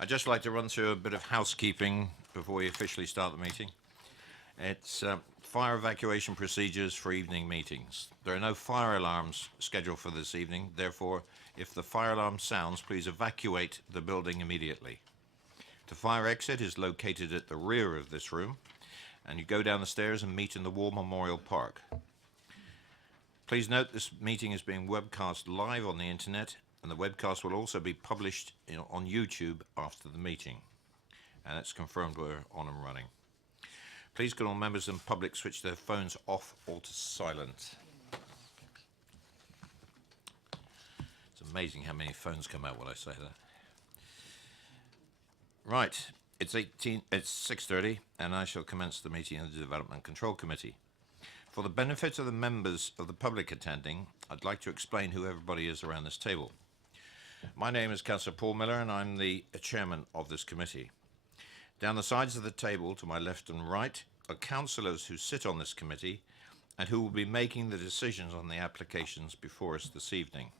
I'd just like to run through a bit of housekeeping before we officially start the meeting. It's fire evacuation procedures for evening meetings. There are no fire alarms scheduled for this evening. Therefore, if the fire alarm sounds, please evacuate the building immediately. The fire exit is located at the rear of this room, and you go down the stairs and meet in the War Memorial Park. Please note this meeting is being webcast live on the internet, and the webcast will also be published on YouTube after the meeting. And it's confirmed we're on and running. Please can all members and public switch their phones off or to silent. It's amazing how many phones come out when I say that. Right, it's 6:30, and I shall commence the meeting of the Development Control Committee. For the benefit of the members of the public attending, I'd like to explain who everybody is around this table. My name is Councillor Paul Miller, and I'm the chairman of this committee. Down the sides of the table, to my left and right, are councillors who sit on this committee and who will be making the decisions on the applications before us this evening.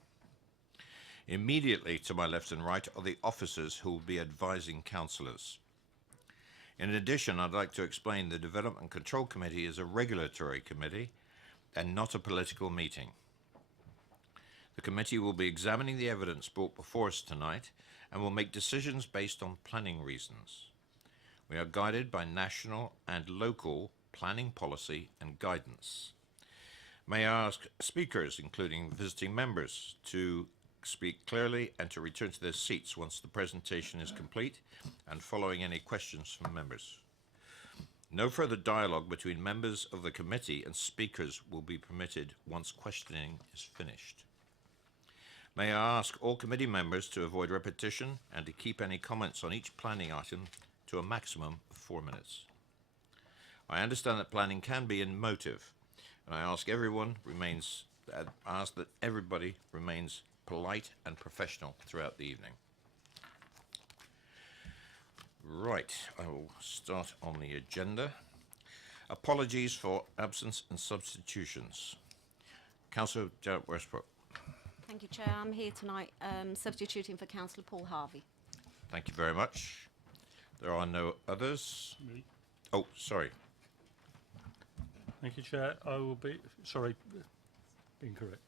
Immediately to my left and right are the officers who will be advising councillors. In addition, I'd like to explain the Development Control Committee is a regulatory committee and not a political meeting. The committee will be examining the evidence brought before us tonight and will make decisions based on planning reasons. We are guided by national and local planning policy and guidance. May I ask speakers, including visiting members, to speak clearly and to return to their seats once the presentation is complete and following any questions from members. No further dialogue between members of the committee and speakers will be permitted once questioning is finished. May I ask all committee members to avoid repetition and to keep any comments on each planning item to a maximum of 4 minutes. I understand that planning can be emotive, and I ask that everybody remains polite and professional throughout the evening. Right, I will start on the agenda. Apologies for absence and substitutions. Councillor Janet Westbrook. Thank you, Chair. I'm here tonight substituting for Councillor Paul Harvey. Thank you very much. There are no others. Me. Oh, sorry. Thank you, Chair. I will be, sorry, incorrect.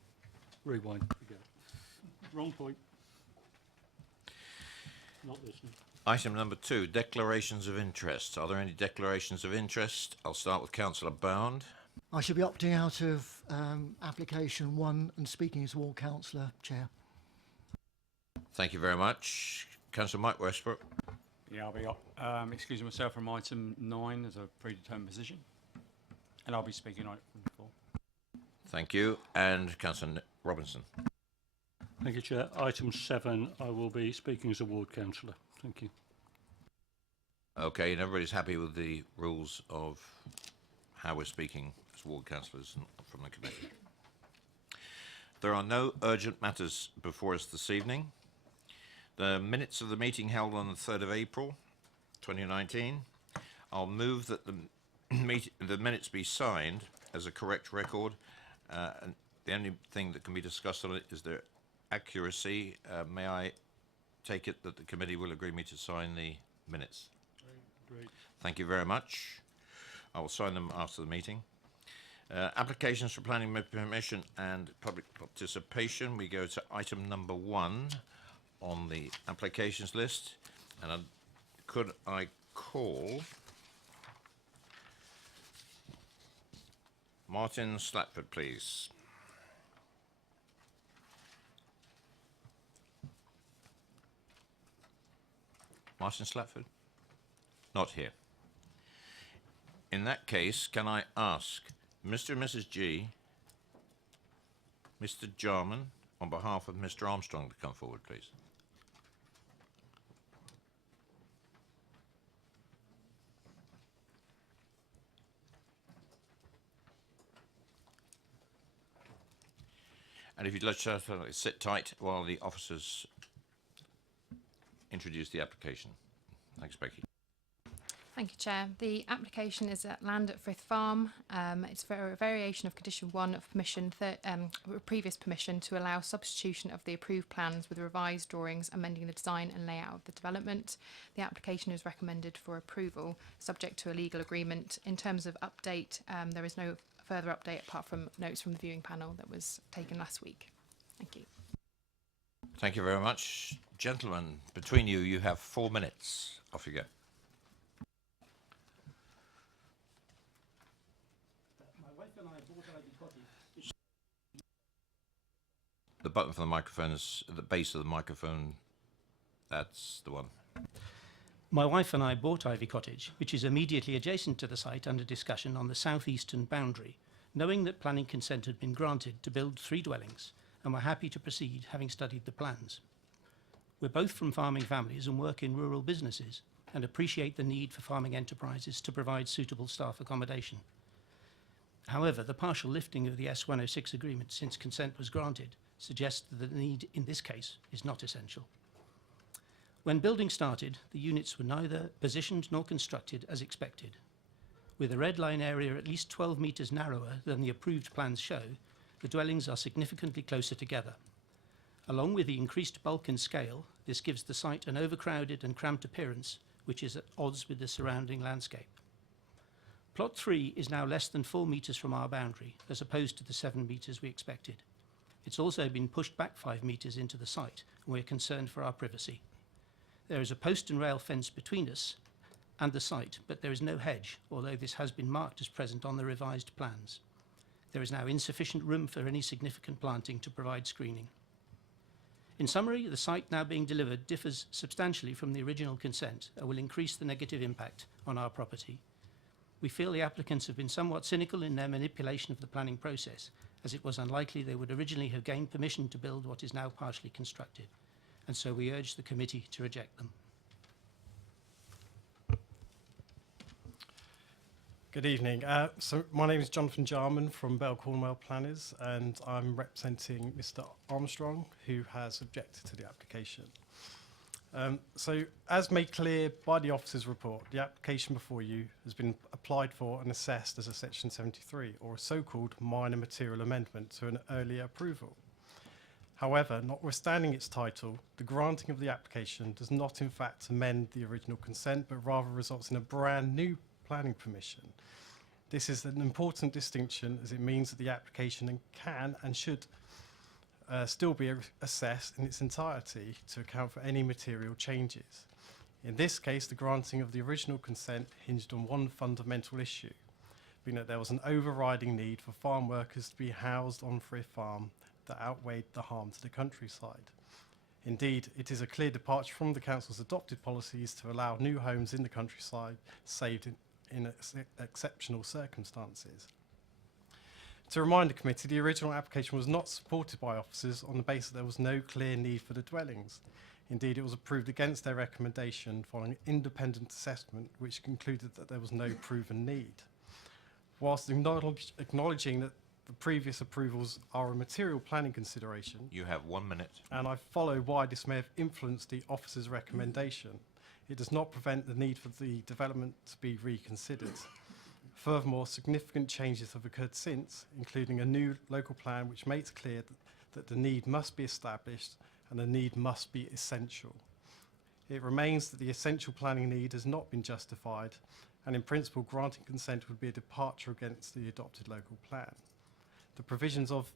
Rewind, again. Wrong point. Not listening. Item number 2, declarations of interest. Are there any declarations of interest? I'll start with Councillor Bound. I should be opting out of application 1 and speaking as ward councillor, Chair. Thank you very much. Councillor Mike Westbrook. Yeah, I'll be excusing myself from item 9 as a predetermined position, and I'll be speaking on item 4. Thank you. And Councillor Robinson. Thank you, Chair. Item 7, I will be speaking as a ward councillor. Thank you. Okay, and everybody's happy with the rules of how we're speaking as ward councillors from the committee. There are no urgent matters before us this evening. The minutes of the meeting held on the 3rd of April 2019. I'll move that the minutes be signed as a correct record. And the only thing that can be discussed on it is their accuracy. May I take it that the committee will agree me to sign the minutes? Great. Thank you very much. I will sign them after the meeting. Applications for planning permission and public participation. We go to item number 1 on the applications list. And could I call Martin Slatford, please? Martin Slatford? Not here. In that case, can I ask Mr. and Mrs. G, Mr. Jarman, on behalf of Mr. Armstrong, to come forward, please? And if you'd like to sit tight while the officers introduce the application. Thanks, Becky. Thank you, Chair. The application is at land at Frith Farm. It's for a variation of condition 1 of permission, previous permission to allow substitution of the approved plans with revised drawings, amending the design and layout of the development. The application is recommended for approval, subject to a legal agreement. In terms of update, there is no further update apart from notes from the viewing panel that was taken last week. Thank you. Thank you very much. Gentlemen, between you, you have 4 minutes. Off you go. The button for the microphone is at the base of the microphone. That's the one. My wife and I bought Ivy Cottage, which is immediately adjacent to the site under discussion on the southeastern boundary, knowing that planning consent had been granted to build 3 dwellings, and were happy to proceed, having studied the plans. We're both from farming families and work in rural businesses, and appreciate the need for farming enterprises to provide suitable staff accommodation. However, the partial lifting of the S106 agreement since consent was granted suggests that the need in this case is not essential. When building started, the units were neither positioned nor constructed as expected. With a red line area at least 12 metres narrower than the approved plans show, the dwellings are significantly closer together. Along with the increased bulk and scale, this gives the site an overcrowded and cramped appearance, which is at odds with the surrounding landscape. Plot 3 is now less than 4 metres from our boundary, as opposed to the 7 metres we expected. It's also been pushed back 5 metres into the site, and we're concerned for our privacy. There is a post and rail fence between us and the site, but there is no hedge, although this has been marked as present on the revised plans. There is now insufficient room for any significant planting to provide screening. In summary, the site now being delivered differs substantially from the original consent and will increase the negative impact on our property. We feel the applicants have been somewhat cynical in their manipulation of the planning process, as it was unlikely they would originally have gained permission to build what is now partially constructed, and so we urge the committee to reject them. Good evening. So my name is Jonathan Jarman from Bell Cornwell Planners, and I'm representing Mr. Armstrong, who has objected to the application. So as made clear by the officer's report, the application before you has been applied for and assessed as a Section 73, or a so-called minor material amendment to an earlier approval. However, notwithstanding its title, the granting of the application does not in fact amend the original consent, but rather results in a brand new planning permission. This is an important distinction, as it means that the application can and should still be assessed in its entirety to account for any material changes. In this case, the granting of the original consent hinged on one fundamental issue, being that there was an overriding need for farm workers to be housed on Frith Farm that outweighed the harm to the countryside. Indeed, it is a clear departure from the Council's adopted policies to allow new homes in the countryside saved in exceptional circumstances. To remind the committee, the original application was not supported by officers on the basis that there was no clear need for the dwellings. Indeed, it was approved against their recommendation following independent assessment, which concluded that there was no proven need. Whilst acknowledging that the previous approvals are a material planning consideration, You have 1 minute. and I follow why this may have influenced the officer's recommendation, it does not prevent the need for the development to be reconsidered. Furthermore, significant changes have occurred since, including a new local plan which makes clear that the need must be established and the need must be essential. It remains that the essential planning need has not been justified, and in principle granting consent would be a departure against the adopted local plan. The provisions of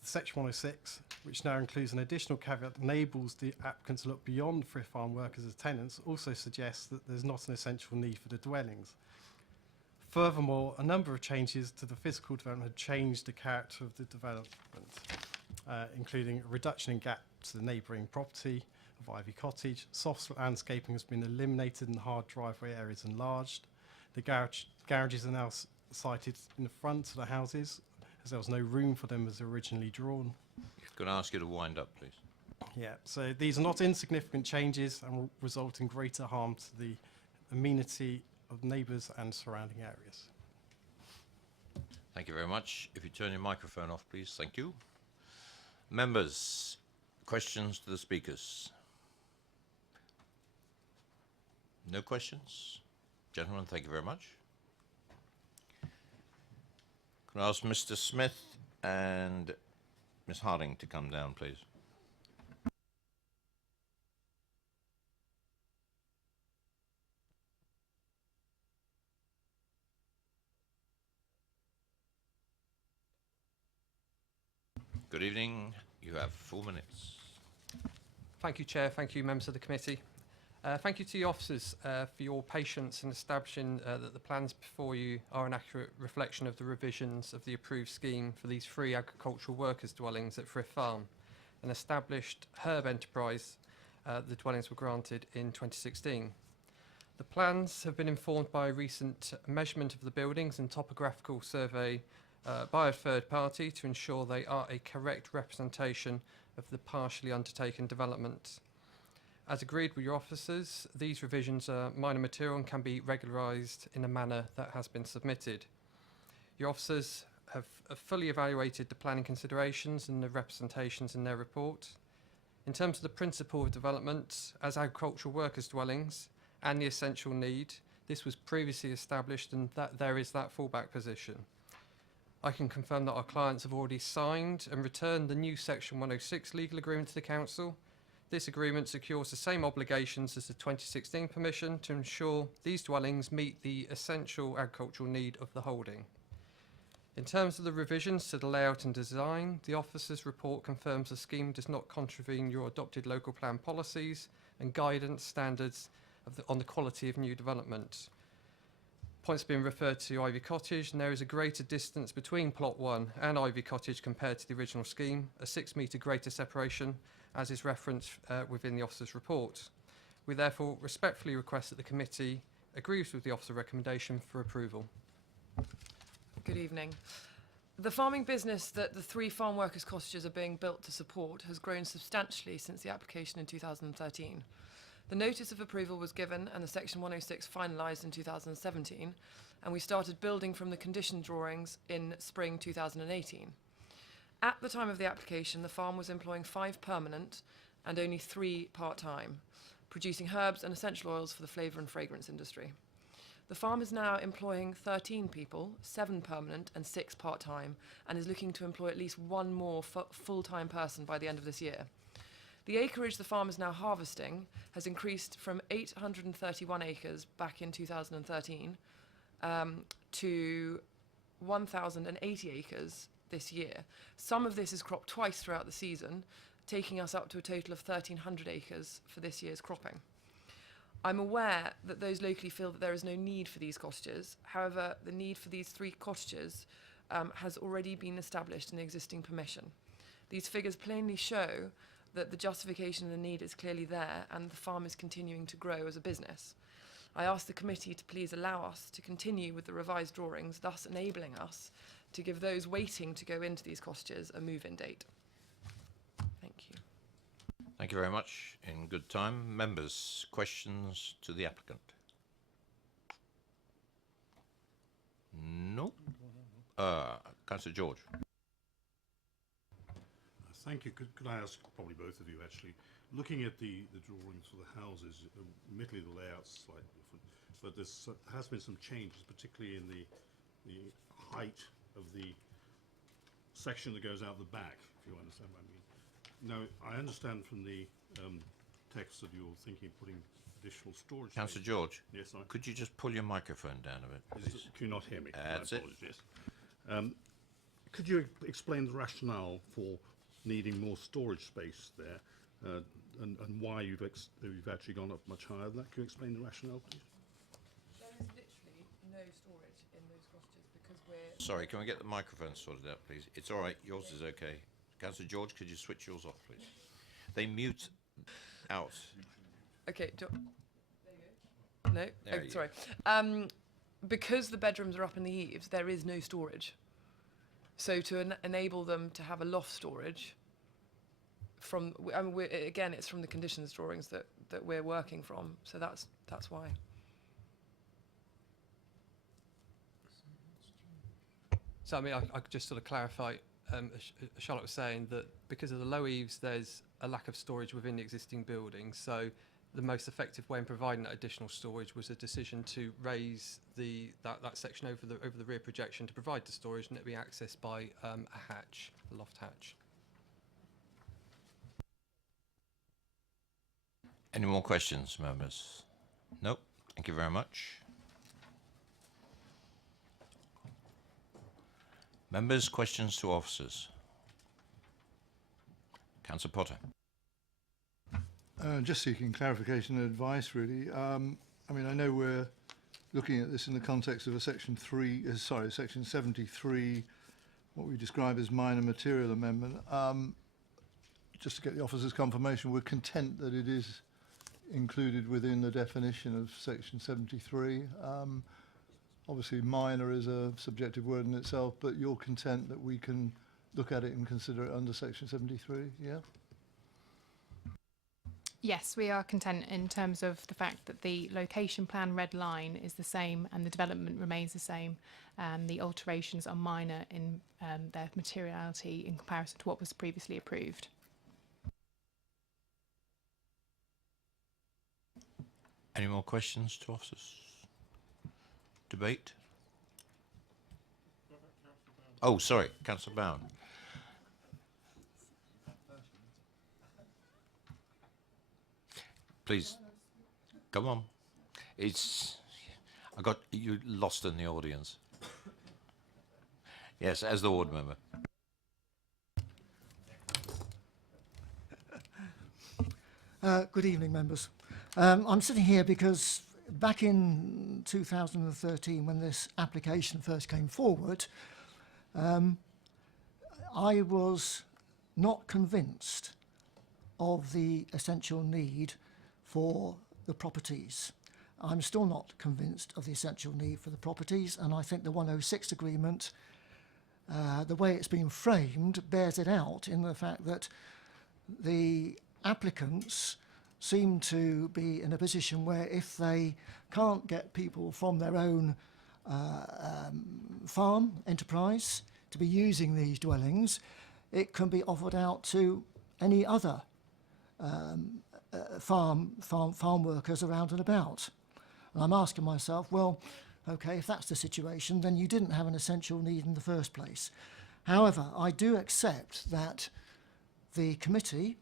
Section 106, which now includes an additional caveat that enables the applicants to look beyond Frith Farm workers as tenants, also suggests that there's not an essential need for the dwellings. Furthermore, a number of changes to the physical development have changed the character of the development, including a reduction in gap to the neighbouring property of Ivy Cottage. Soft landscaping has been eliminated and hard driveway areas enlarged. The garages are now sited in the front of the houses, as there was no room for them as originally drawn. Can I ask you to wind up, please? Yeah, so these are not insignificant changes and will result in greater harm to the amenity of neighbours and surrounding areas. Thank you very much. If you turn your microphone off, please. Thank you. Members, questions to the speakers? No questions? Gentlemen, thank you very much. Can I ask Mr. Smith and Ms. Harding to come down, please? Good evening. You have 4 minutes. Thank you, Chair. Thank you, members of the committee. Thank you to the officers for your patience in establishing that the plans before you are an accurate reflection of the revisions of the approved scheme for these 3 agricultural workers' dwellings at Frith Farm, an established herb enterprise. The dwellings were granted in 2016. The plans have been informed by a recent measurement of the buildings and topographical survey by a third party to ensure they are a correct representation of the partially undertaken development. As agreed with your officers, these revisions are minor material and can be regularised in a manner that has been submitted. Your officers have fully evaluated the planning considerations and the representations in their report. In terms of the principle of development as agricultural workers' dwellings and the essential need, this was previously established and that there is that fallback position. I can confirm that our clients have already signed and returned the new Section 106 legal agreement to the Council. This agreement secures the same obligations as the 2016 permission to ensure these dwellings meet the essential agricultural need of the holding. In terms of the revisions to the layout and design, the officer's report confirms the scheme does not contravene your adopted local plan policies and guidance standards on the quality of new development. Points being referred to Ivy Cottage, and there is a greater distance between Plot 1 and Ivy Cottage compared to the original scheme, a 6 metre greater separation, as is referenced within the officer's report. We therefore respectfully request that the committee agrees with the officer recommendation for approval. Good evening. The farming business that the 3 farm workers' cottages are being built to support has grown substantially since the application in 2013. The notice of approval was given and the Section 106 finalised in 2017, and we started building from the condition drawings in spring 2018. At the time of the application, the farm was employing 5 permanent and only 3 part-time, producing herbs and essential oils for the flavour and fragrance industry. The farm is now employing 13 people, 7 permanent and 6 part-time, and is looking to employ at least 1 more full-time person by the end of this year. The acreage the farm is now harvesting has increased from 831 acres back in 2013 to 1,080 acres this year. Some of this is cropped twice throughout the season, taking us up to a total of 1,300 acres for this year's cropping. I'm aware that those locally feel that there is no need for these cottages. However, the need for these 3 cottages has already been established in the existing permission. These figures plainly show that the justification and the need is clearly there and the farm is continuing to grow as a business. I ask the committee to please allow us to continue with the revised drawings, thus enabling us to give those waiting to go into these cottages a move-in date. Thank you. Thank you very much. In good time. Members, questions to the applicant? No. Councillor George. Thank you. Could I ask, probably both of you actually, looking at the drawings for the houses, admittedly the layout's slightly different, but there has been some changes, particularly in the height of the section that goes out the back, if you understand what I mean. Now, I understand from the text that you're thinking of putting additional storage. Councillor George. Yes, sorry. Could you just pull your microphone down a bit, please? Can you not hear me? That's it. Could you explain the rationale for needing more storage space there, and why you've actually gone up much higher than that? Can you explain the rationale, please? There is literally no storage in those cottages because we're... Sorry, can we get the microphone sorted out, please? It's all right. Yours is okay. Councillor George, could you switch yours off, please? They mute out. Okay, there you go. No? There you sorry. Because the bedrooms are up in the eaves, there is no storage. So to enable them to have a loft storage, from again, it's from the conditions drawings that we're working from. So that's why. So I mean, I could just sort of clarify. Charlotte was saying that because of the low eaves, there's a lack of storage within the existing building. So the most effective way in providing that additional storage was a decision to raise that section over the rear projection to provide the storage, and it be accessed by a hatch, a loft hatch. Any more questions, members? Nope. Thank you very much. Members, questions to officers? Councillor Potter. Just seeking clarification and advice, really. I mean, I know we're looking at this in the context of a section 73, what we describe as minor material amendment. Just to get the officer's confirmation, we're content that it is included within the definition of section 73. Obviously, minor is a subjective word in itself, but you're content that we can look at it and consider it under section 73, yeah? Yes, we are content in terms of the fact that the location plan red line is the same and the development remains the same. The alterations are minor in their materiality in comparison to what was previously approved. Any more questions to officers? Debate? Oh, sorry, Councillor Bowen. Please, come on. I got you lost in the audience. Yes, as the ward member. Good evening, members. I'm sitting here because back in 2013, when this application first came forward, I was not convinced of the essential need for the properties. I'm still not convinced of the essential need for the properties, and I think the 106 agreement, the way it's been framed, bears it out in the fact that the applicants seem to be in a position where if they can't get people from their own farm enterprise to be using these dwellings, it can be offered out to any other farm workers around and about. And I'm asking myself, well, okay, if that's the situation, then you didn't have an essential need in the first place. However, I do accept that the committee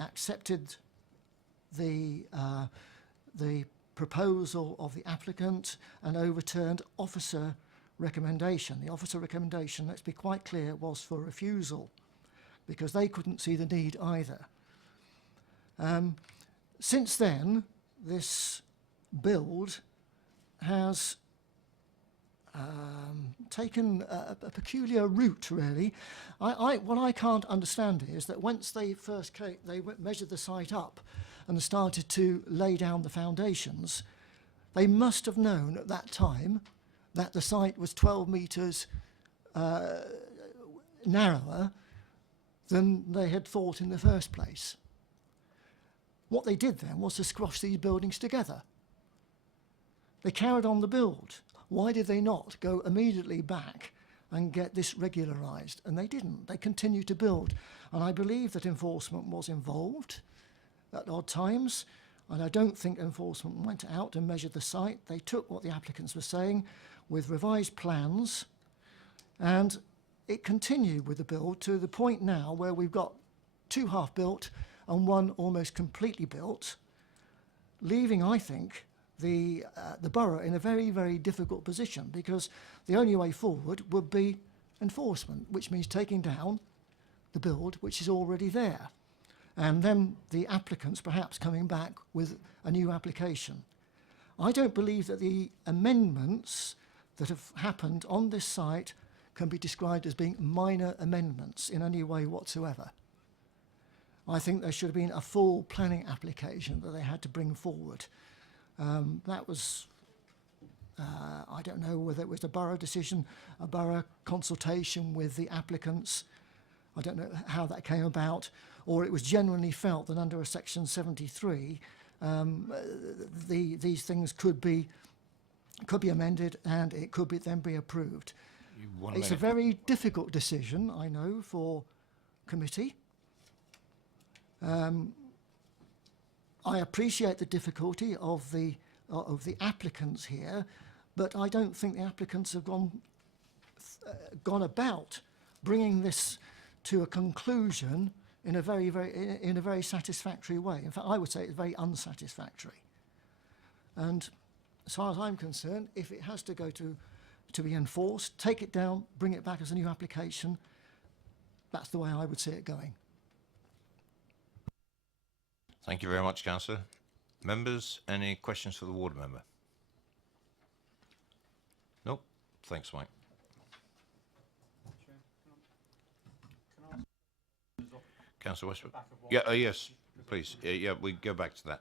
accepted the proposal of the applicant and overturned officer recommendation. The officer recommendation, let's be quite clear, was for refusal because they couldn't see the need either. Since then, this build has taken a peculiar route, really. What I can't understand is that once they first came, they measured the site up and started to lay down the foundations, they must have known at that time that the site was 12 metres narrower than they had thought in the first place. What they did then was to squash these buildings together. They carried on the build. Why did they not go immediately back and get this regularised? And they didn't. They continued to build. And I believe that enforcement was involved at odd times. And I don't think enforcement went out and measured the site. They took what the applicants were saying with revised plans. And it continued with the build to the point now where we've got 2 half built and 1 almost completely built, leaving, I think, the borough in a very, very difficult position because the only way forward would be enforcement, which means taking down the build which is already there. And then the applicants perhaps coming back with a new application. I don't believe that the amendments that have happened on this site can be described as being minor amendments in any way whatsoever. I think there should have been a full planning application that they had to bring forward. That was, I don't know whether it was a borough decision, a borough consultation with the applicants. I don't know how that came about, or it was genuinely felt that under a section 73, these things could be amended and it could then be approved. It's a very difficult decision, I know, for committee. I appreciate the difficulty of the applicants here, but I don't think the applicants have gone about bringing this to a conclusion in a very satisfactory way. In fact, I would say it's very unsatisfactory. And as far as I'm concerned, if it has to go to be enforced, take it down, bring it back as a new application. That's the way I would see it going. Thank you very much, Councillor. Members, any questions for the ward member? Nope. Thanks, Mike. Councillor Westwood. Yeah, yes, please. Yeah, we go back to that.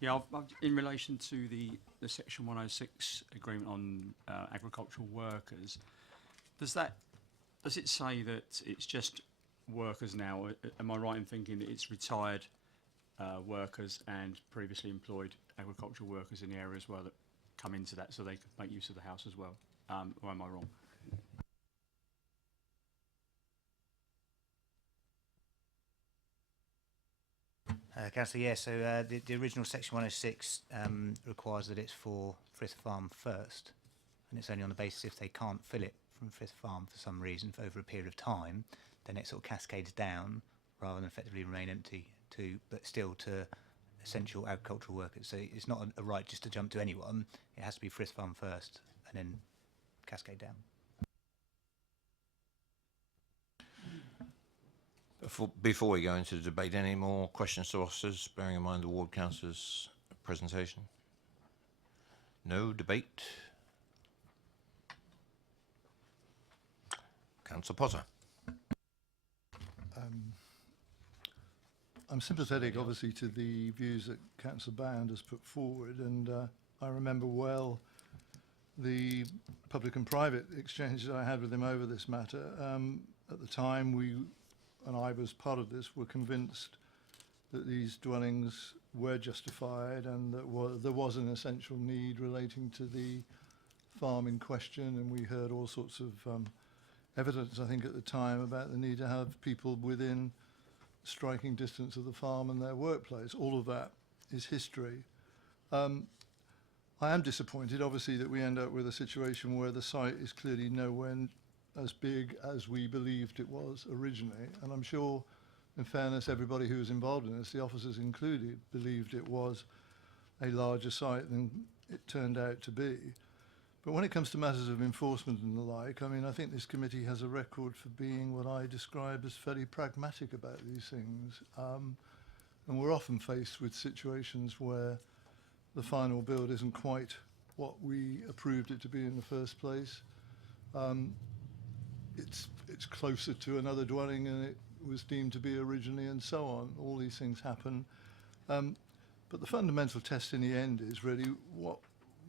Yeah, in relation to the Section 106 agreement on agricultural workers, does it say that it's just workers now? Am I right in thinking that it's retired workers and previously employed agricultural workers in the area as well that come into that, so they could make use of the house as well? Or am I wrong? Councillor, yeah, so the original Section 106 requires that it's for Frith Farm first, and it's only on the basis if they can't fill it from Frith Farm for some reason for over a period of time, then it sort of cascades down rather than effectively remain empty but still to essential agricultural workers. So it's not a right just to jump to anyone. It has to be Frith Farm first and then cascade down. Before we go into the debate, any more questions to officers, bearing in mind the ward councillor's presentation? No debate? Councillor Potter. I'm sympathetic, obviously, to the views that Councillor Bound has put forward, and I remember well the public and private exchanges I had with him over this matter. At the time, we, and I was part of this, were convinced that these dwellings were justified and that there was an essential need relating to the farm in question, and we heard all sorts of evidence, I think, at the time about the need to have people within striking distance of the farm and their workplace. All of that is history. I am disappointed, obviously, that we end up with a situation where the site is clearly nowhere as big as we believed it was originally. And I'm sure, in fairness, everybody who was involved in this, the officers included, believed it was a larger site than it turned out to be. But when it comes to matters of enforcement and the like, I mean, I think this committee has a record for being what I describe as fairly pragmatic about these things. And we're often faced with situations where the final build isn't quite what we approved it to be in the first place. It's closer to another dwelling than it was deemed to be originally, and so on. All these things happen. But the fundamental test in the end is really what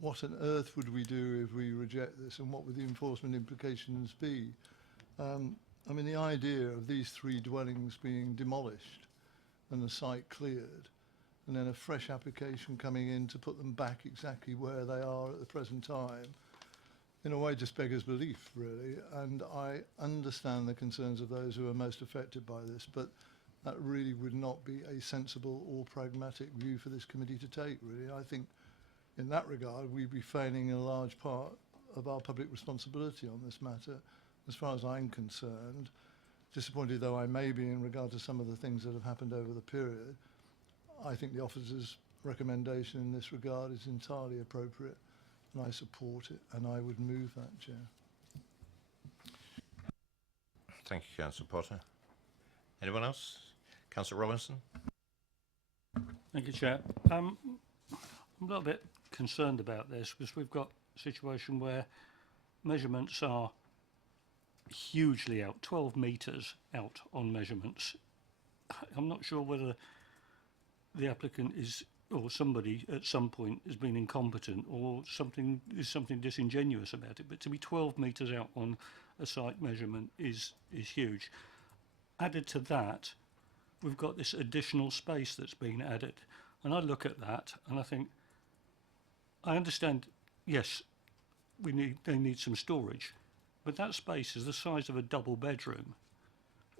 on earth would we do if we reject this, and what would the enforcement implications be? I mean, the idea of these 3 dwellings being demolished and the site cleared, and then a fresh application coming in to put them back exactly where they are at the present time, in a way just beggars belief, really. And I understand the concerns of those who are most affected by this, but that really would not be a sensible or pragmatic view for this committee to take, really. I think in that regard, we'd be failing a large part of our public responsibility on this matter, as far as I'm concerned. Disappointed though I may be in regard to some of the things that have happened over the period, I think the officer's recommendation in this regard is entirely appropriate, and I support it, and I would move that, Chair. Thank you, Councillor Potter. Anyone else? Councillor Robinson. Thank you, Chair. I'm a little bit concerned about this because we've got a situation where measurements are hugely out, 12 metres out on measurements. I'm not sure whether the applicant is, or somebody at some point has been incompetent, or something disingenuous about it, but to be 12 metres out on a site measurement is huge. Added to that, we've got this additional space that's been added, and I look at that and I think, I understand, yes, they need some storage, but that space is the size of a double bedroom.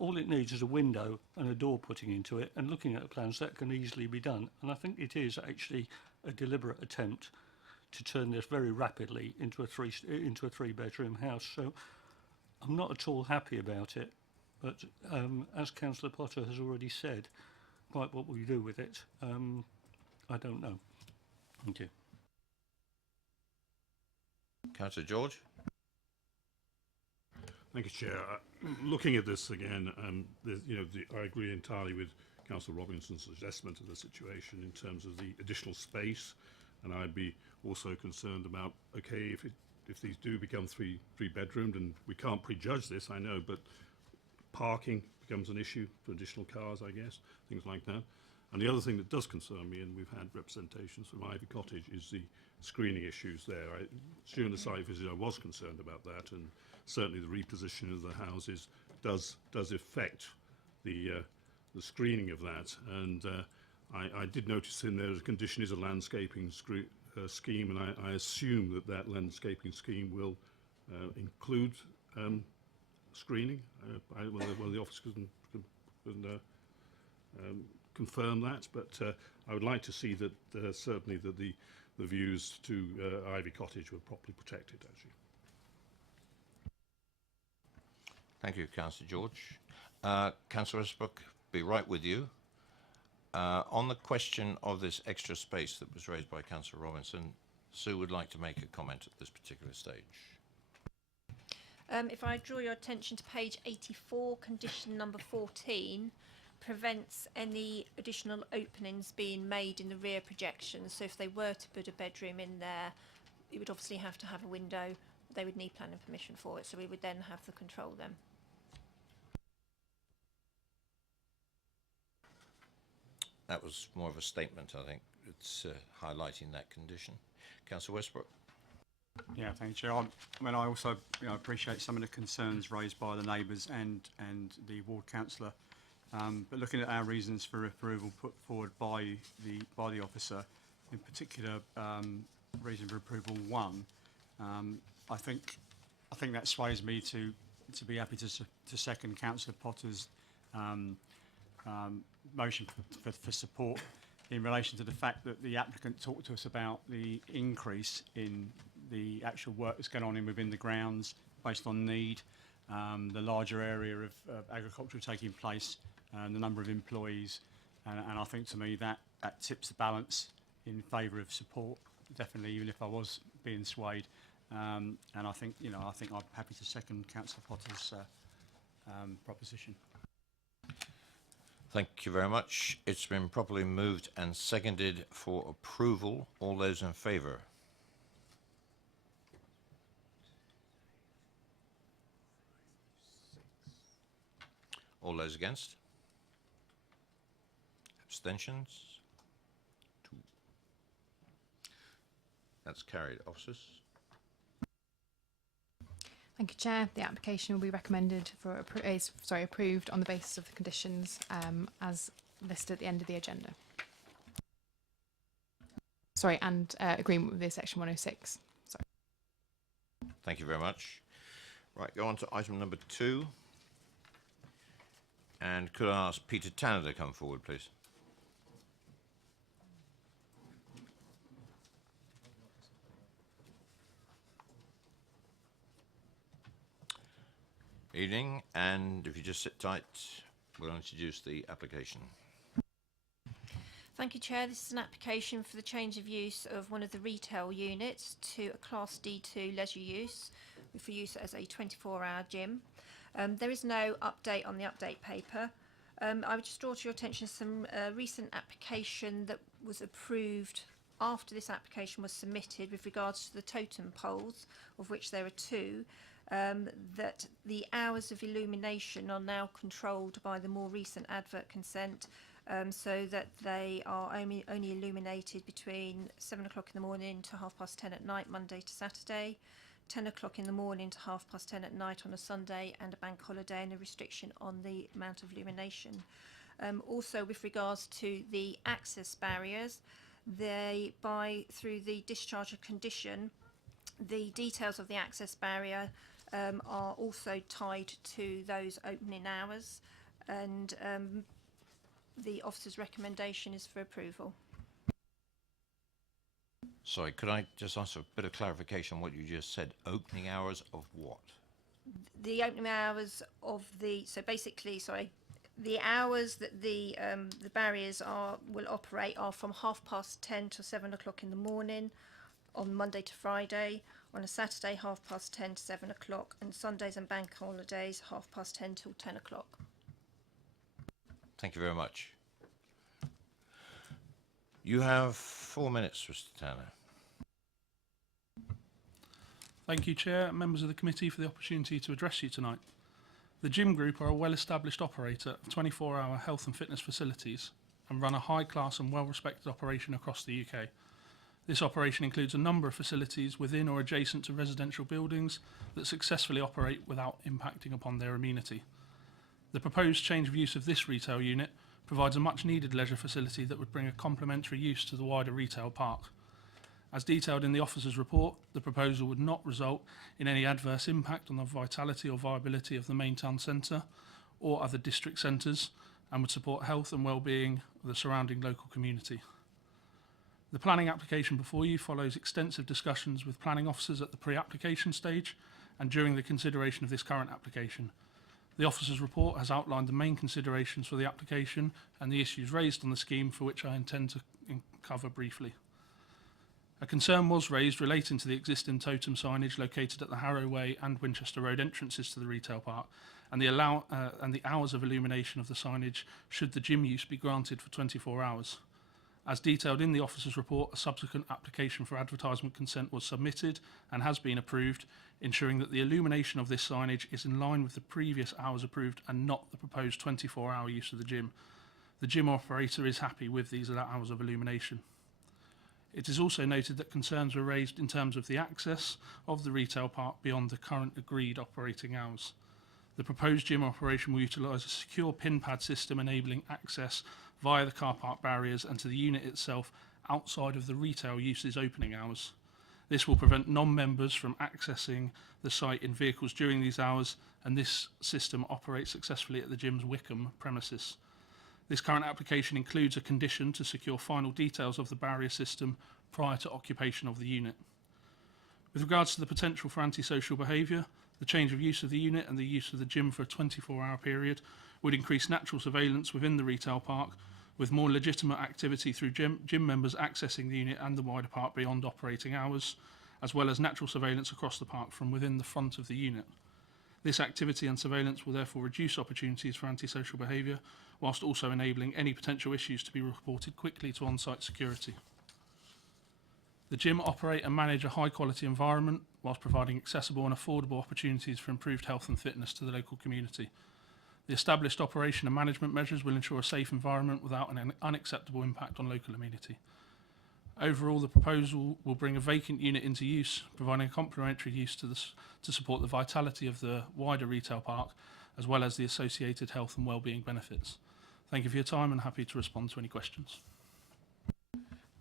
all it needs is a window and a door putting into it, and looking at the plans, that can easily be done. And I think it is actually a deliberate attempt to turn this very rapidly into a three-bedroom house. So I'm not at all happy about it. But as Councillor Potter has already said, quite what we do with it, I don't know. Thank you. Councillor George? Thank you, Chair. Looking at this again, I agree entirely with Councillor Robinson's assessment of the situation in terms of the additional space, and I'd be also concerned about, okay, if these do become three-bedroomed, and we can't prejudge this, I know, but parking becomes an issue for additional cars, I guess, things like that. And the other thing that does concern me, and we've had representations from Ivy Cottage, is the screening issues there. During the site visit, I was concerned about that, and certainly the repositioning of the houses does affect the screening of that. And I did notice in there the condition is a landscaping scheme, and I assume that landscaping scheme will include screening. One of the officers can confirm that, but I would like to see that certainly that the views to Ivy Cottage were properly protected, actually. Thank you, Councillor George. Councillor Westbrook, be right with you. On the question of this extra space that was raised by Councillor Robinson, Sue would like to make a comment at this particular stage. If I draw your attention to page 84, condition number 14 prevents any additional openings being made in the rear projections. So if they were to put a bedroom in there, it would obviously have to have a window. They would need planning permission for it, so we would then have to control them. That was more of a statement, I think. It's highlighting that condition. Councillor Westbrook. Yeah, thank you, Chair. I also appreciate some of the concerns raised by the neighbours and the ward councillor. But looking at our reasons for approval put forward by the officer, in particular, reason for approval 1, I think that sways me to be happy to second Councillor Potter's motion for support in relation to the fact that the applicant talked to us about the increase in the actual work that's going on within the grounds based on need, the larger area of agriculture taking place, and the number of employees, and I think to me that tips the balance in favour of support, definitely, even if I was being swayed. And I think I'm happy to second Councillor Potter's proposition. Thank you very much. It's been properly moved and seconded for approval. All those in favour? All those against? Abstentions? 2. That's carried. Officers? Thank you, Chair. The application will be recommended for approved on the basis of the conditions as listed at the end of the agenda. And agreement with the section 106. Sorry. Thank you very much. Right, go on to item number 2. And could I ask Peter Tanner to come forward, please? Evening, and if you just sit tight, we'll introduce the application. Thank you, Chair. This is an application for the change of use of one of the retail units to a Class D2 leisure use for use as a 24-hour gym. There is no update on the update paper. I would just draw to your attention some recent application that was approved after this application was submitted with regards to the totem poles, of which there are 2. That the hours of illumination are now controlled by the more recent advert consent, so that they are only illuminated between 7 o'clock in the morning to 10:30 at night, Monday to Saturday, 10 o'clock in the morning to 10:30 at night on a Sunday and a bank holiday, and a restriction on the amount of illumination. Also, with regards to the access barriers, through the discharge of condition, the details of the access barrier are also tied to those opening hours, and the officer's recommendation is for approval. Sorry, could I just ask a bit of clarification on what you just said? Opening hours of what? The opening hours of the, so basically, sorry, the hours that the barriers will operate are from 10:30 to 7 o'clock in the morning on Monday to Friday, on a Saturday 10:30 to 7 o'clock, and Sundays and bank holidays 10:30 till 10 o'clock. Thank you very much. You have 4 minutes, Mr. Tanner. Thank you, Chair and members of the committee, for the opportunity to address you tonight. The Gym Group are a well-established operator of 24-hour health and fitness facilities and run a high-class and well-respected operation across the UK. This operation includes a number of facilities within or adjacent to residential buildings that successfully operate without impacting upon their amenity. The proposed change of use of this retail unit provides a much-needed leisure facility that would bring a complementary use to the wider retail park. As detailed in the officer's report, the proposal would not result in any adverse impact on the vitality or viability of the main town centre or other district centres, and would support health and well-being of the surrounding local community. The planning application before you follows extensive discussions with planning officers at the pre-application stage and during the consideration of this current application. The officer's report has outlined the main considerations for the application and the issues raised on the scheme, for which I intend to cover briefly. A concern was raised relating to the existing totem signage located at the Harrow Way and Winchester Road entrances to the retail park, and the hours of illumination of the signage should the gym use be granted for 24 hours. As detailed in the officer's report, a subsequent application for advertisement consent was submitted and has been approved, ensuring that the illumination of this signage is in line with the previous hours approved and not the proposed 24-hour use of the gym. The gym operator is happy with these hours of illumination. It is also noted that concerns were raised in terms of the access of the retail park beyond the current agreed operating hours. The proposed gym operation will utilise a secure pin pad system enabling access via the car park barriers and to the unit itself outside of the retail use's opening hours. This will prevent non-members from accessing the site in vehicles during these hours, and this system operates successfully at the gym's Wickham premises. This current application includes a condition to secure final details of the barrier system prior to occupation of the unit. With regards to the potential for antisocial behaviour, the change of use of the unit and the use of the gym for a 24-hour period would increase natural surveillance within the retail park, with more legitimate activity through gym members accessing the unit and the wider park beyond operating hours, as well as natural surveillance across the park from within the front of the unit. This activity and surveillance will therefore reduce opportunities for antisocial behaviour, whilst also enabling any potential issues to be reported quickly to on-site security. The gym operate and manage a high-quality environment whilst providing accessible and affordable opportunities for improved health and fitness to the local community. The established operation and management measures will ensure a safe environment without an unacceptable impact on local amenity. Overall, the proposal will bring a vacant unit into use, providing a complementary use to support the vitality of the wider retail park, as well as the associated health and well-being benefits. Thank you for your time, and happy to respond to any questions.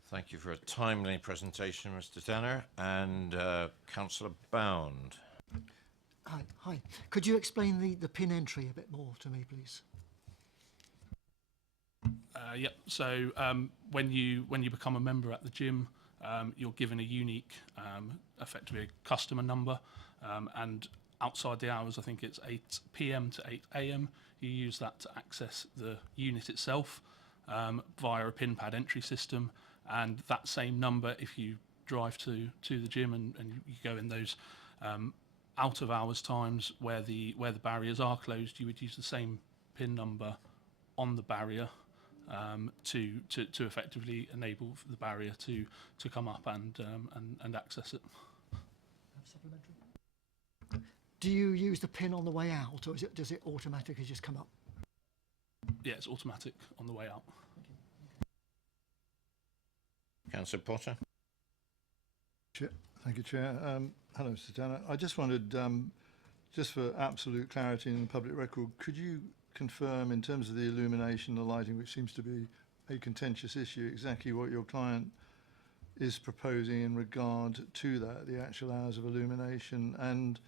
Thank you for a timely presentation, Mr. Tanner. And Councillor Bound. Hi. Could you explain the PIN entry a bit more to me, please? Yep. So when you become a member at the gym, you're given a unique, effectively a customer number, and outside the hours, I think it's 8 p.m. to 8 a.m. You use that to access the unit itself via a pin pad entry system, and that same number, if you drive to the gym and you go in those out of hours times where the barriers are closed, you would use the same PIN number on the barrier to effectively enable the barrier to come up and access it. Supplementary. Do you use the PIN on the way out, or does it automatically just come up? Yeah, it's automatic on the way out. Councillor Potter. Thank you, Chair. Hello, Mr. Tanner. I just wondered, just for absolute clarity in the public record, could you confirm, in terms of the illumination, the lighting, which seems to be a contentious issue, exactly what your client is proposing in regard to that, the actual hours of illumination, and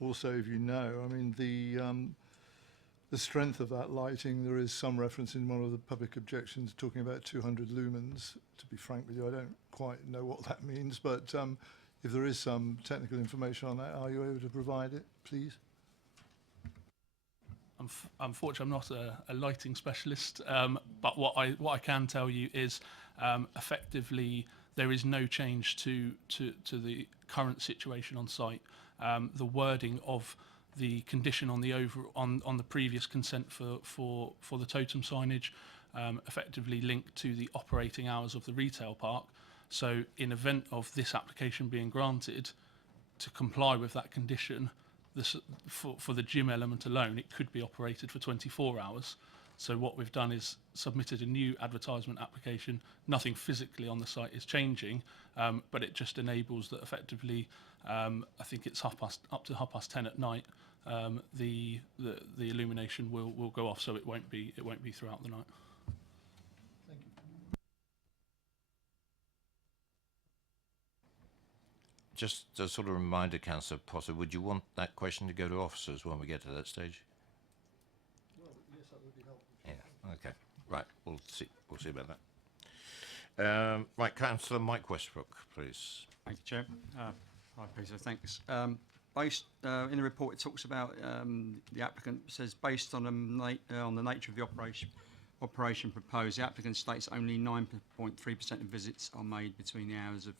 also, if you know, I mean, the strength of that lighting, there is some reference in one of the public objections talking about 200 lumens. To be frank with you, I don't quite know what that means, but if there is some technical information on that, are you able to provide it, please? Unfortunately, I'm not a lighting specialist, but what I can tell you is effectively there is no change to the current situation on site. The wording of the condition on the on the previous consent for the totem signage effectively linked to the operating hours of the retail park. So in event of this application being granted, to comply with that condition, for the gym element alone, it could be operated for 24 hours. So what we've done is submitted a new advertisement application. Nothing physically on the site is changing, but it just enables that effectively, I think it's up to 10:30 at night. The illumination will go off, so it won't be throughout the night. Thank you. Just a sort of reminder, Councillor Potter, would you want that question to go to officers when we get to that stage? Well, yes, that would be helpful. Yeah. Okay. Right. We'll see. We'll see about that. Right, Councillor Mike Westbrook, please. Thank you, Chair. Hi, Peter. Thanks. Based in the report, it talks about the applicant says based on the nature of the operation proposed, the applicant states only 9.3% of visits are made between the hours of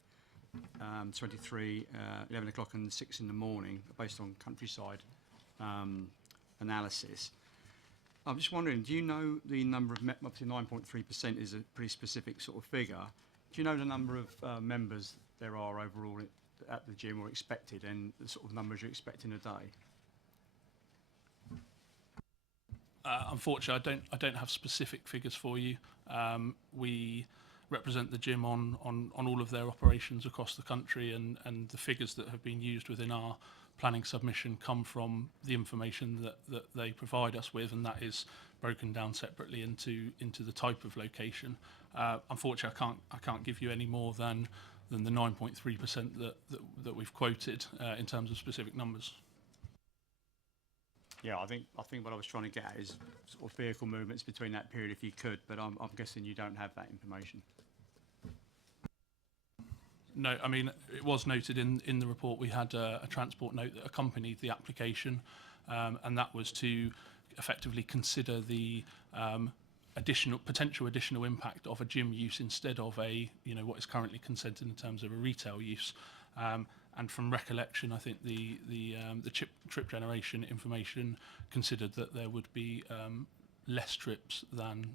11 o'clock and 6 in the morning, based on countryside analysis. I'm just wondering, do you know the number of, obviously 9.3% is a pretty specific sort of figure. Do you know the number of members there are overall at the gym or expected, and the sort of numbers you're expecting a day? Unfortunately, I don't have specific figures for you. We represent the gym on all of their operations across the country, and the figures that have been used within our planning submission come from the information that they provide us with, and that is broken down separately into the type of location. Unfortunately, I can't give you any more than the 9.3% that we've quoted in terms of specific numbers. Yeah, I think what I was trying to get at is sort of vehicle movements between that period, if you could, but I'm guessing you don't have that information. No, I mean, it was noted in the report. We had a transport note that accompanied the application, and that was to effectively consider the potential additional impact of a gym use instead of what is currently consented in terms of a retail use. And from recollection, I think the trip generation information considered that there would be less trips than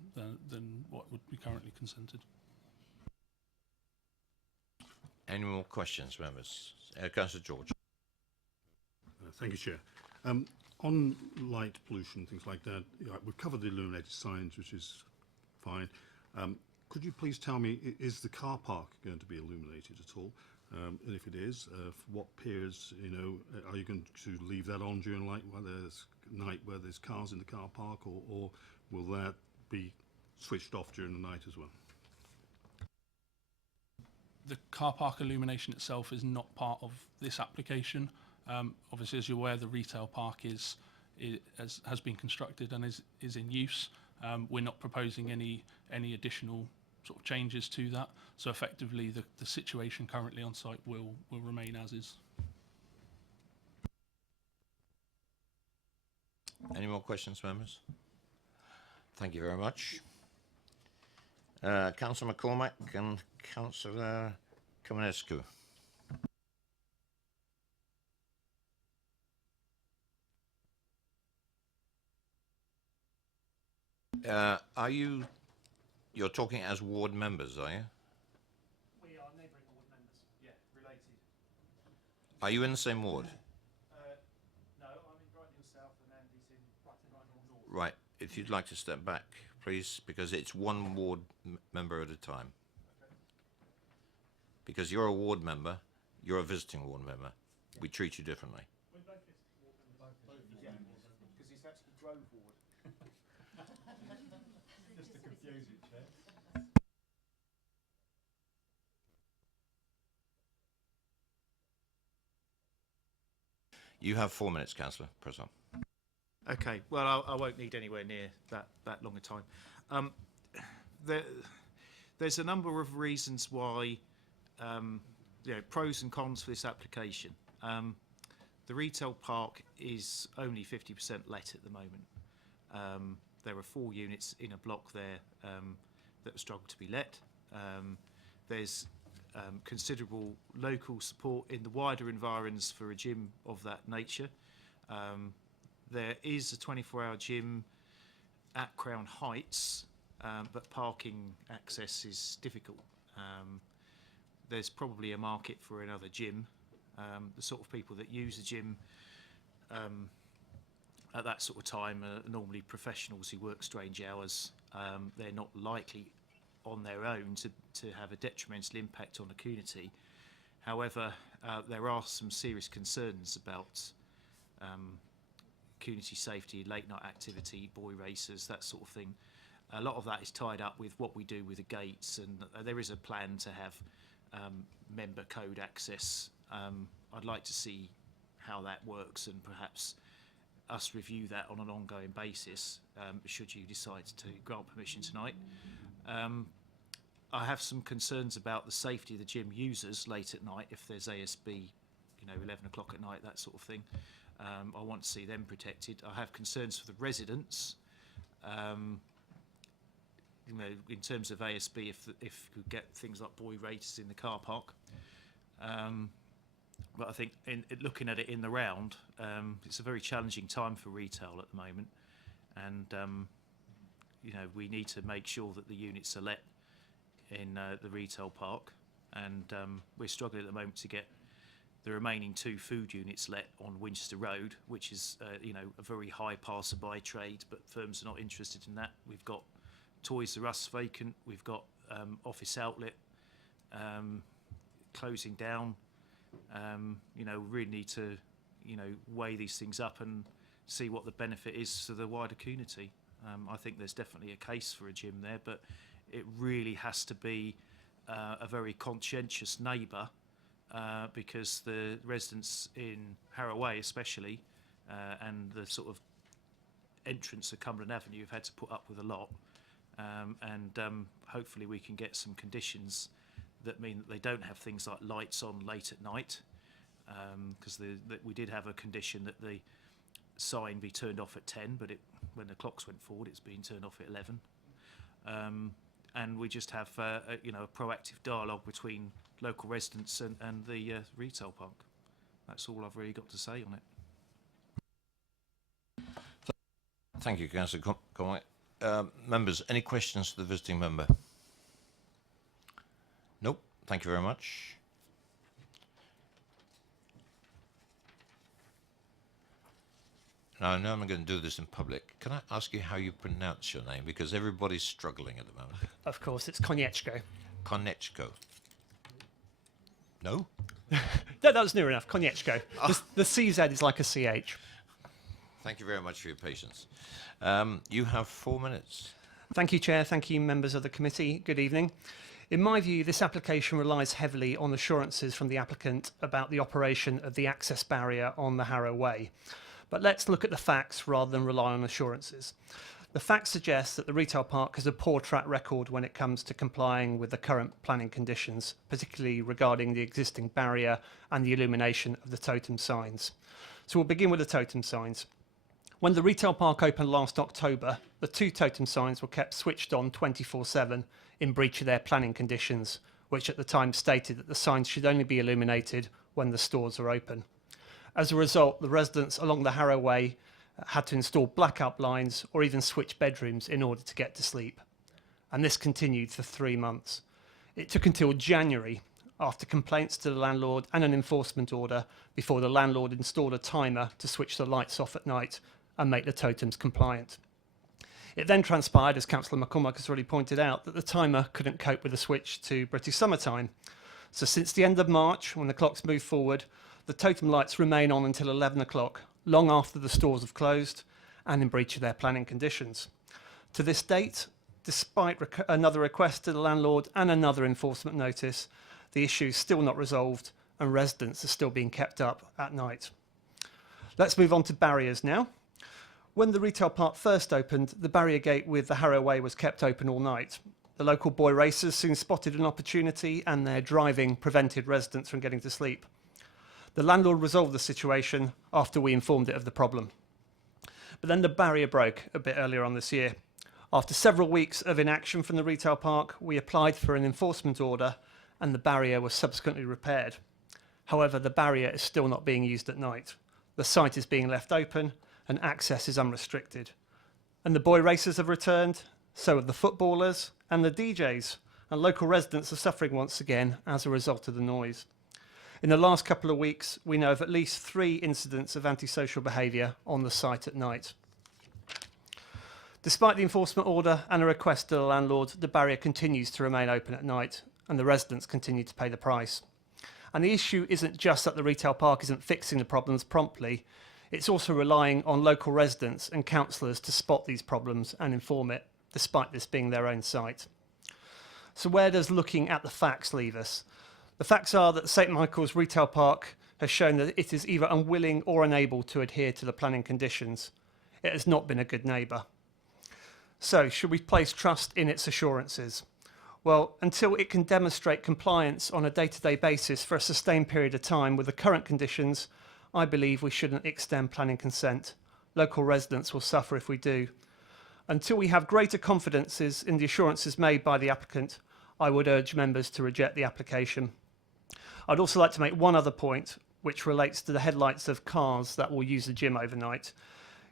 what would be currently consented. Any more questions, members? Councillor George. Thank you, Chair. On light pollution, things like that, we've covered the illuminated signs, which is fine. Could you please tell me, is the car park going to be illuminated at all? And if it is, for what periods, are you going to leave that on during night where there's cars in the car park, or will that be switched off during the night as well? The car park illumination itself is not part of this application. Obviously, as you're aware, the retail park has been constructed and is in use. We're not proposing any additional sort of changes to that. So effectively, the situation currently on site will remain as is. Any more questions, members? Thank you very much. Councillor McCormack and Councillor Kamenescu. You're talking as ward members, are you? We are neighbouring ward members, yeah, related. Are you in the same ward? No, I'm in Brighton Hill South and Andy's in Brighton Hill North. Right. If you'd like to step back, please, because it's one ward member at a time. Okay. Because you're a ward member, you're a visiting ward member. We treat you differently. We're both visiting ward members. Yeah, because it's actually Grove Ward. Just to confuse it, Chair. You have 4 minutes, Councillor. Press on. Okay, well, I won't need anywhere near that long a time. There's a number of reasons why, pros and cons for this application. The retail park is only 50% let at the moment. There are 4 units in a block there that struggle to be let. There's considerable local support in the wider environs for a gym of that nature. There is a 24-hour gym at Crown Heights, but parking access is difficult. There's probably a market for another gym. The sort of people that use a gym at that sort of time are normally professionals who work strange hours. They're not likely on their own to have a detrimental impact on the community. However, there are some serious concerns about community safety, late night activity, boy races, that sort of thing. A lot of that is tied up with what we do with the gates, and there is a plan to have member code access. I'd like to see how that works, and perhaps us review that on an ongoing basis, should you decide to grant permission tonight. I have some concerns about the safety of the gym users late at night, if there's ASB, 11 o'clock at night, that sort of thing. I want to see them protected. I have concerns for the residents, in terms of ASB, if you get things like boy races in the car park. But I think looking at it in the round, it's a very challenging time for retail at the moment, and we need to make sure that the units are let in the retail park, and we're struggling at the moment to get the remaining 2 food units let on Winchester Road, which is a very high passer-by trade, but firms are not interested in that. We've got Toys R Us vacant, we've got Office Outlet closing down. We really need to weigh these things up and see what the benefit is to the wider community. I think there's definitely a case for a gym there, but it really has to be a very conscientious neighbour, because the residents in Harrow Way especially, and the sort of entrance of Cumberland Avenue, have had to put up with a lot, and hopefully we can get some conditions that mean that they don't have things like lights on late at night, because we did have a condition that the sign be turned off at 10, but when the clocks went forward, it's been turned off at 11. And we just have a proactive dialogue between local residents and the retail park. That's all I've really got to say on it. Thank you, Councillor Conway. Members, any questions to the visiting member? Nope. Thank you very much. Now, I know I'm going to do this in public. Can I ask you how you pronounce your name? Because everybody's struggling at the moment. Of course, it's Konieczko. Konieczko. No? No, that was near enough. Konieczko. The CZ is like a CH. Thank you very much for your patience. You have 4 minutes. Thank you, Chair. Thank you, members of the committee. Good evening. In my view, this application relies heavily on assurances from the applicant about the operation of the access barrier on the Harrow Way. But let's look at the facts rather than rely on assurances. The facts suggest that the retail park has a poor track record when it comes to complying with the current planning conditions, particularly regarding the existing barrier and the illumination of the totem signs. So we'll begin with the totem signs. When the retail park opened last October, the 2 totem signs were kept switched on 24/7 in breach of their planning conditions, which at the time stated that the signs should only be illuminated when the stores are open. As a result, the residents along the Harrow Way had to install blackout blinds or even switch bedrooms in order to get to sleep. And this continued for 3 months. It took until January, after complaints to the landlord and an enforcement order, before the landlord installed a timer to switch the lights off at night and make the totems compliant. It then transpired, as Councillor McCormack has already pointed out, that the timer couldn't cope with the switch to British summertime. So since the end of March, when the clocks moved forward, the totem lights remain on until 11 o'clock, long after the stores have closed and in breach of their planning conditions. To this date, despite another request to the landlord and another enforcement notice, the issue is still not resolved and residents are still being kept up at night. Let's move on to barriers now. When the retail park first opened, the barrier gate with the Harrow Way was kept open all night. The local boy racers soon spotted an opportunity, and their driving prevented residents from getting to sleep. The landlord resolved the situation after we informed it of the problem. But then the barrier broke a bit earlier on this year. After several weeks of inaction from the retail park, we applied for an enforcement order, and the barrier was subsequently repaired. However, the barrier is still not being used at night. The site is being left open, and access is unrestricted. And the boy racers have returned, so have the footballers and the DJs, and local residents are suffering once again as a result of the noise. In the last couple of weeks, we know of at least 3 incidents of antisocial behaviour on the site at night. Despite the enforcement order and a request to the landlord, the barrier continues to remain open at night, and the residents continue to pay the price. And the issue isn't just that the retail park isn't fixing the problems promptly, it's also relying on local residents and councillors to spot these problems and inform it, despite this being their own site. So where does looking at the facts leave us? The facts are that St Michael's Retail Park has shown that it is either unwilling or unable to adhere to the planning conditions. It has not been a good neighbour. So, should we place trust in its assurances? Well, until it can demonstrate compliance on a day-to-day basis for a sustained period of time with the current conditions, I believe we shouldn't extend planning consent. Local residents will suffer if we do. Until we have greater confidences in the assurances made by the applicant, I would urge members to reject the application. I'd also like to make one other point, which relates to the headlights of cars that will use the gym overnight.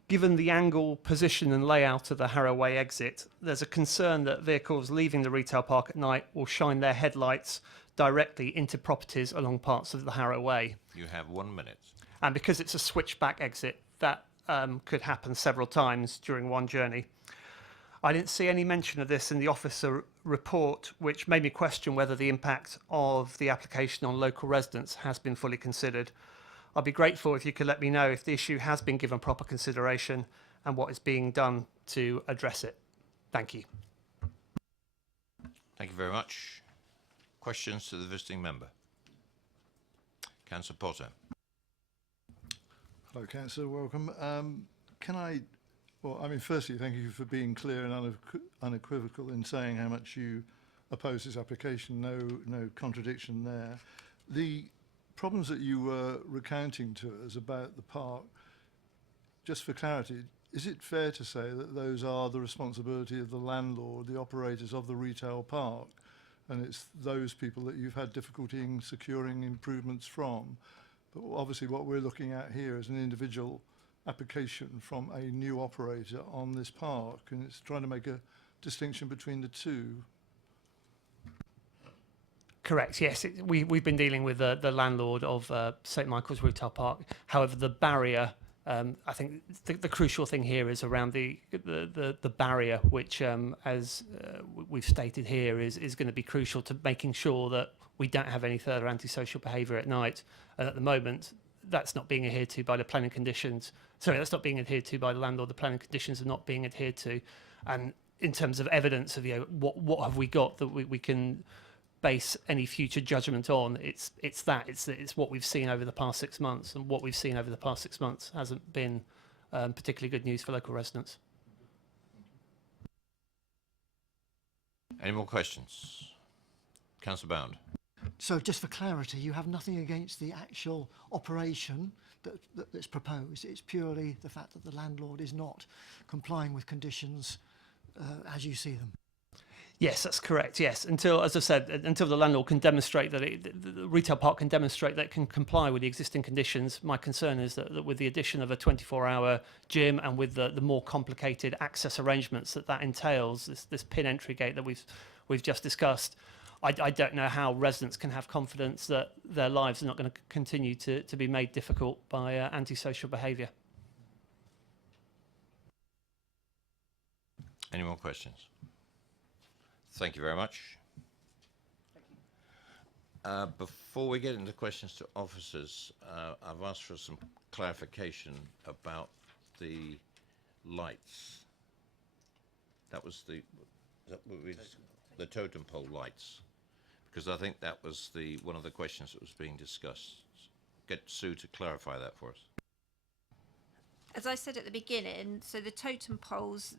Given the angle, position and layout of the Harrow Way exit, there's a concern that vehicles leaving the retail park at night will shine their headlights directly into properties along parts of the Harrow Way. You have 1 minute. And because it's a switchback exit, that could happen several times during one journey. I didn't see any mention of this in the officer report, which made me question whether the impact of the application on local residents has been fully considered. I'd be grateful if you could let me know if the issue has been given proper consideration and what is being done to address it. Thank you. Thank you very much. Questions to the visiting member? Councillor Potter. Hello, Councillor. Welcome. Firstly, thank you for being clear and unequivocal in saying how much you oppose this application. No contradiction there. The problems that you were recounting to us about the park, just for clarity, is it fair to say that those are the responsibility of the landlord, the operators of the retail park, and it's those people that you've had difficulty in securing improvements from? But obviously what we're looking at here is an individual application from a new operator on this park, and it's trying to make a distinction between the two. Correct, yes. We've been dealing with the landlord of St Michael's Retail Park. However, the barrier, I think the crucial thing here is around the barrier, which, as we've stated here, is going to be crucial to making sure that we don't have any further antisocial behaviour at night. And at the moment, that's not being adhered to by the planning conditions. Sorry, that's not being adhered to by the landlord. The planning conditions are not being adhered to. And in terms of evidence of what have we got that we can base any future judgment on, it's what we've seen over the past 6 months, and what we've seen over the past 6 months hasn't been particularly good news for local residents. Any more questions? Councillor Bound. So just for clarity, you have nothing against the actual operation that's proposed. It's purely the fact that the landlord is not complying with conditions as you see them. Yes, that's correct. Yes, as I said, until the landlord can demonstrate that the retail park can demonstrate that it can comply with the existing conditions. My concern is that with the addition of a 24-hour gym and with the more complicated access arrangements that entails, this pin entry gate that we've just discussed, I don't know how residents can have confidence that their lives are not going to continue to be made difficult by antisocial behaviour. Any more questions? Thank you very much. Before we get into questions to officers, I've asked for some clarification about the lights. That was the totem pole lights, because I think that was one of the questions that was being discussed. Get Sue to clarify that for us. As I said at the beginning, so the totem poles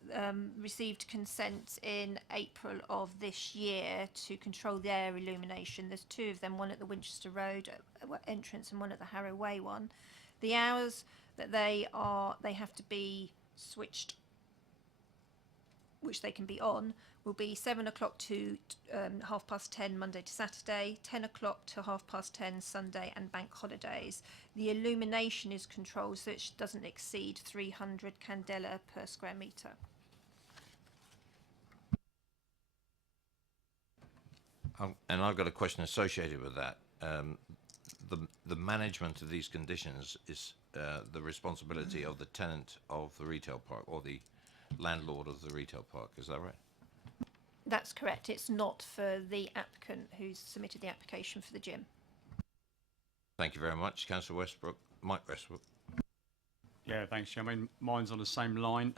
received consent in April of this year to control their illumination. There's two of them, one at the Winchester Road entrance and one at the Harrow Way one. The hours that they have to be switched, which they can be on, will be 7 o'clock to 10:30 Monday to Saturday, 10 o'clock to 10:30 Sunday and bank holidays. The illumination is controlled so it doesn't exceed 300 candela per square metre. And I've got a question associated with that. The management of these conditions is the responsibility of the tenant of the retail park or the landlord of the retail park. Is that right? That's correct. It's not for the applicant who's submitted the application for the gym. Thank you very much. Councillor Westbrook. Mike Westbrook. Yeah, thanks, Chair. I mean, mine's on the same line.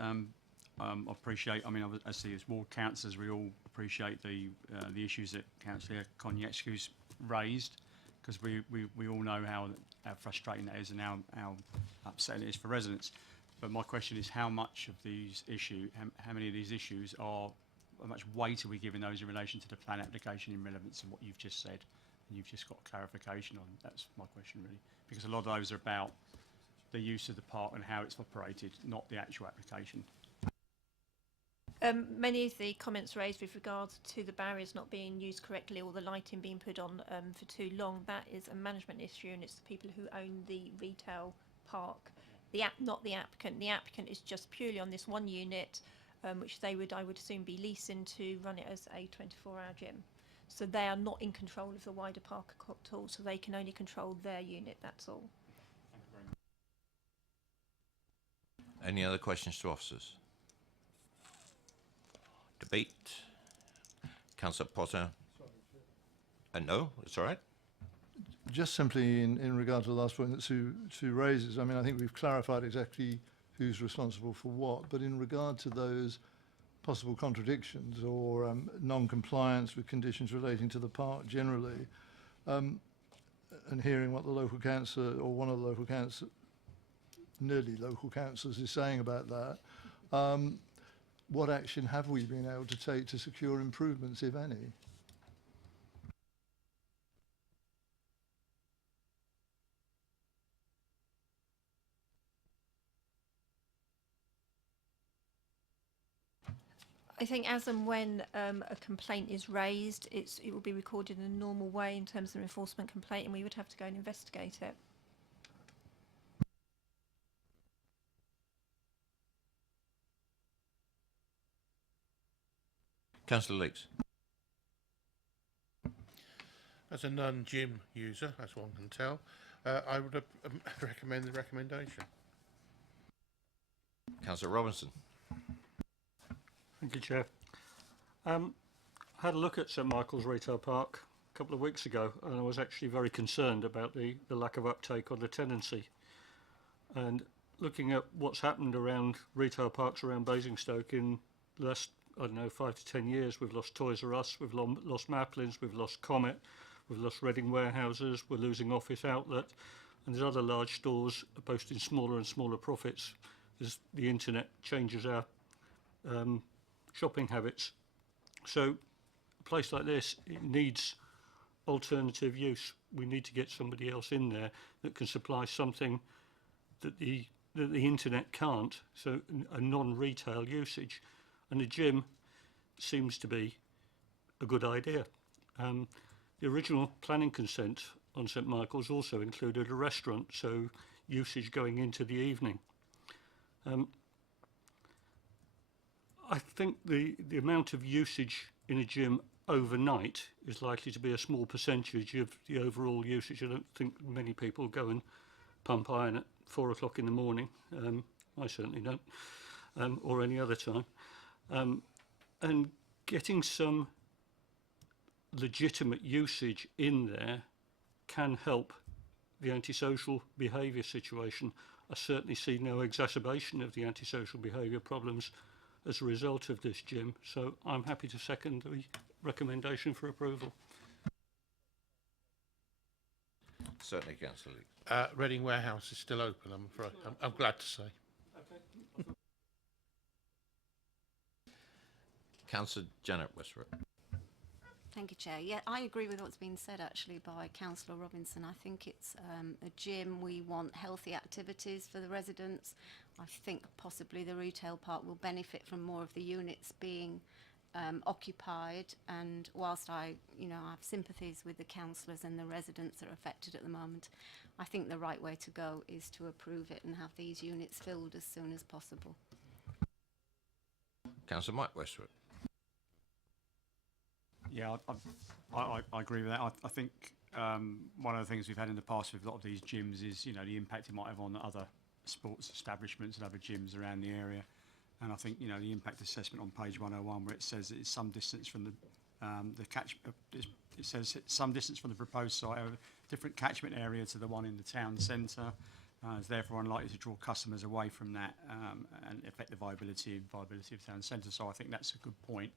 I appreciate, I mean, obviously as ward councillors, we all appreciate the issues that Councillor Konietzki's raised, because we all know how frustrating that is and how upsetting it is for residents. But my question is, how much of these issues, how many of these issues are, how much weight are we giving those in relation to the plan application in relevance to what you've just said? And you've just got clarification on. That's my question, really. Because a lot of those are about the use of the park and how it's operated, not the actual application. Many of the comments raised with regards to the barriers not being used correctly or the lighting being put on for too long, that is a management issue, and it's the people who own the retail park, not the applicant. The applicant is just purely on this one unit, which I would assume, be leasing to run it as a 24-hour gym. So they are not in control of the wider park at all, so they can only control their unit, that's all. Thank you very much. Any other questions to officers? Debate. Councillor Potter. No, it's all right. Just simply in regard to the last point that Sue raises, I mean, I think we've clarified exactly who's responsible for what, but in regard to those possible contradictions or non-compliance with conditions relating to the park generally, and hearing what the local council or one of the local council, nearly local councils is saying about that, what action have we been able to take to secure improvements, if any? I think as and when a complaint is raised, it will be recorded in a normal way in terms of an enforcement complaint, and we would have to go and investigate it. Councillor Leeks. As a non-gym user, as one can tell, I would recommend the recommendation. Councillor Robinson. Thank you, Chair. I had a look at St Michael's Retail Park a couple of weeks ago, and I was actually very concerned about the lack of uptake on the tenancy. And looking at what's happened around retail parks around Basingstoke in the last, I don't know, 5 to 10 years, we've lost Toys R Us, we've lost Maplin's, we've lost Comet, we've lost Reading Warehouses, we're losing Office Outlet, and there's other large stores posting smaller and smaller profits as the internet changes our shopping habits. So a place like this, it needs alternative use. We need to get somebody else in there that can supply something that the internet can't, so a non-retail usage. And a gym seems to be a good idea. The original planning consent on St Michael's also included a restaurant, so usage going into the evening. I think the amount of usage in a gym overnight is likely to be a small percentage of the overall usage. I don't think many people go and pump iron at 4 o'clock in the morning. I certainly don't, or any other time. And getting some legitimate usage in there can help the antisocial behaviour situation. I certainly see no exacerbation of the antisocial behaviour problems as a result of this gym, so I'm happy to second the recommendation for approval. Certainly, Councillor Leeks. Reading Warehouse is still open, I'm afraid. I'm glad to say. Councillor Janet Westbrook. Thank you, Chair. Yeah, I agree with what's been said actually by Councillor Robinson. I think it's a gym. We want healthy activities for the residents. I think possibly the retail part will benefit from more of the units being occupied. And whilst I have sympathies with the councillors and the residents that are affected at the moment, I think the right way to go is to approve it and have these units filled as soon as possible. Councillor Mike Westbrook. Yeah, I agree with that. I think one of the things we've had in the past with a lot of these gyms is, the impact it might have on other sports establishments and other gyms around the area. And I think, the impact assessment on page 101, where it says that it's some distance from the it says it's some distance from the proposed site, a different catchment area to the one in the town centre. Is therefore unlikely to draw customers away from that and affect the viability of town centre. So I think that's a good point.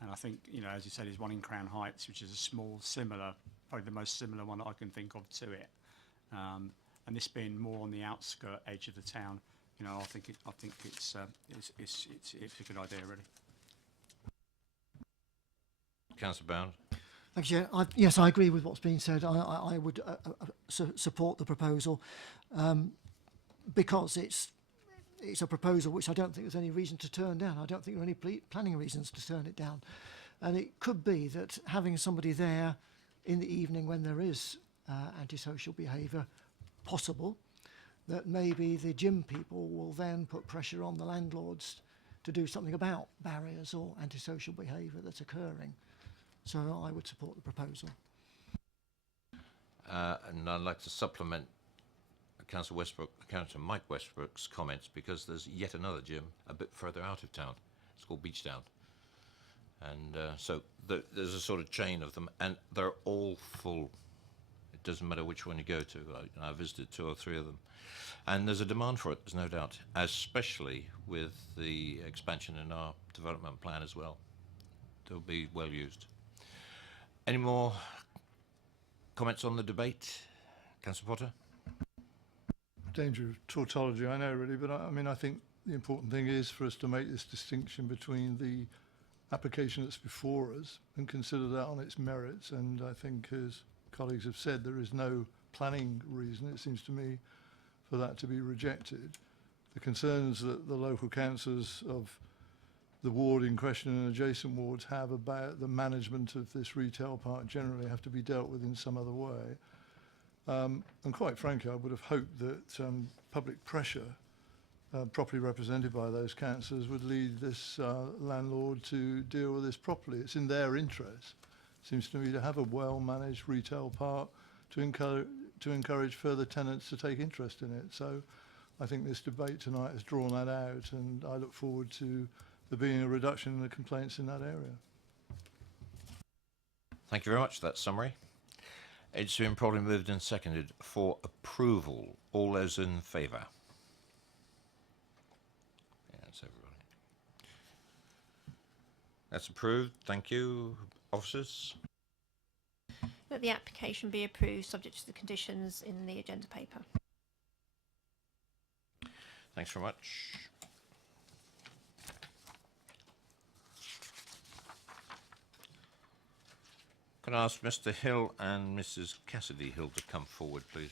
And I think, as you said, there's one in Crown Heights, which is a small, similar, probably the most similar one that I can think of to it. And this being more on the outskirt edge of the town, I think it's a good idea, really. Councillor Bound. Thank you, Chair. Yes, I agree with what's been said. I would support the proposal because it's a proposal which I don't think there's any reason to turn down. I don't think there are any planning reasons to turn it down. And it could be that having somebody there in the evening when there is antisocial behaviour possible, that maybe the gym people will then put pressure on the landlords to do something about barriers or antisocial behaviour that's occurring. So I would support the proposal. And I'd like to supplement Councillor Mike Westbrook's comments, because there's yet another gym a bit further out of town. It's called Beachtown. And so there's a sort of chain of them, and they're all full. It doesn't matter which one you go to. I visited 2 or 3 of them. And there's a demand for it, there's no doubt, especially with the expansion in our development plan as well. They'll be well used. Any more comments on the debate? Councillor Potter? Danger of tautology, I know really, but I think the important thing is for us to make this distinction between the application that's before us and consider that on its merits. And I think, as colleagues have said, there is no planning reason, it seems to me, for that to be rejected. The concerns that the local councillors of the ward in question and adjacent wards have about the management of this retail park generally have to be dealt with in some other way. And quite frankly, I would have hoped that public pressure, properly represented by those councillors, would lead this landlord to deal with this properly. It's in their interest, seems to me, to have a well-managed retail park to encourage further tenants to take interest in it. So I think this debate tonight has drawn that out, and I look forward to there being a reduction in the complaints in that area. Thank you very much for that summary. It's been probably moved and seconded for approval. All those in favour? Yeah, that's everybody. That's approved. Thank you. Officers? That the application be approved subject to the conditions in the agenda paper. Thanks very much. Can I ask Mr. Hill and Mrs. Cassidy Hill to come forward, please?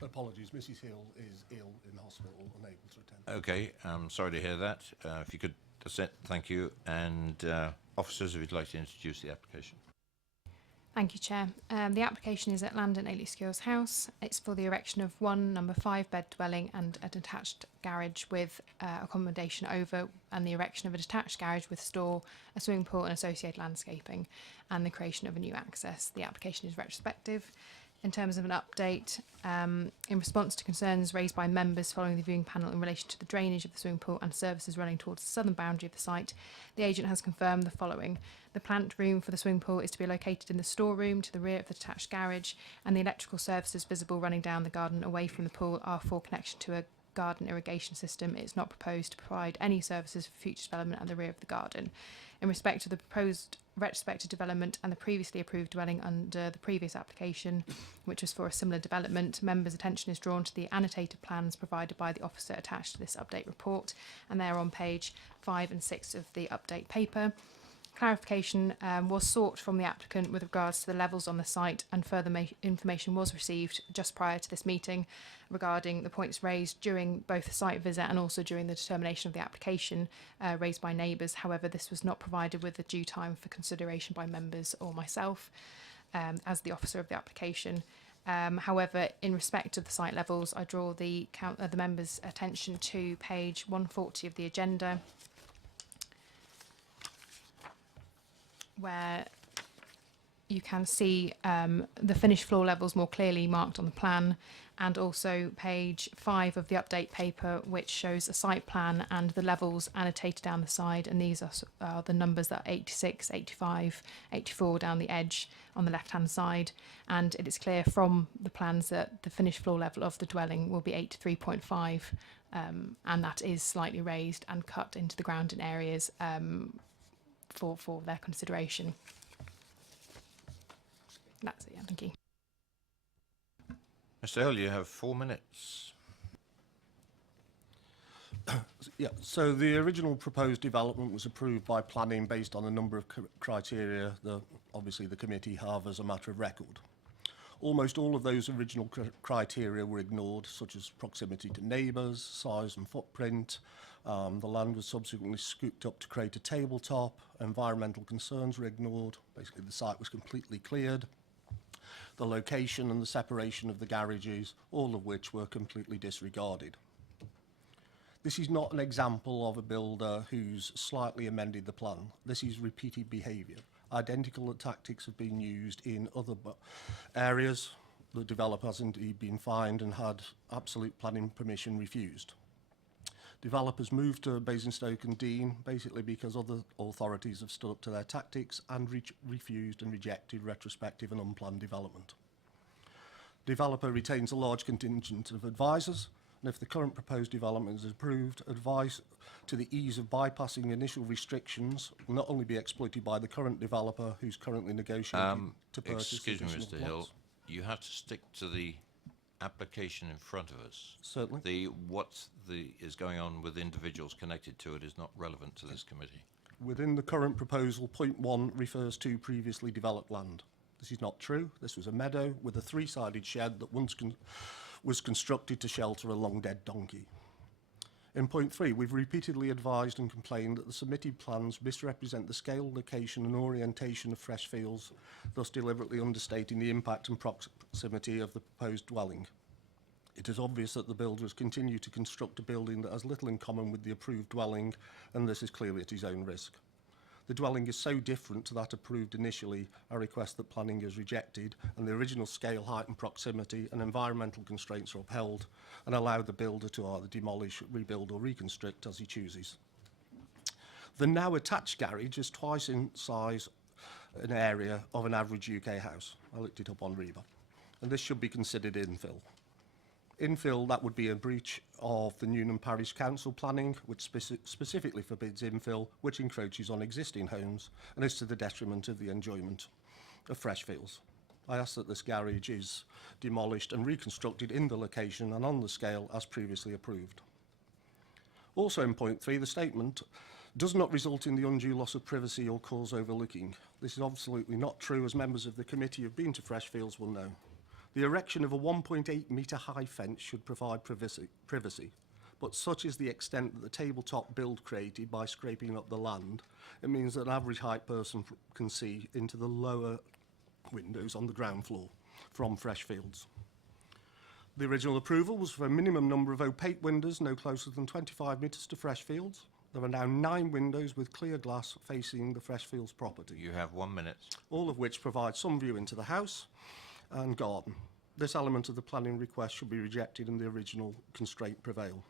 Apologies, Mrs. Hill is ill in hospital, unable to attend. Okay, I'm sorry to hear that. If you could, that's it, thank you. And officers, if you'd like to introduce the application. Thank you, Chair. The application is at Landon Ailey House. It's for the erection of one number 5-bed dwelling and a detached garage with accommodation over, and the erection of a detached garage with store, a swimming pool and associated landscaping, and the creation of a new access. The application is retrospective. In terms of an update, in response to concerns raised by members following the viewing panel in relation to the drainage of the swimming pool and services running towards the southern boundary of the site, the agent has confirmed the following. The plant room for the swimming pool is to be located in the storeroom to the rear of the detached garage, and the electrical services visible running down the garden away from the pool are for connection to a garden irrigation system, it is not proposed to provide any services for future development at the rear of the garden. In respect to the proposed retrospective development and the previously approved dwelling under the previous application, which was for a similar development, members' attention is drawn to the annotated plans provided by the officer attached to this update report, and they are on page 5 and 6 of the update paper. Clarification was sought from the applicant with regards to the levels on the site, and further information was received just prior to this meeting regarding the points raised during both the site visit and also during the determination of the application raised by neighbours. However, this was not provided with the due time for consideration by members or myself as the officer of the application. However, in respect of the site levels, I draw the members' attention to page 140 of the agenda, where you can see the finished floor levels more clearly marked on the plan, and also page 5 of the update paper, which shows a site plan and the levels annotated down the side, and these are the numbers that are 86, 85, 84 down the edge on the left hand side, and it is clear from the plans that the finished floor level of the dwelling will be 83.5, and that is slightly raised and cut into the ground in areas for their consideration. That's it, yeah, thank you. Mr. Hill, you have 4 minutes. Yeah, so the original proposed development was approved by planning based on a number of criteria that obviously the committee have as a matter of record. Almost all of those original criteria were ignored, such as proximity to neighbours, size and footprint. The land was subsequently scooped up to create a tabletop. Environmental concerns were ignored. Basically, the site was completely cleared. The location and the separation of the garages, all of which were completely disregarded. This is not an example of a builder who's slightly amended the plan. This is repeated behaviour. Identical tactics have been used in other areas. The developer has indeed been fined and had absolute planning permission refused. Developers moved to Basingstoke and Dean basically because other authorities have stood up to their tactics and refused and rejected retrospective and unplanned development. Developer retains a large contingent of advisors, and if the current proposed development is approved, advice to the ease of bypassing initial restrictions will not only be exploited by the current developer who's currently negotiating to purchase Excuse me, additional Mr. Hill. plots. You have to stick to the application in front of us. Certainly. What is going on with individuals connected to it is not relevant to this committee. Within the current proposal, point 1 refers to previously developed land. This is not true. This was a meadow with a 3-sided shed that once was constructed to shelter a long-dead donkey. In point 3, we've repeatedly advised and complained that the submitted plans misrepresent the scale, location and orientation of fresh fields, thus deliberately understating the impact and proximity of the proposed dwelling. It is obvious that the builders continue to construct a building that has little in common with the approved dwelling, and this is clearly at his own risk. The dwelling is so different to that approved initially, I request that planning is rejected and the original scale, height and proximity and environmental constraints are upheld, and allow the builder to either demolish, rebuild or reconstruct as he chooses. The now attached garage is twice in size an area of an average UK house. I looked it up on Reba, and this should be considered infill. Infill, that would be a breach of the Newnham Parish Council planning, which specifically forbids infill, which encroaches on existing homes and is to the detriment of the enjoyment of fresh fields. I ask that this garage is demolished and reconstructed in the location and on the scale as previously approved. Also in point 3, the statement does not result in the undue loss of privacy or cause overlooking. This is absolutely not true, as members of the committee who have been to Freshfields will know. The erection of a 1.8 metre high fence should provide privacy, but such is the extent that the tabletop build created by scraping up the land, it means that an average height person can see into the lower windows on the ground floor from Freshfields. The original approval was for a minimum number of opaque windows no closer than 25 metres to Freshfields. There are now 9 windows with clear glass facing the Freshfields property. You have 1 minute. All of which provide some view into the house and garden. This element of the planning request should be rejected and the original constraint prevail.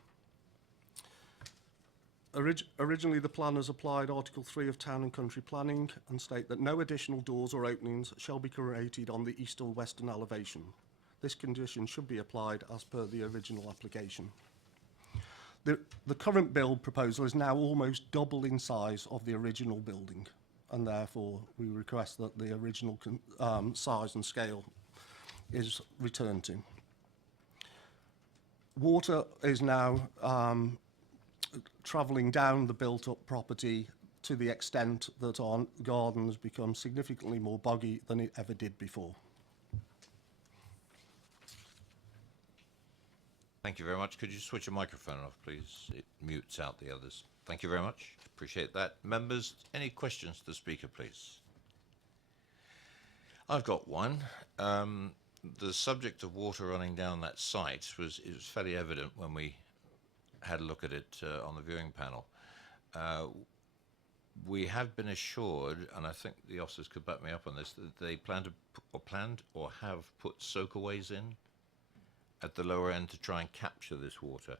Originally, the planners applied Article 3 of Town and Country Planning and state that no additional doors or openings shall be created on the east or western elevation. This condition should be applied as per the original application. The current build proposal is now almost double in size of the original building, and therefore we request that the original size and scale is returned to. Water is now travelling down the built-up property to the extent that our garden has become significantly more boggy than it ever did before. Thank you very much. Could you switch your microphone off, please? It mutes out the others. Thank you very much. Appreciate that. Members, any questions to the speaker, please? I've got one. The subject of water running down that site was fairly evident when we had a look at it on the viewing panel. We have been assured, and I think the officers could back me up on this, that they planned or have put soakaways in at the lower end to try and capture this water.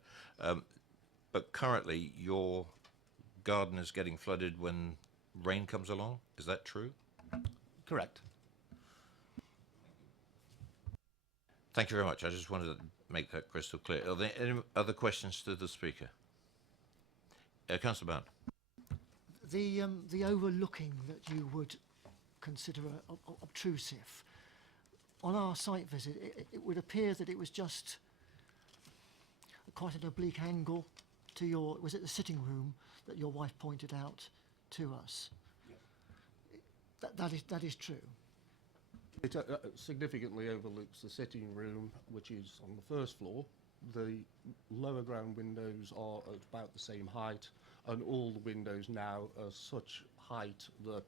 But currently, your garden is getting flooded when rain comes along. Is that true? Correct. Thank you very much. I just wanted to make that crystal clear. Are there any other questions to the speaker? Councillor Bound. The overlooking that you would consider obtrusive, on our site visit, it would appear that it was just quite an oblique angle to your, was it the sitting room that your wife pointed out to us? Yeah. That is true. It significantly overlooks the sitting room, which is on the first floor. The lower ground windows are at about the same height, and all the windows now are such height that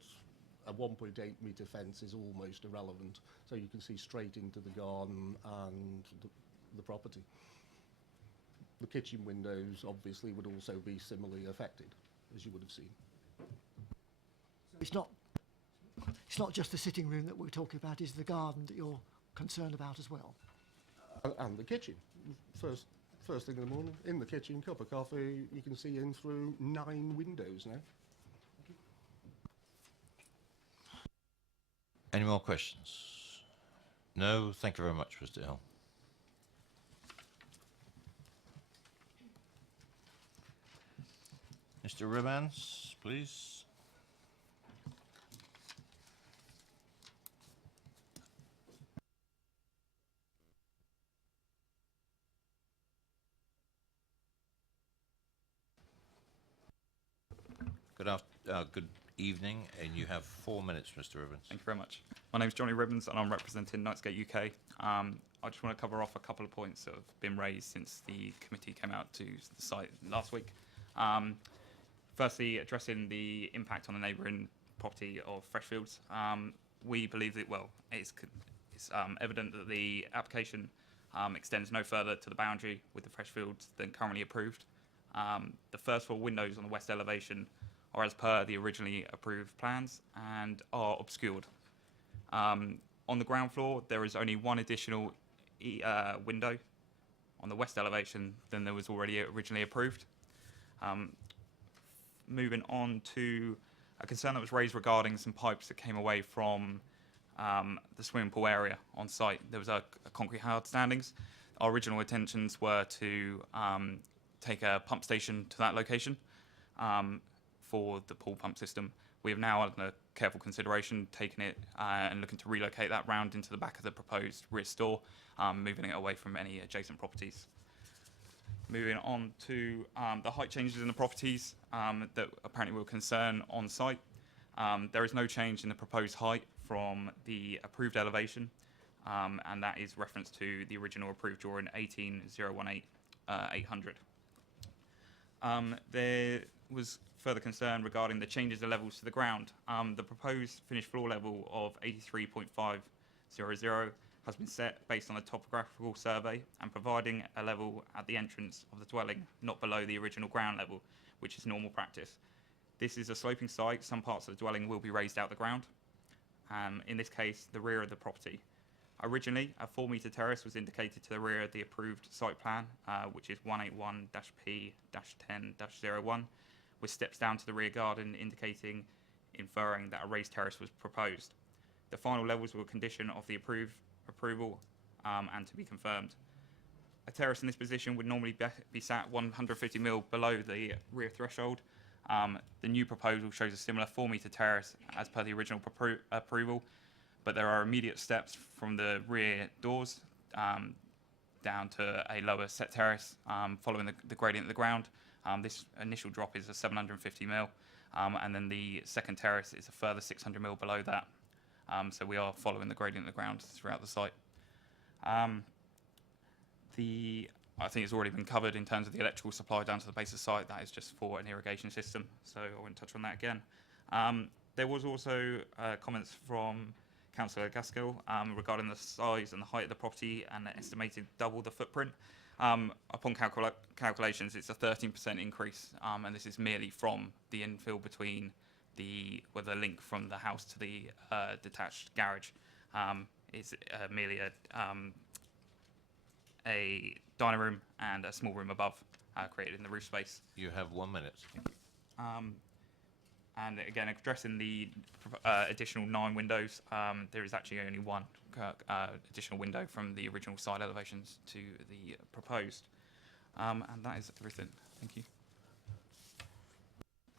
a 1.8 metre fence is almost irrelevant, so you can see straight into the garden and the property. The kitchen windows obviously would also be similarly affected, as you would have seen. So it's not just the sitting room that we're talking about, it's the garden that you're concerned about as well. And the kitchen. First thing in the morning, in the kitchen, cup of coffee, you can see in through 9 windows now. Any more questions? No? Thank you very much, Mr. Hill. Mr. Ribbans, please. Good evening, and you have 4 minutes, Mr. Ribbans. Thank you very much. My name's Johnny Ribbans, and I'm representing Knightsgate UK. I just want to cover off a couple of points that have been raised since the committee came out to the site last week. Firstly, addressing the impact on the neighbouring property of Freshfields. We believe that, well, it's evident that the application extends no further to the boundary with the Freshfields than currently approved. The first floor windows on the west elevation are as per the originally approved plans and are obscured. On the ground floor, there is only one additional window on the west elevation than there was already originally approved. Moving on to a concern that was raised regarding some pipes that came away from the swimming pool area on site. There was a concrete hard standings. Our original intentions were to take a pump station to that location for the pool pump system. We have now, under careful consideration, taken it and looking to relocate that round into the back of the proposed rear store, moving it away from any adjacent properties. Moving on to the height changes in the properties that apparently will concern on site. There is no change in the proposed height from the approved elevation, and that is referenced to the original approved drawing 18.018.800. There was further concern regarding the changes of levels to the ground. The proposed finished floor level of 83.500 has been set based on a topographical survey and providing a level at the entrance of the dwelling not below the original ground level, which is normal practice. This is a sloping site. Some parts of the dwelling will be raised out the ground. In this case, the rear of the property. Originally, a 4-metre terrace was indicated to the rear of the approved site plan, which is 181-P-10-01, with steps down to the rear garden inferring that a raised terrace was proposed. The final levels were a condition of the approval and to be confirmed. A terrace in this position would normally be sat 150 mil below the rear threshold. The new proposal shows a similar 4 metre terrace as per the original approval, but there are immediate steps from the rear doors down to a lower set terrace following the gradient of the ground. This initial drop is a 750 mil, and then the second terrace is a further 600 mil below that. So we are following the gradient of the ground throughout the site. I think it's already been covered in terms of the electrical supply down to the base of the site. That is just for an irrigation system, so I won't touch on that again. There was also comments from Councillor Gaskell regarding the size and the height of the property and the estimated double the footprint. Upon calculations, it's a 13% increase, and this is merely from the infill between the link from the house to the detached garage. It's merely a dining room and a small room above created in the roof space. You have 1 minute. And again, addressing the additional 9 windows, there is actually only one additional window from the original side elevations to the proposed. And that is everything. Thank you.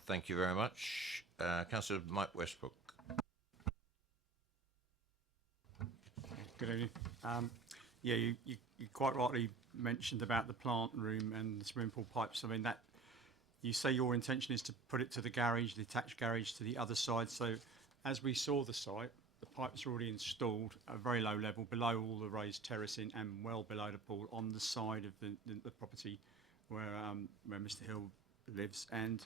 Thank you very much. Councillor Mike Westbrook. Good evening. Yeah, you quite rightly mentioned about the plant room and the swimming pool pipes. I mean, that you say your intention is to put it to the garage, the attached garage to the other side. So as we saw the site, the pipes are already installed at a very low level, below all the raised terracing and well below the pool on the side of the property where Mr. Hill lives. And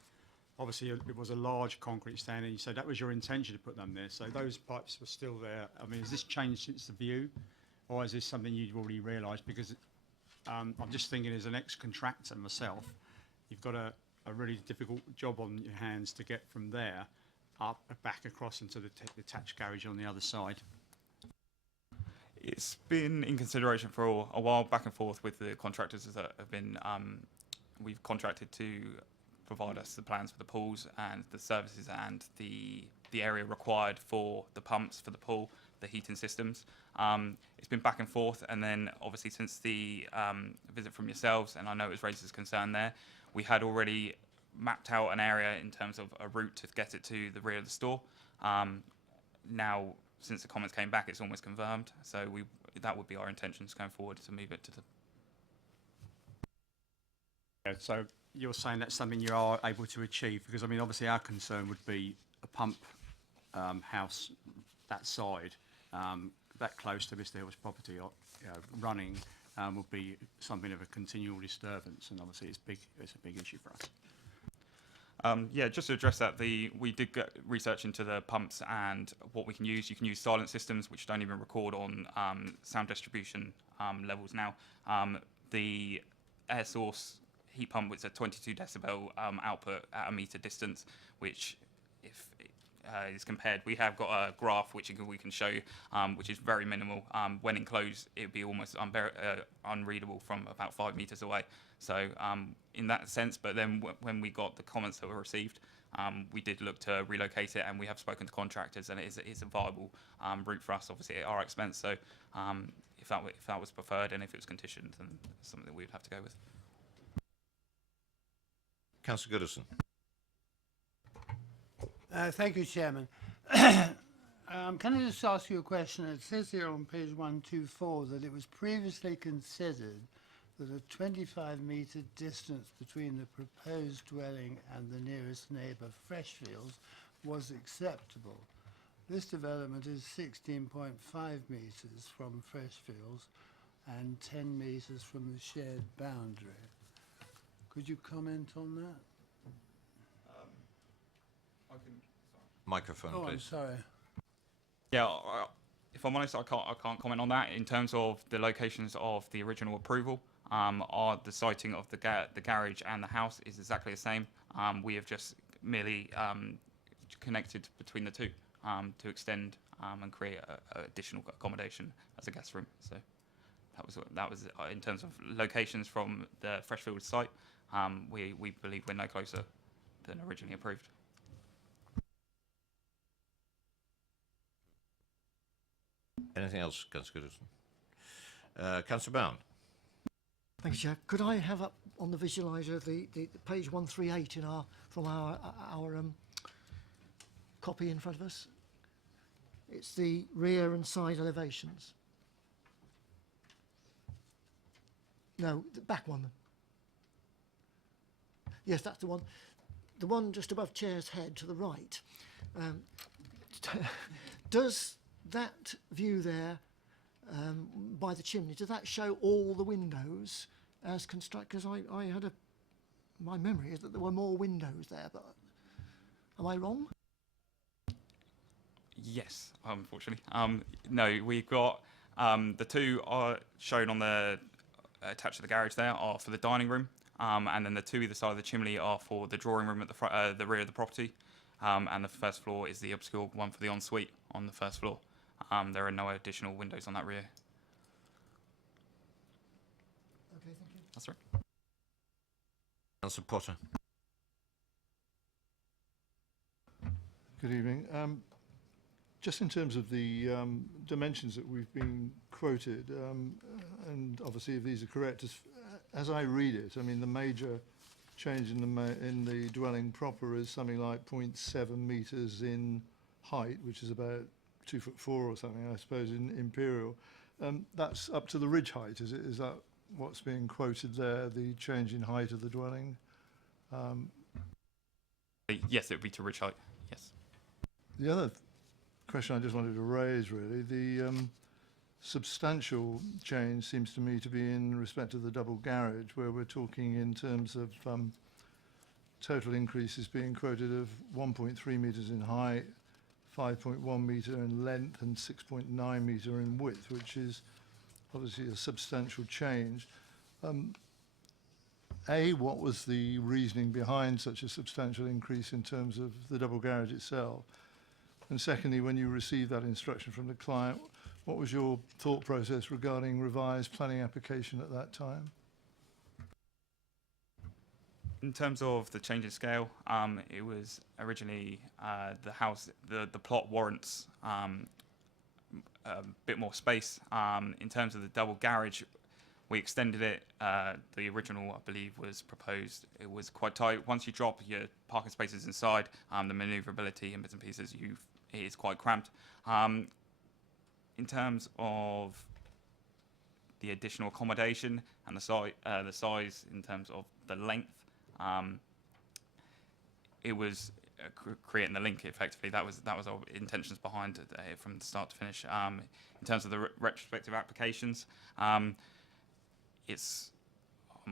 obviously it was a large concrete stand, and you said that was your intention to put them there. So those pipes were still there. I mean, has this changed since the view? Or is this something you'd already realised? Because I'm just thinking, as an ex-contractor myself, you've got a really difficult job on your hands to get from there up, back across into the detached garage on the other side. It's been in consideration for a while, back and forth with the contractors that have been. We've contracted to provide us the plans for the pools and the services and the area required for the pumps for the pool, the heating systems. It's been back and forth, and then obviously since the visit from yourselves, and I know it was raised as concern there, we had already mapped out an area in terms of a route to get it to the rear of the store. Now, since the comments came back, it's almost confirmed, so that would be our intentions going forward, to move it to the... Yeah, so you're saying that's something you are able to achieve? Because, I mean, obviously our concern would be a pump house that side, that close to Mr. Hill's property, running would be something of a continual disturbance, and obviously it's a big issue for us. Yeah, just to address that, we did get research into the pumps and what we can use. You can use silent systems, which don't even record on sound distribution levels now. The air source heat pump with a 22 decibel output at a metre distance, which if is compared, we have got a graph which we can show you, which is very minimal. When enclosed, it would be almost unreadable from about 5 metres away. So in that sense, but then when we got the comments that were received, we did look to relocate it, and we have spoken to contractors, and it is a viable route for us, obviously at our expense. So if that was preferred and if it was conditioned, then it's something that we would have to go with. Councillor Goodison. Thank you, Chairman. Can I just ask you a question? It says here on page 124 that it was previously considered that a 25-metre distance between the proposed dwelling and the nearest neighbour, Freshfields, was acceptable. This development is 16.5 metres from Freshfields and 10 metres from the shared boundary. Could you comment on that? Microphone, please. I'm sorry. Yeah, if I'm honest, I can't comment on that. In terms of the locations of the original approval, the siting of the garage and the house is exactly the same. We have just merely connected between the two to extend and create additional accommodation as a guest room. So that was in terms of locations from the Freshfield site. We believe we're no closer than originally approved. Anything else, Councillor Goodison? Councillor Bound. Thank you, Chair. Could I have up on the visualiser the page 138 in from our copy in front of us? It's the rear and side elevations. No, the back one. Yes, that's the one. The one just above Chair's head to the right. Does that view there by the chimney, does that show all the windows as constructed? Because I had my memory is that there were more windows there, but am I wrong? Yes, unfortunately. No, we've got the two are shown on the attached to the garage there are for the dining room, and then the two either side of the chimney are for the drawing room at the front, the rear of the property, and the first floor is the obscure one for the ensuite on the first floor. There are no additional windows on that rear. Okay, thank you. That's right. Councillor Potter. Good evening. Just in terms of the dimensions that we've been quoted, and obviously if these are correct, as I read it, I mean the major change in the dwelling proper is something like 0.7 metres in height, which is about 2'4" or something, I suppose, in imperial. That's up to the ridge height, is it? Is that what's being quoted there, the change in height of the dwelling? Yes, it would be to ridge height. Yes. The other question I just wanted to raise, really, the substantial change seems to me to be in respect to the double garage, where we're talking in terms of total increases being quoted of 1.3 metres in height, 5.1 metre in length and 6.9 metre in width, which is obviously a substantial change. A, what was the reasoning behind such a substantial increase in terms of the double garage itself? And secondly, when you received that instruction from the client, what was your thought process regarding revised planning application at that time? In terms of the change in scale, it was originally the house, the plot warrants a bit more space. In terms of the double garage, we extended it. The original, I believe, was proposed. It was quite tight. Once you drop your parking spaces inside, the manoeuvrability in bits and pieces, it is quite cramped. In terms of the additional accommodation and the size in terms of the length, it was creating the link effectively. That was our intentions behind it from start to finish. In terms of the retrospective applications, I'm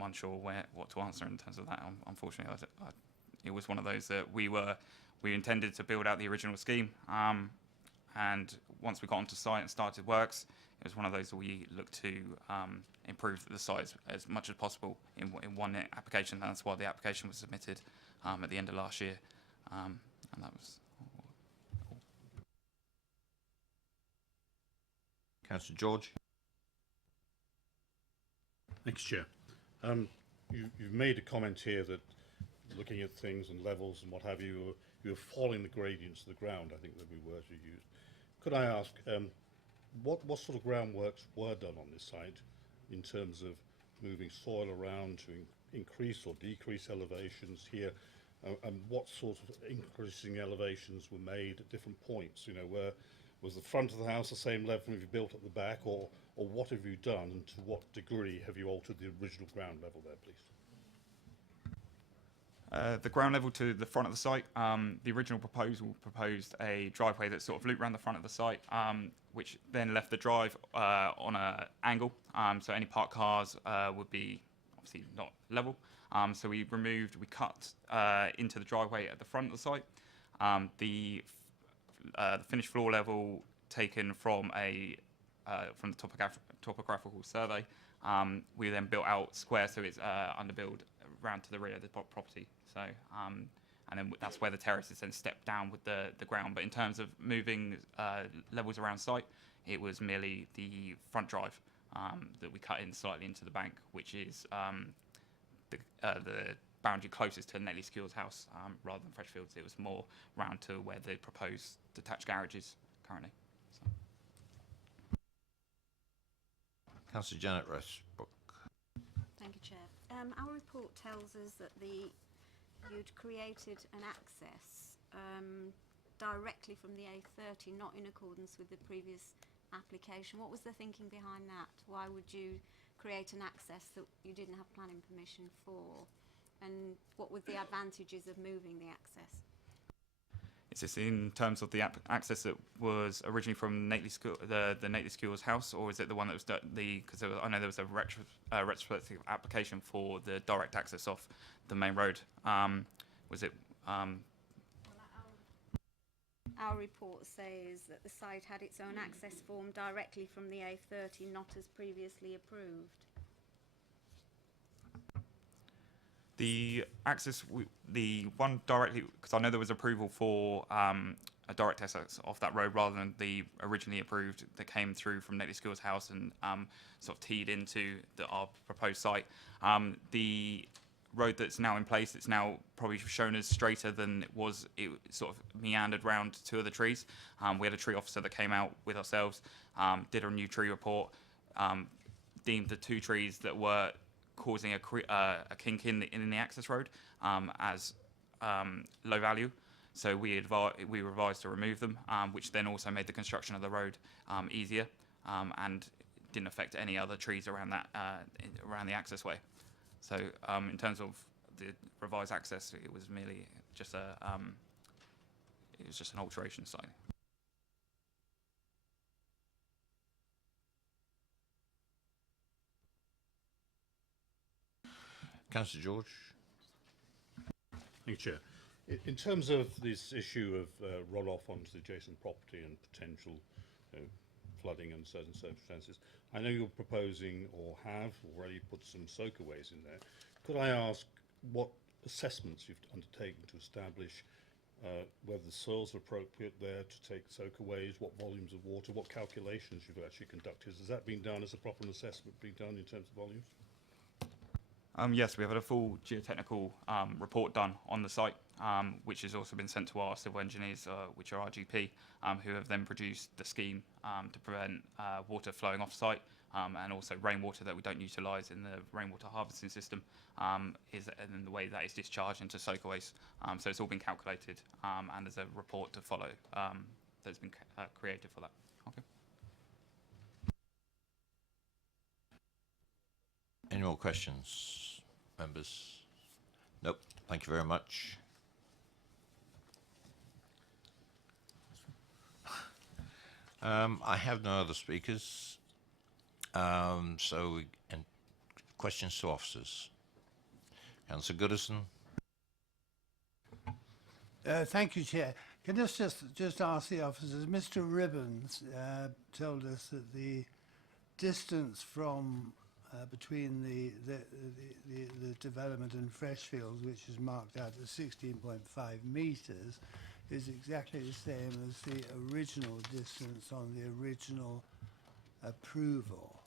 unsure what to answer in terms of that. Unfortunately, it was one of those that we intended to build out the original scheme, and once we got onto site and started works, it was one of those that we looked to improve the size as much as possible in one application. And that's why the application was submitted at the end of last year, and that was all. Councillor George. Thanks, Chair. You've made a comment here that looking at things and levels and what have you, you're following the gradients of the ground, I think that we words you used. Could I ask, what sort of groundworks were done on this site in terms of moving soil around to increase or decrease elevations here, and what sort of increasing elevations were made at different points? You know, was the front of the house the same level as you built at the back, or what have you done, and to what degree have you altered the original ground level there, please? The ground level to the front of the site, the original proposal proposed a driveway that sort of looped around the front of the site, which then left the drive on an angle, so any parked cars would be obviously not level. So we cut into the driveway at the front of the site. The finished floor level taken from the topographical survey. We then built out square, so it's underbuilt round to the rear of the property. So, and then that's where the terraces then step down with the ground. But in terms of moving levels around site, it was merely the front drive that we cut in slightly into the bank, which is the boundary closest to Netley Skills house rather than Freshfields. It was more round to where the proposed detached garage is currently. So. Councillor Janet Westbrook. Thank Our report tells us that you'd created an access directly from the A30, not in accordance with the previous application. What was the thinking behind that? Why would you create an access that you didn't have planning permission for? And what were the advantages of moving the access? Is this in terms of the access that was originally from Nately School, the Nately School's house, or is it the one that was because I know there was a retrospective application for the direct access off the main road. Was it? Our report says that the site had its own access form directly from the A30, not as previously approved. The access, the one directly, because I know there was approval for a direct access off that road rather than the originally approved that came through from Nately School's house and sort of teed into our proposed site. The road that's now in place, it's now probably shown as straighter than it was. It sort of meandered round two of the trees. We had a tree officer that came out with ourselves, did a new tree report, deemed the two trees that were causing a kink in the access road as low value. So we revised to remove them, which then also made the construction of the road easier and didn't affect any other trees around that around the access way. So in terms of the revised access, it was merely just an alteration slightly. Councillor George. Thank you, Chair. In terms of this issue of runoff onto the adjacent property and potential flooding under certain circumstances, I know you're proposing or have already put some soakaways in there. Could I ask what assessments you've undertaken to establish whether the soils are appropriate there to take soakaways, what volumes of water, what calculations you've actually conducted? Has that been done as a proper assessment being done in terms of volumes? Yes, we have had a full geotechnical report done on the site, which has also been sent to our civil engineers, which are RGP, who have then produced the scheme to prevent water flowing off site and also rainwater that we don't utilise in the rainwater harvesting system, and the way that is discharged into soakaways. So it's all been calculated and there's a report to follow that's been created for that. Okay. Any more questions, members? Nope. Thank you very much. I have no other speakers. And questions to officers. Councillor Goodison. Thank you, Chair. Can I just ask the officers? Mr. Ribbons told us that the distance from between the development and Freshfields, which is marked out at 16.5 metres, is exactly the same as the original distance on the original approval.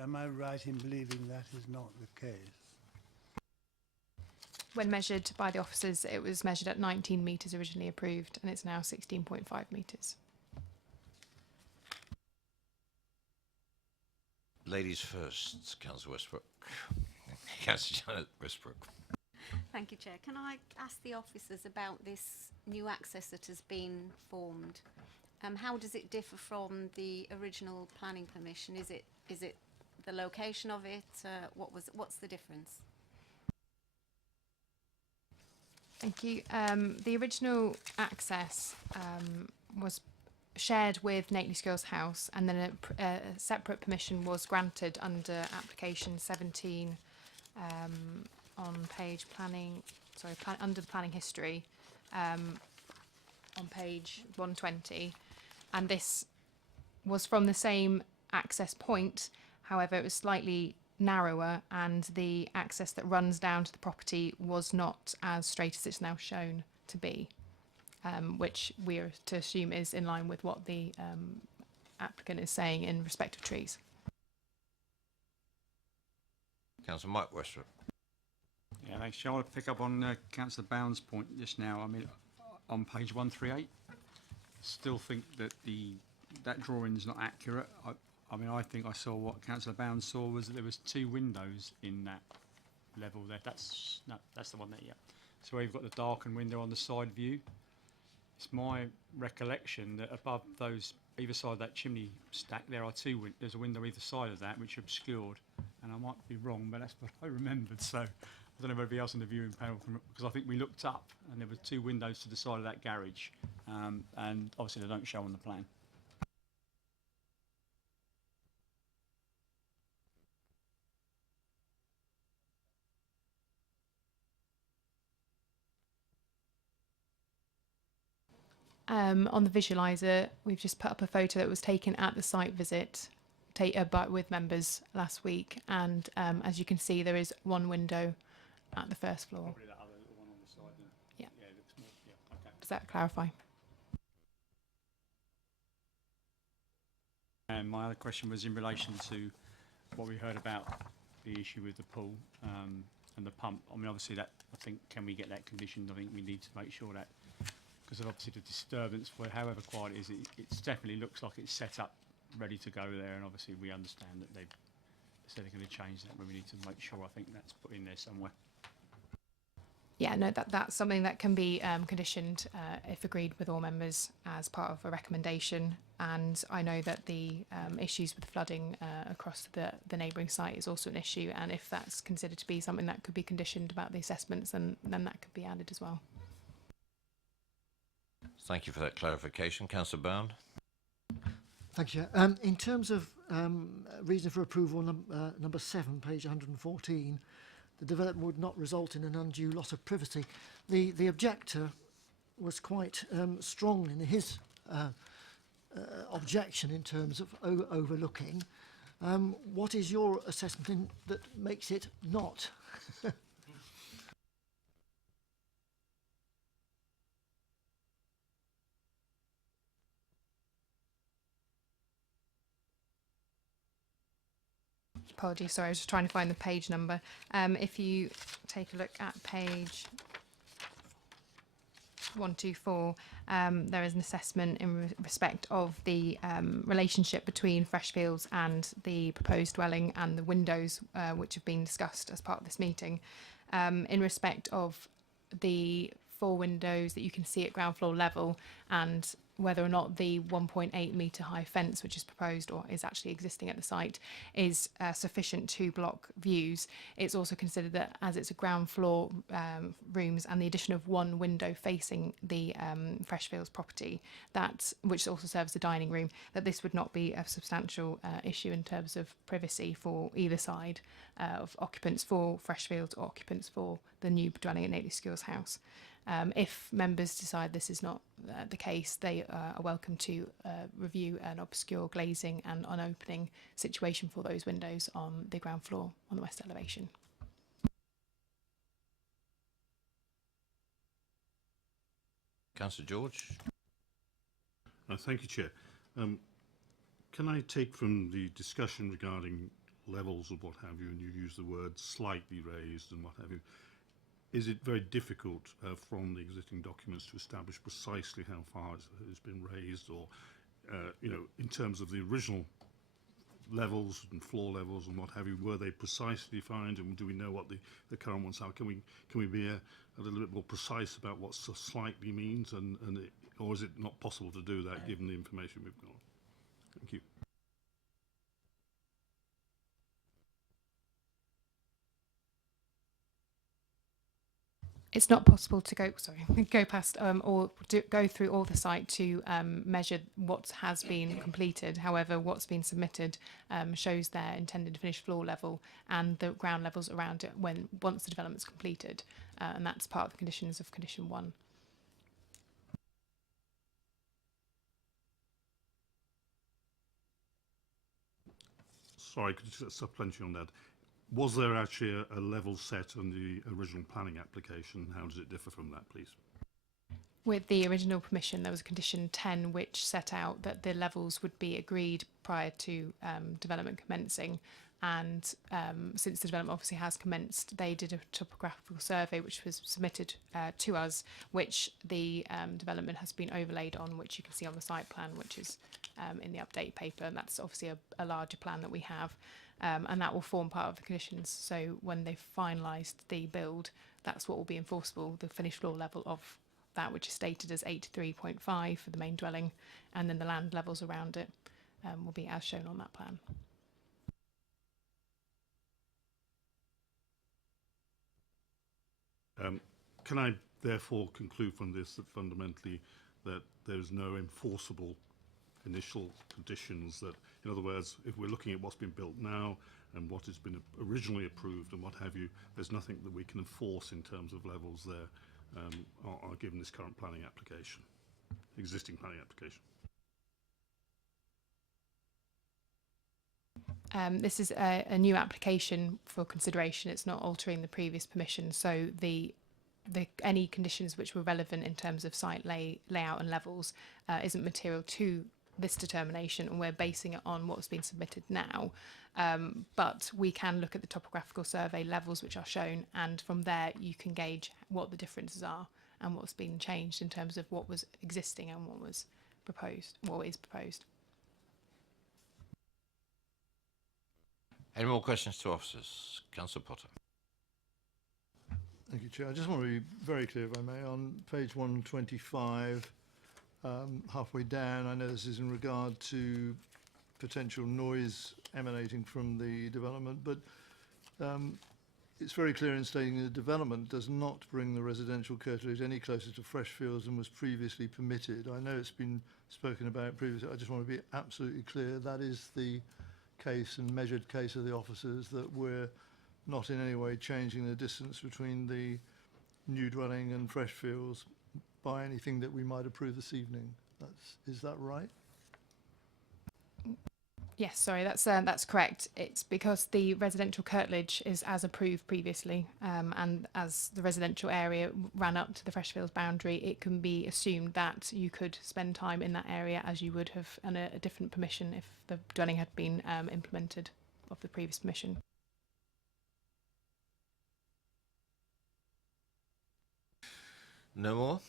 Am I right in believing that is not the case? When measured by the officers, it was measured at 19 metres originally approved, and it's now 16.5 metres. Ladies first, Councillor Westbrook. Councillor Janet Westbrook. Thank you, Chair. Can I ask the officers about this new access that has been formed? How does it differ from the original planning permission? Is it the location of it? What's the difference? Thank you. The original access was shared with Nately School's house, and then a separate permission was granted under application 17 on page planning, under planning history on page 120, and this was from the same access point. However, it was slightly narrower, and the access that runs down to the property was not as straight as it's now shown to be, which we are to assume is in line with what the applicant is saying in respect of trees. Councillor Mike Westbrook. Yeah, thanks, Chair. I want to pick up on Councillor Bound's point just now. I mean, on page 138, still think that that drawing is not accurate. I mean, I think I saw what Councillor Bounds saw was that there was 2 windows in that level there. That's the one there, yeah. So where you've got the darkened window on the side view. It's my recollection that above those, either side of that chimney stack, there are 2 there's a window either side of that which are obscured. And I might be wrong, but that's what I remembered. So I don't know if anybody else on the viewing panel because I think we looked up and there were 2 windows to the side of that garage, and obviously they don't show on the plan. On the visualiser, we've just put up a photo that was taken at the site visit with members last week, and as you can see, there is 1 window at the first floor. Probably that other little one on the side. Yeah. Yeah, it looks more. Yeah. Okay. Does that clarify? And my other question was in relation to what we heard about the issue with the pool and the pump. I mean, obviously that, I think, can we get that conditioned? I think we need to make sure that, because of obviously the disturbance, for however quiet it is, it definitely looks like it's set up, ready to go there, and obviously we understand that they said they're going to change that, but we need to make sure, I think that's put in there somewhere. Yeah, no, that's something that can be conditioned if agreed with all members as part of a recommendation. And I know that the issues with flooding across the neighbouring site is also an issue. And if that's considered to be something that could be conditioned about the assessments, then that could be added as well. Thank you for that clarification. Councillor Bound. Thank you. In terms of reason for approval, number 7, page 114, the development would not result in an undue loss of privacy. The objector was quite strong in his objection in terms of overlooking. What is your assessment that makes it not? Apologies, sorry, I was just trying to find the page number. If you take a look at page 124, there is an assessment in respect of the relationship between Freshfields and the proposed dwelling and the windows which have been discussed as part of this meeting. In respect of the 4 windows that you can see at ground floor level, and whether or not the 1.8 metre high fence which is proposed or is actually existing at the site is sufficient to block views. It's also considered that as it's a ground floor rooms and the addition of 1 window facing the Freshfields property, which also serves the dining room, that this would not be a substantial issue in terms of privacy for either side of occupants for Freshfields or occupants for the new dwelling at Nately Skills House. If members decide this is not the case, they are welcome to review an obscure glazing and unopening situation for those windows on the ground floor on the west elevation. Councillor George. Thank you, Chair. Can I take from the discussion regarding levels of what have you, and you use the word slightly raised and what have you, is it very difficult from the existing documents to establish precisely how far it has been raised, or, in terms of the original levels and floor levels and what have you, were they precisely defined, and do we know what the current ones are? Can we be a little bit more precise about what slightly means, or is it not possible to do that given the information we've got? Thank you. It's not possible to go past or go through all the site to measure what has been completed. However, what's been submitted shows their intended finished floor level and the ground levels around it once the development's completed, and that's part of the conditions of condition 1. Sorry, could you just supplement on that? Was there actually a level set on the original planning application? How does it differ from that, please? With the original permission, there was a condition 10 which set out that the levels would be agreed prior to development commencing. And since the development obviously has commenced, they did a topographical survey which was submitted to us, which the development has been overlaid on, which you can see on the site plan, which is in the update paper, and that's obviously a larger plan that we have, and that will form part of the conditions. So when they've finalised the build, that's what will be enforceable, the finished floor level of that, which is stated as 83.5 for the main dwelling, and then the land levels around it will be as shown on that plan. Can I therefore conclude from this that fundamentally that there is no enforceable initial conditions, that, in other words, if we're looking at what's been built now and what has been originally approved and what have you, there's nothing that we can enforce in terms of levels there are given this current planning application, existing planning application? This is a new application for consideration. It's not altering the previous permission. So any conditions which were relevant in terms of site layout and levels isn't material to this determination, and we're basing it on what's been submitted now. But we can look at the topographical survey levels which are shown, and from there you can gauge what the differences are and what's been changed in terms of what was existing and what was proposed, what is proposed. Any more questions to officers? Councillor Potter. Thank you, Chair. I just want to be very clear, if I may, on page 125, halfway down, I know this is in regard to potential noise emanating from the development, but it's very clear in stating the development does not bring the residential curtilage any closer to Freshfields than was previously permitted. I know it's been spoken about previously. I just want to be absolutely clear that is the case and measured case of the officers, that we're not in any way changing the distance between the new dwelling and Freshfields by anything that we might approve this evening. Is that right? Yes, sorry, that's correct. It's because the residential curtilage is as approved previously, and as the residential area ran up to the Freshfields boundary, it can be assumed that you could spend time in that area as you would have on a different permission if the dwelling had been implemented of the previous permission. No more?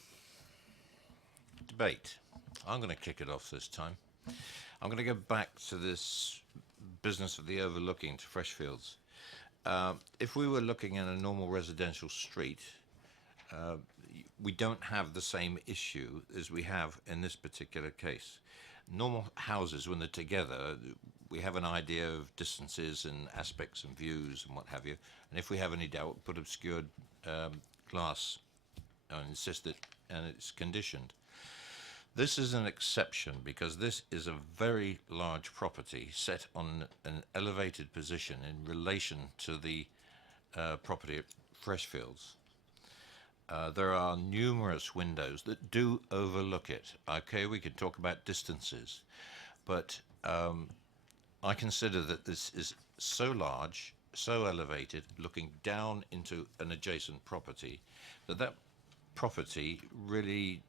Debate. I'm going to kick it off this time. I'm going to go back to this business of the overlooking to Freshfields. If we were looking at a normal residential street, we don't have the same issue as we have in this particular case. Normal houses, when they're together, we have an idea of distances and aspects and views and what have you. And if we have any doubt, put obscured glass and insist that and it's conditioned. This is an exception because this is a very large property set on an elevated position in relation to the property at Freshfields. There are numerous windows that do overlook it. Okay, we could talk about distances, but I consider that this is so large, so elevated, looking down into an adjacent property, that property really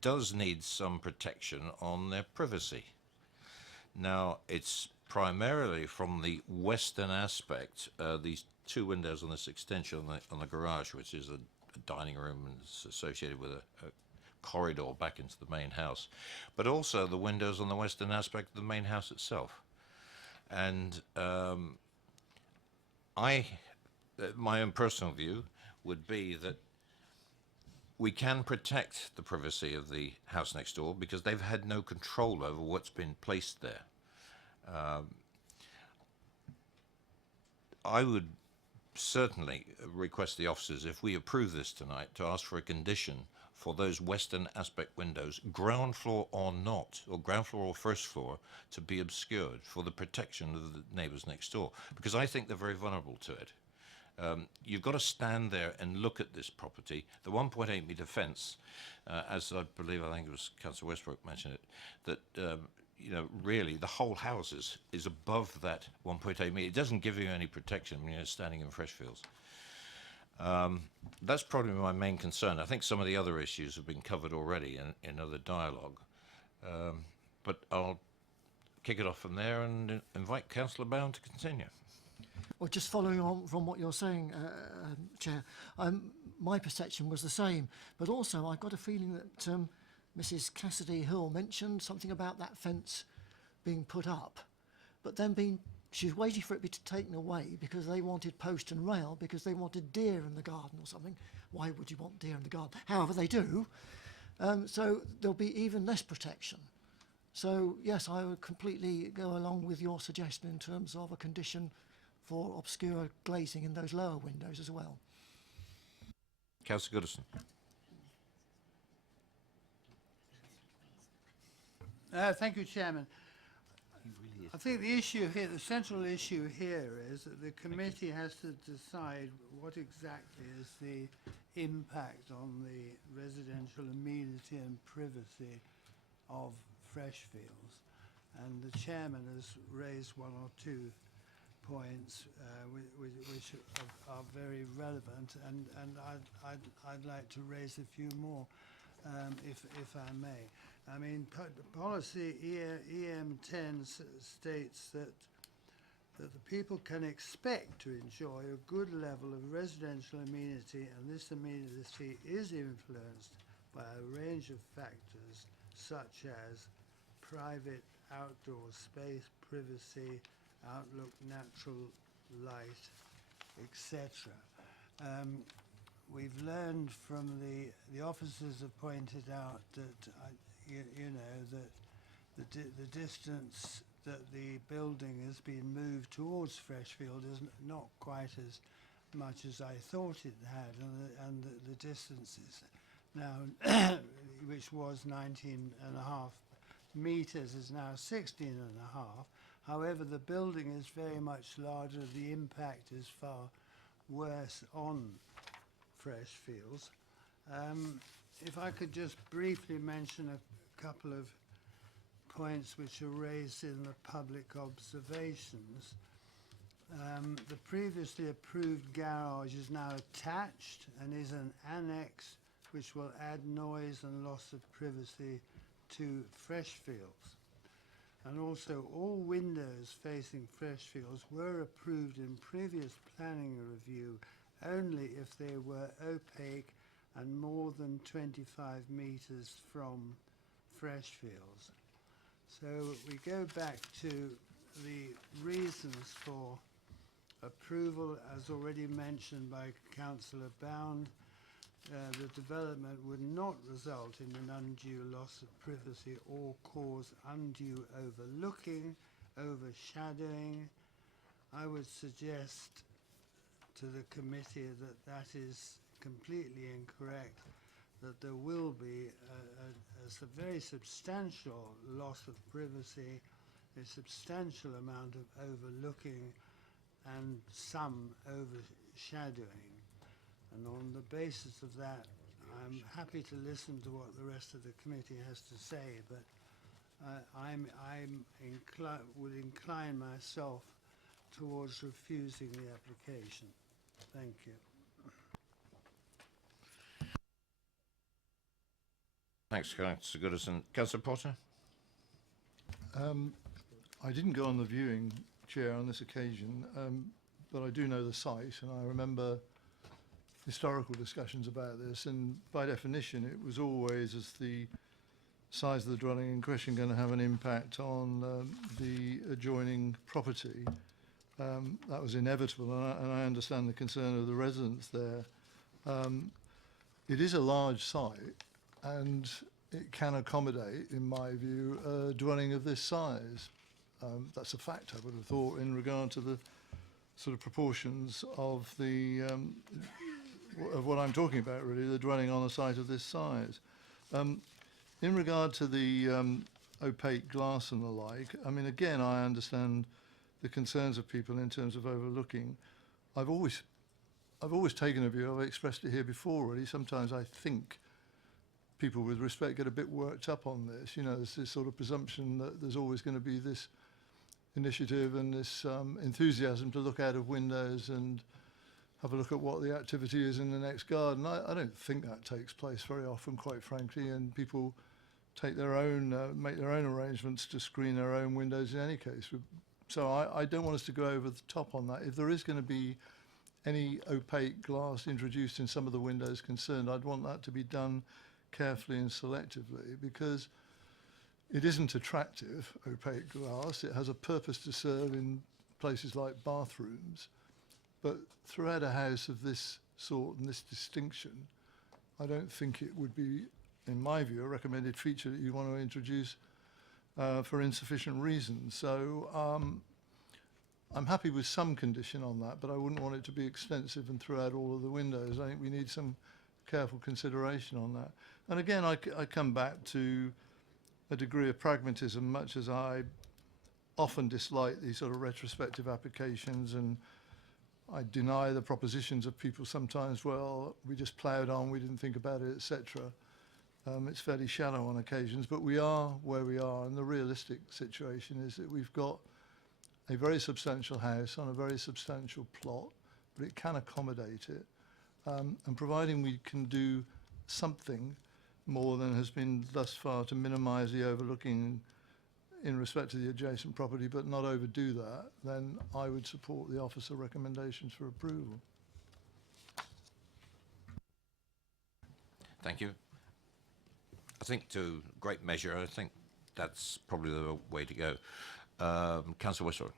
does need some protection on their privacy. Now, it's primarily from the western aspect, these two windows on this extension on the garage, which is a dining room and it's associated with a corridor back into the main house, but also the windows on the western aspect of the main house itself. And my own personal view would be that we can protect the privacy of the house next door because they've had no control over what's been placed there. I would certainly request the officers, if we approve this tonight, to ask for a condition for those western aspect windows, ground floor or not, or ground floor or first floor, to be obscured for the protection of the neighbours next door, because I think they're very vulnerable to it. You've got to stand there and look at this property. The 1.8 metre fence, as I think it was Councillor Westbrook mentioned it, that really the whole house is above that 1.8 metre. It doesn't give you any protection when you're standing in Freshfields. That's probably my main concern. I think some of the other issues have been covered already in other dialogue. But I'll kick it off from there and invite Councillor Bound to continue. Well, just following on from what you're saying, Chair, my perception was the same, but also I've got a feeling that Mrs. Cassidy Hill mentioned something about that fence being put up, but then she was waiting for it to be taken away because they wanted post and rail, because they wanted deer in the garden or something. Why would you want deer in the garden? However, they do. So there'll be even less protection. So yes, I would completely go along with your suggestion in terms of a condition for obscure glazing in those lower windows as well. Councillor Goodison. Thank you, Chairman. I think the issue here, the central issue here is that the committee has to decide what exactly is the impact on the residential amenity and privacy of Freshfields. And the chairman has raised one or two points which are very relevant, and I'd like to raise a few more, if I may. I mean, policy EM10 states that the people can expect to enjoy a good level of residential amenity, and this amenity is influenced by a range of factors such as private outdoor space, privacy, outlook, natural light, etc. We've learned from the officers have pointed out that you know that the distance that the building has been moved towards Freshfield is not quite as much as I thought it had, and the distance is now, which was 19.5 meters, is now 16.5. However, the building is very much larger. The impact is far worse on Freshfields. If I could just briefly mention a couple of points which are raised in the public observations. The previously approved garage is now attached and is an annex which will add noise and loss of privacy to Freshfields. And also all windows facing Freshfields were approved in previous planning review only if they were opaque and more than 25 meters from Freshfields. So we go back to the reasons for approval, as already mentioned by Councillor Bound. The development would not result in an undue loss of privacy or cause undue overlooking, overshadowing. I would suggest to the committee that that is completely incorrect, that there will be a very substantial loss of privacy, a substantial amount of overlooking, and some overshadowing. And on the basis of that, I'm happy to listen to what the rest of the committee has to say, but would incline myself towards refusing the application. Thank you. Thanks, Councillor Goodison. Councillor Potter? I didn't go on the viewing, Chair, on this occasion, but I do know the site, and I remember historical discussions about this, and by definition it was always, as the size of the dwelling in question going to have an impact on the adjoining property. That was inevitable, and I understand the concern of the residents there. It is a large site, and it can accommodate, in my view, a dwelling of this size. That's a fact, I would have thought, in regard to the sort of proportions of the of what I'm talking about, really, the dwelling on a site of this size. In regard to the opaque glass and the like, I mean, again, I understand the concerns of people in terms of overlooking. I've always taken a view, I've expressed it here before, really. Sometimes I think people with respect get a bit worked up on this. You know, there's this sort of presumption that there's always going to be this initiative and this enthusiasm to look out of windows and have a look at what the activity is in the next garden. I don't think that takes place very often, quite frankly, and people take their own, make their own arrangements to screen their own windows in any case. So I don't want us to go over the top on that. If there is going to be any opaque glass introduced in some of the windows concerned, I'd want that to be done carefully and selectively, because it isn't attractive, opaque glass. It has a purpose to serve in places like bathrooms. But throughout a house of this sort and this distinction, I don't think it would be, in my view, a recommended feature that you want to introduce for insufficient reasons. So I'm happy with some condition on that, but I wouldn't want it to be extensive and throughout all of the windows. I think we need some careful consideration on that. And again, I come back to a degree of pragmatism, much as I often dislike these sort of retrospective applications, and I deny the propositions of people sometimes, well, we just ploughed on, we didn't think about it, etc. It's fairly shallow on occasions, but we are where we are, and the realistic situation is that we've got a very substantial house on a very substantial plot, but it can accommodate it. And providing we can do something more than has been thus far to minimise the overlooking in respect to the adjacent property, but not overdo that, then I would support the officer recommendations for approval. Thank you. I think to great measure, I think that's probably the way to go. Councillor Whistler.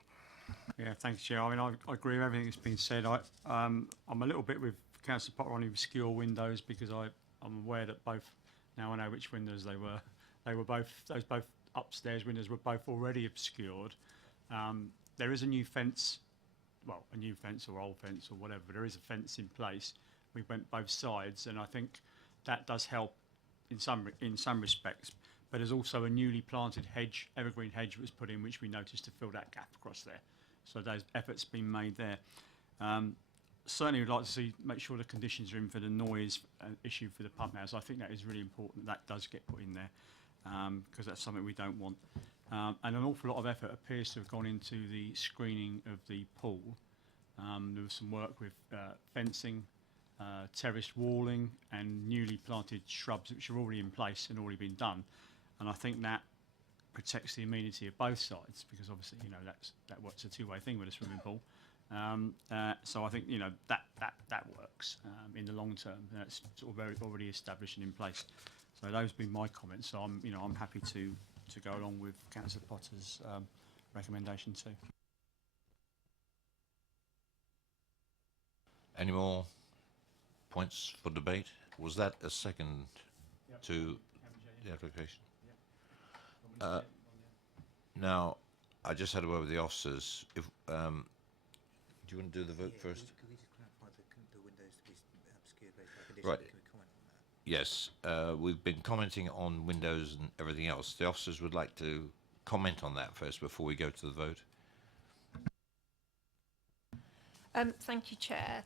Yeah, thanks, Chair. I mean, I agree with everything that's been said. I'm a little bit with Councillor Potter on obscure windows, because I'm aware that both, now I know which windows they were. Those both upstairs windows were both already obscured. There is a new fence, well, a new fence or old fence or whatever, but there is a fence in place. We went both sides, and I think that does help in some respects. But there's also a newly planted hedge, evergreen hedge, that was put in, which we noticed to fill that gap across there. So those efforts been made there. Certainly would like to make sure the conditions are in for the noise issue for the pump house. I think that is really important that does get put in there, because that's something we don't want. And an awful lot of effort appears to have gone into the screening of the pool. There was some work with fencing, terraced walling and newly planted shrubs, which are already in place and already been done. And I think that protects the amenity of both sides, because obviously, you know, that works a two-way thing with a swimming pool. So I think, you know, that works in the long term. That's sort of already established and in place. So those have been my comments. So I'm happy to go along with Councillor Potter's recommendation too. Any more points for debate? Was that a second to the application? Now, I just had a word with the officers. If do you want to do the vote first? Can we just clarify the windows to be obscured based on conditions? Right. Can we comment on that? Yes, we've been commenting on windows and everything else. The officers would like to comment on that first before we go to the vote. Thank you, Chair.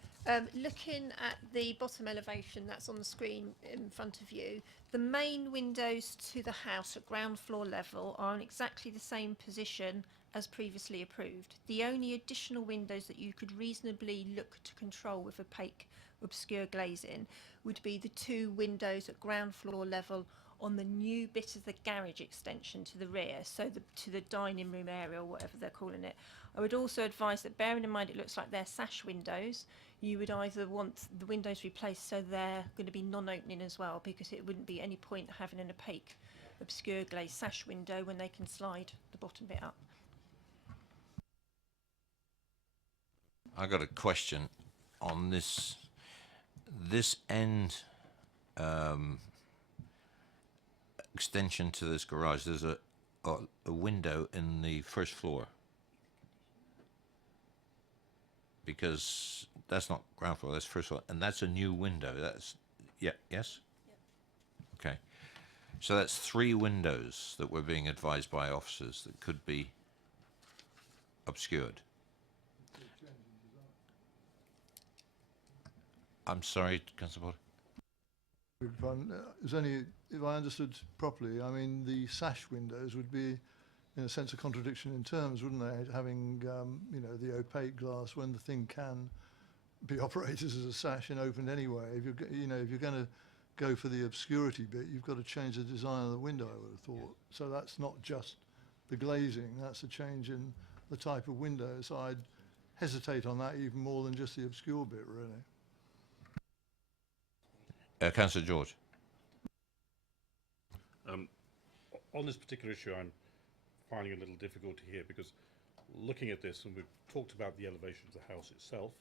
Looking at the bottom elevation that's on the screen in front of you, the main windows to the house at ground floor level are in exactly the same position as previously approved. The only additional windows that you could reasonably look to control with opaque obscure glazing would be the two windows at ground floor level on the new bit of the garage extension to the rear, so to the dining room area or whatever they're calling it. I would also advise that, bearing in mind it looks like they're sash windows, you would either want the windows replaced so they're going to be non-opening as well, because it wouldn't be any point having an opaque obscure glazed sash window when they can slide the bottom bit up. I got a question on this end extension to this garage. There's a window in the first floor, because that's not ground floor, that's first floor, and that's a new window. That's yes. Yep. Okay, so that's 3 windows that we're being advised by officers that could be obscured. I'm sorry, Councillor Potter. It's only, if I understood properly, I mean, the sash windows would be, in a sense, a contradiction in terms, wouldn't they? Having, you know, the opaque glass when the thing can be operated as a sash and opened anyway. If you're going to go for the obscurity bit, you've got to change the design of the window, I would have thought. So that's not just the glazing, that's a change in the type of window. So I'd hesitate on that even more than just the obscure bit, really. Councillor George. On this particular issue, I'm finding a little difficulty here because looking at this, and we've talked about the elevation of the house itself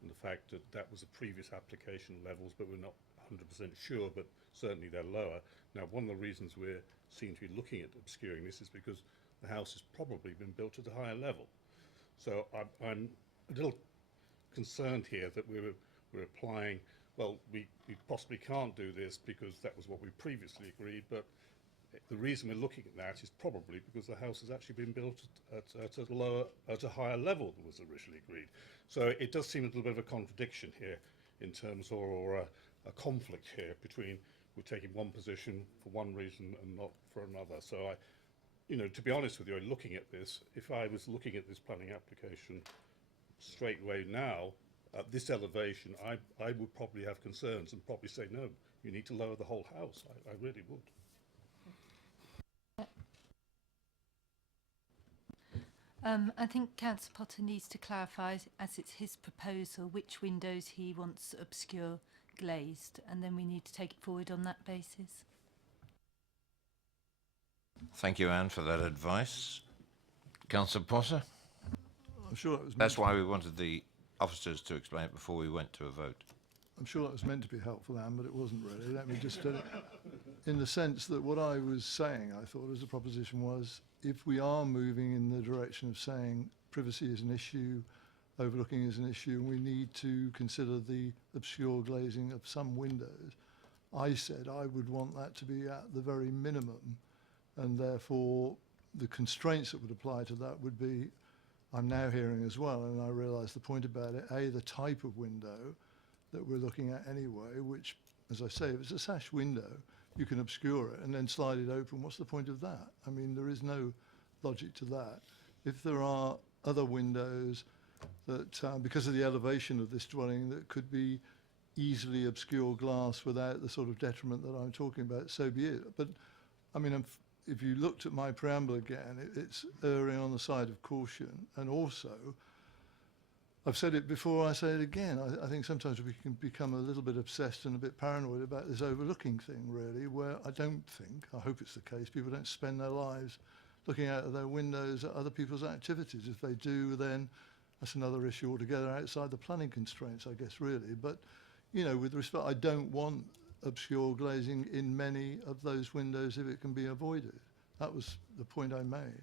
and the fact that that was the previous application levels, but we're not 100% sure, but certainly they're lower. Now, one of the reasons we seem to be looking at obscuring this is because the house has probably been built at a higher level. So I'm a little concerned here that we're applying, well, we possibly can't do this because that was what we previously agreed, but the reason we're looking at that is probably because the house has actually been built at a higher level than was originally agreed. So it does seem a little bit of a contradiction here in terms of, or a conflict here between we're taking one position for one reason and not for another. So to be honest with you, looking at this, if I was looking at this planning application straight away now, at this elevation, I would probably have concerns and probably say, no, you need to lower the whole house. I really would. I think Councillor Potter needs to clarify, as it's his proposal, which windows he wants obscure glazed, and then we need to take it forward on that basis. Thank you, Anne, for that advice. Councillor Potter? I'm sure it was. That's why we wanted the officers to explain it before we went to a vote. I'm sure that was meant to be helpful, Anne, but it wasn't really. Let me just in the sense that what I was saying, I thought as a proposition was, if we are moving in the direction of saying privacy is an issue, overlooking is an issue, and we need to consider the obscure glazing of some windows, I said I would want that to be at the very minimum, and therefore the constraints that would apply to that would be, I'm now hearing as well, and I realise the point about it, A, the type of window that we're looking at anyway, which, as I say, if it's a sash window, you can obscure it and then slide it open. What's the point of that? I mean, there is no logic to that. If there are other windows that, because of the elevation of this dwelling, that could be easily obscure glass without the sort of detriment that I'm talking about, so be it. But, I mean, if you looked at my preamble again, it's erring on the side of caution. And also, I've said it before, I say it again, I think sometimes we can become a little bit obsessed and a bit paranoid about this overlooking thing, really, where I don't think, I hope it's the case, people don't spend their lives looking out of their windows at other people's activities. If they do, then that's another issue altogether outside the planning constraints, I guess, really. But, with respect, I don't want obscure glazing in many of those windows if it can be avoided. That was the point I made.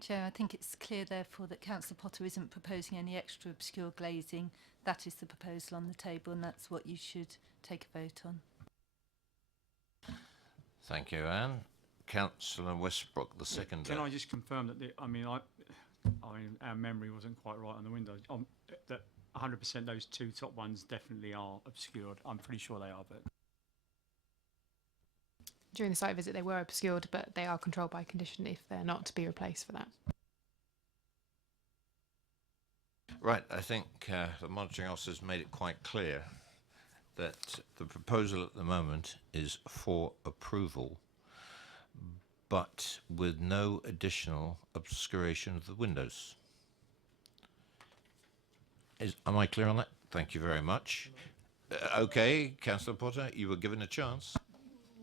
Chair, I think it's clear, therefore, that Councillor Potter isn't proposing any extra obscure glazing. That is the proposal on the table, and that's what you should take a vote on. Thank you, Anne. Councillor Westbrook, the second. Can I just confirm that our memory wasn't quite right on the windows. That 100% those two top ones definitely are obscured. I'm pretty sure they are, but During the site visit, they were obscured, but they are controlled by condition if they're not to be replaced for that. Right, I think the monitoring officers made it quite clear that the proposal at the moment is for approval, but with no additional obscuration of the windows. Am I clear on that? Thank you very much. Okay, Councillor Potter, you were given a chance.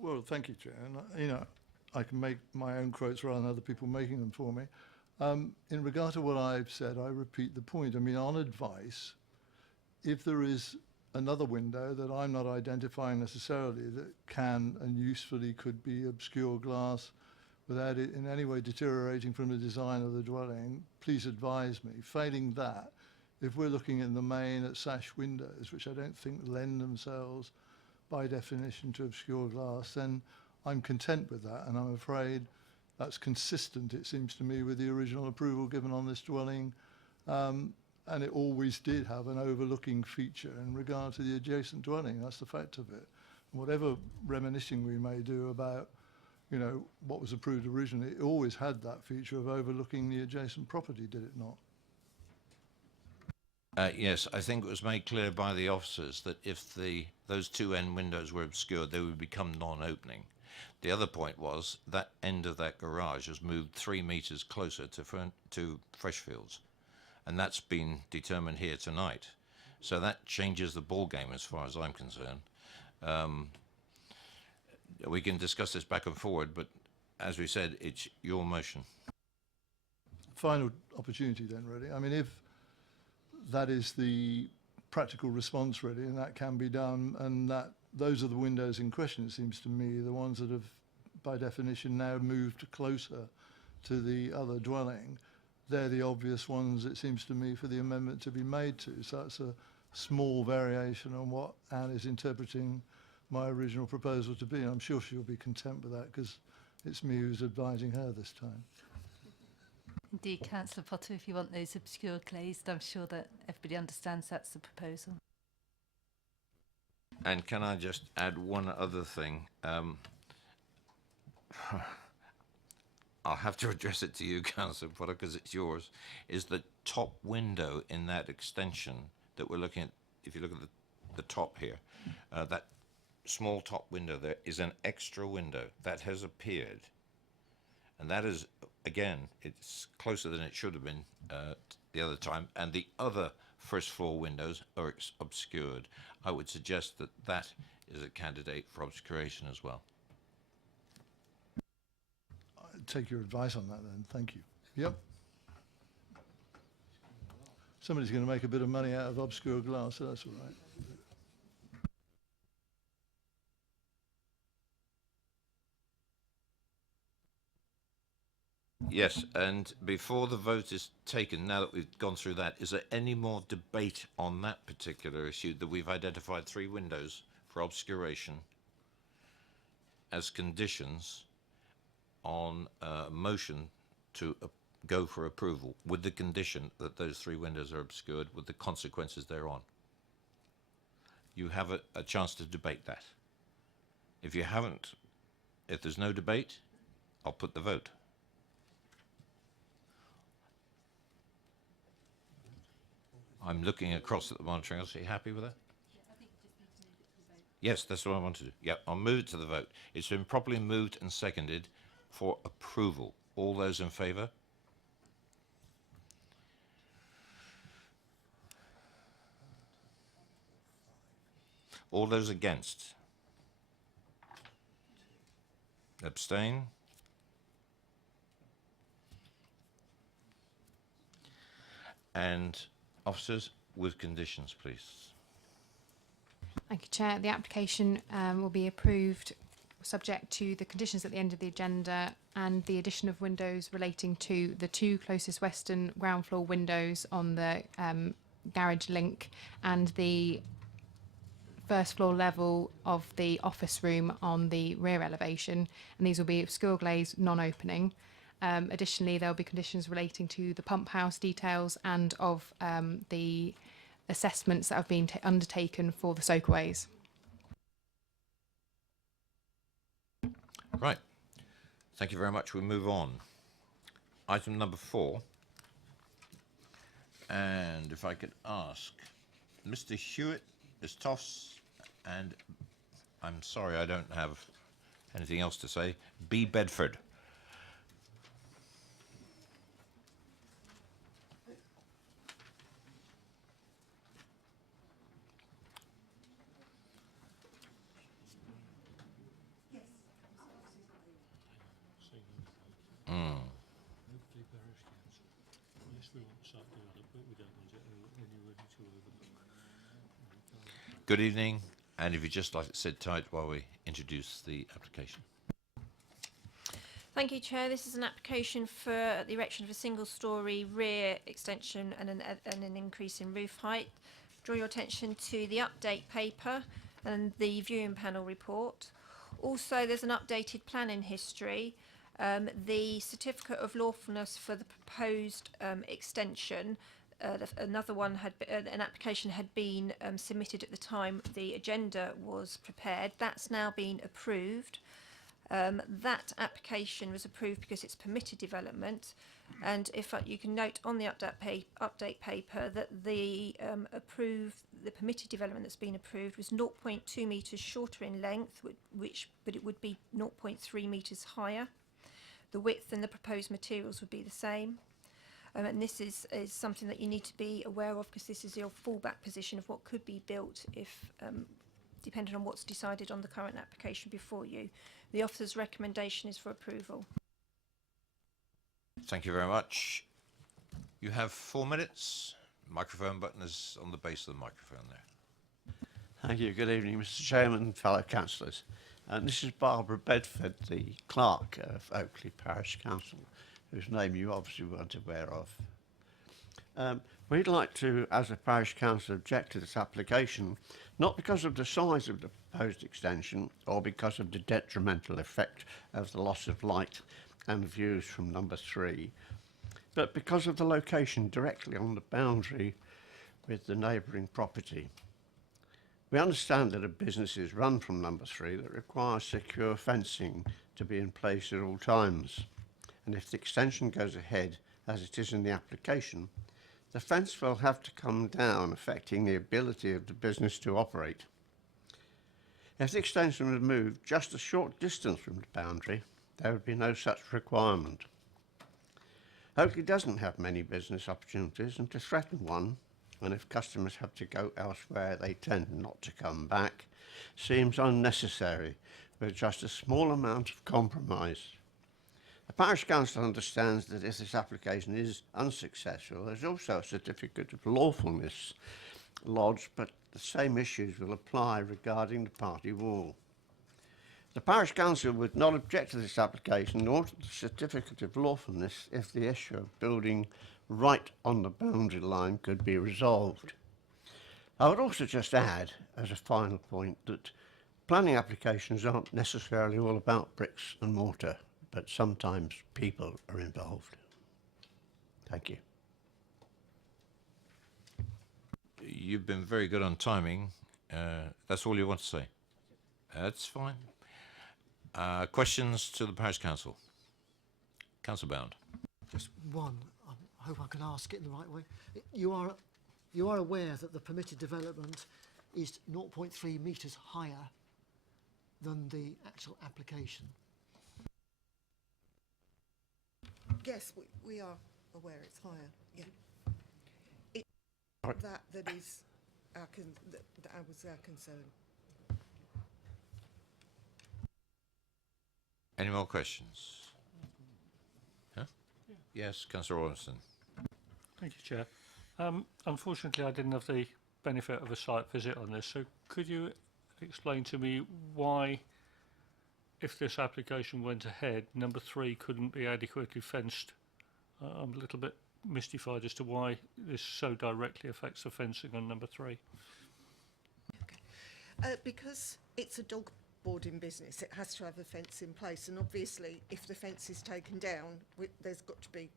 Well, thank you, Chair. And, I can make my own quotes rather than other people making them for me. In regard to what I've said, I repeat the point. I mean, on advice, if there is another window that I'm not identifying necessarily that can and usefully could be obscure glass without it in any way deteriorating from the design of the dwelling, please advise me. Failing that, if we're looking in the main at sash windows, which I don't think lend themselves by definition to obscure glass, then I'm content with that, and I'm afraid that's consistent, it seems to me, with the original approval given on this dwelling, and it always did have an overlooking feature in regard to the adjacent dwelling. That's the fact of it. Whatever reminiscing we may do about, what was approved originally, it always had that feature of overlooking the adjacent property, did it not? Yes, I think it was made clear by the officers that if those two end windows were obscured, they would become non-opening. The other point was that end of that garage was moved 3 metres closer to Freshfields, and that's been determined here tonight. So that changes the ball game as far as I'm concerned. we can discuss this back and forward, but as we said, it's your motion. Final opportunity then, really. I mean, if that is the practical response, really, and that can be done, and that those are the windows in question, it seems to me, the ones that have, by definition, now moved closer to the other dwelling, they're the obvious ones, it seems to me, for the amendment to be made to. So that's a small variation on what Anne is interpreting my original proposal to be. I'm sure she'll be content with that, because it's me who's advising her this time. Indeed, Councillor Potter, if you want those obscure glazed, I'm sure that everybody understands that's the proposal. And can I just add one other thing? I'll have to address it to you, Councillor Potter, because it's yours. Is the top window in that extension that we're looking at, if you look at the top here, that small top window there is an extra window that has appeared. And that is, again, it's closer than it should have been the other time, and the other first floor windows are obscured. I would suggest that that is a candidate for obscuration as well. I'll take your advice on that then, thank you. Yep. Somebody's going to make a bit of money out of obscure glass, so that's all right. Yes, and before the vote is taken, now that we've gone through that, is there any more debate on that particular issue, that we've identified 3 windows for obscuration as conditions on a motion to go for approval, with the condition that those 3 windows are obscured with the consequences thereon? You have a chance to debate that. If you haven't, if there's no debate, I'll put the vote. I'm looking across at the monitoring. Are you happy with that? Yes, that's what I want to do. Yeah, I'll move it to the vote. It's been properly moved and seconded for approval. All those in favour? All those against? Abstain? And officers, with conditions, please. Thank you, Chair. The application will be approved subject to the conditions at the end of the agenda and the addition of windows relating to the 2 closest western ground floor windows on the garage link and the first floor level of the office room on the rear elevation, and these will be obscure glaze, non-opening. Additionally, there will be conditions relating to the pump house details and of the assessments that have been undertaken for the soakaways. Right. Thank you very much. We move on. Item number 4. And if I could ask Mr. Hewitt, Ms. Toss, and I'm sorry I don't have anything else to say, B. Bedford. Good evening, and if you'd just like to sit tight while we introduce the application. Thank you, Chair. This is an application for the erection of a single-storey rear extension and an increase in roof height. Draw your attention to the update paper and the viewing panel report. Also, there's an updated planning history. The certificate of lawfulness for the proposed extension. Another one an application had been submitted at the time the agenda was prepared. That's now been approved. That application was approved because it's permitted development, and if you can note on the update paper that the permitted development that's been approved was 0.2 metres shorter in length, but it would be 0.3 metres higher. The width and the proposed materials would be the same. And this is something that you need to be aware of, because this is your fallback position of what could be built if depending on what's decided on the current application before you. The officer's recommendation is for approval. Thank you very much. You have 4 minutes. Microphone button is on the base of the microphone there. Thank you. Good evening, Mr. Chairman, fellow councillors. This is Barbara Bedford, the clerk of Oakley Parish Council, whose name you obviously weren't aware of. We'd like to, as a parish council, object to this application, not because of the size of the proposed extension or because of the detrimental effect of the loss of light and views from number 3, but because of the location directly on the boundary with the neighbouring property. We understand that a business is run from number 3 that requires secure fencing to be in place at all times. And if the extension goes ahead, as it is in the application, the fence will have to come down, affecting the ability of the business to operate. If the extension was moved just a short distance from the boundary, there would be no such requirement. Oakley doesn't have many business opportunities, and to threaten one, and if customers have to go elsewhere, they tend not to come back, seems unnecessary with just a small amount of compromise. The Parish Council understands that if this application is unsuccessful, there's also a certificate of lawfulness lodged, but the same issues will apply regarding the party wall. The Parish Council would not object to this application nor to the certificate of lawfulness if the issue of building right on the boundary line could be resolved. I would also just add, as a final point, that planning applications aren't necessarily all about bricks and mortar, but sometimes people are involved. Thank you. You've been very good on timing. That's all you want to say? That's fine. Questions to the Parish Council? Councillor Bound. Just one. I hope I can ask it in the right way. You are aware that the permitted development is 0.3 metres higher than the actual application? Yes, we are aware it's higher. Yeah. That is our that was our concern. Any more questions? Huh? Yes, Councillor Robinson. Thank you, Chair. Unfortunately, I didn't have the benefit of a site visit on this, so could you explain to me why, if this application went ahead, number 3 couldn't be adequately fenced? I'm a little bit mystified as to why this so directly affects the fencing on number 3. Okay. Because it's a dog boarding business, it has to have a fence in place, and obviously if the fence is taken down, there's got to be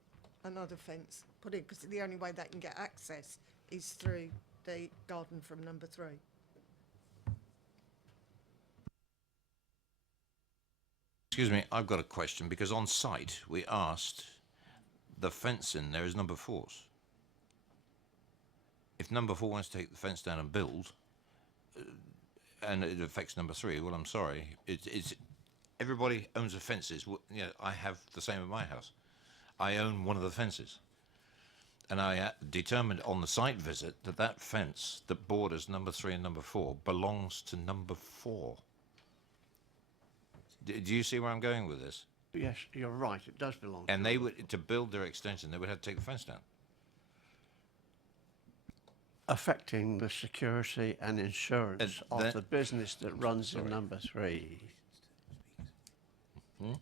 another fence put in, because the only way they can get access is through the garden from number 3. Excuse me, I've got a question, because on site we asked the fence in there is number 4's. If number 4 wants to take the fence down and build, and it affects number 3, well, I'm sorry. It's everybody owns the fences. You know, I have the same at my house. I own one of the fences. And I determined on the site visit that that fence that borders number 3 and number 4 belongs to number 4. Do you see where I'm going with this? Yes, you're right, it does belong. And they would, to build their extension, they would have to take the fence down. Affecting the security and insurance of the business that runs in number 3. Hmm?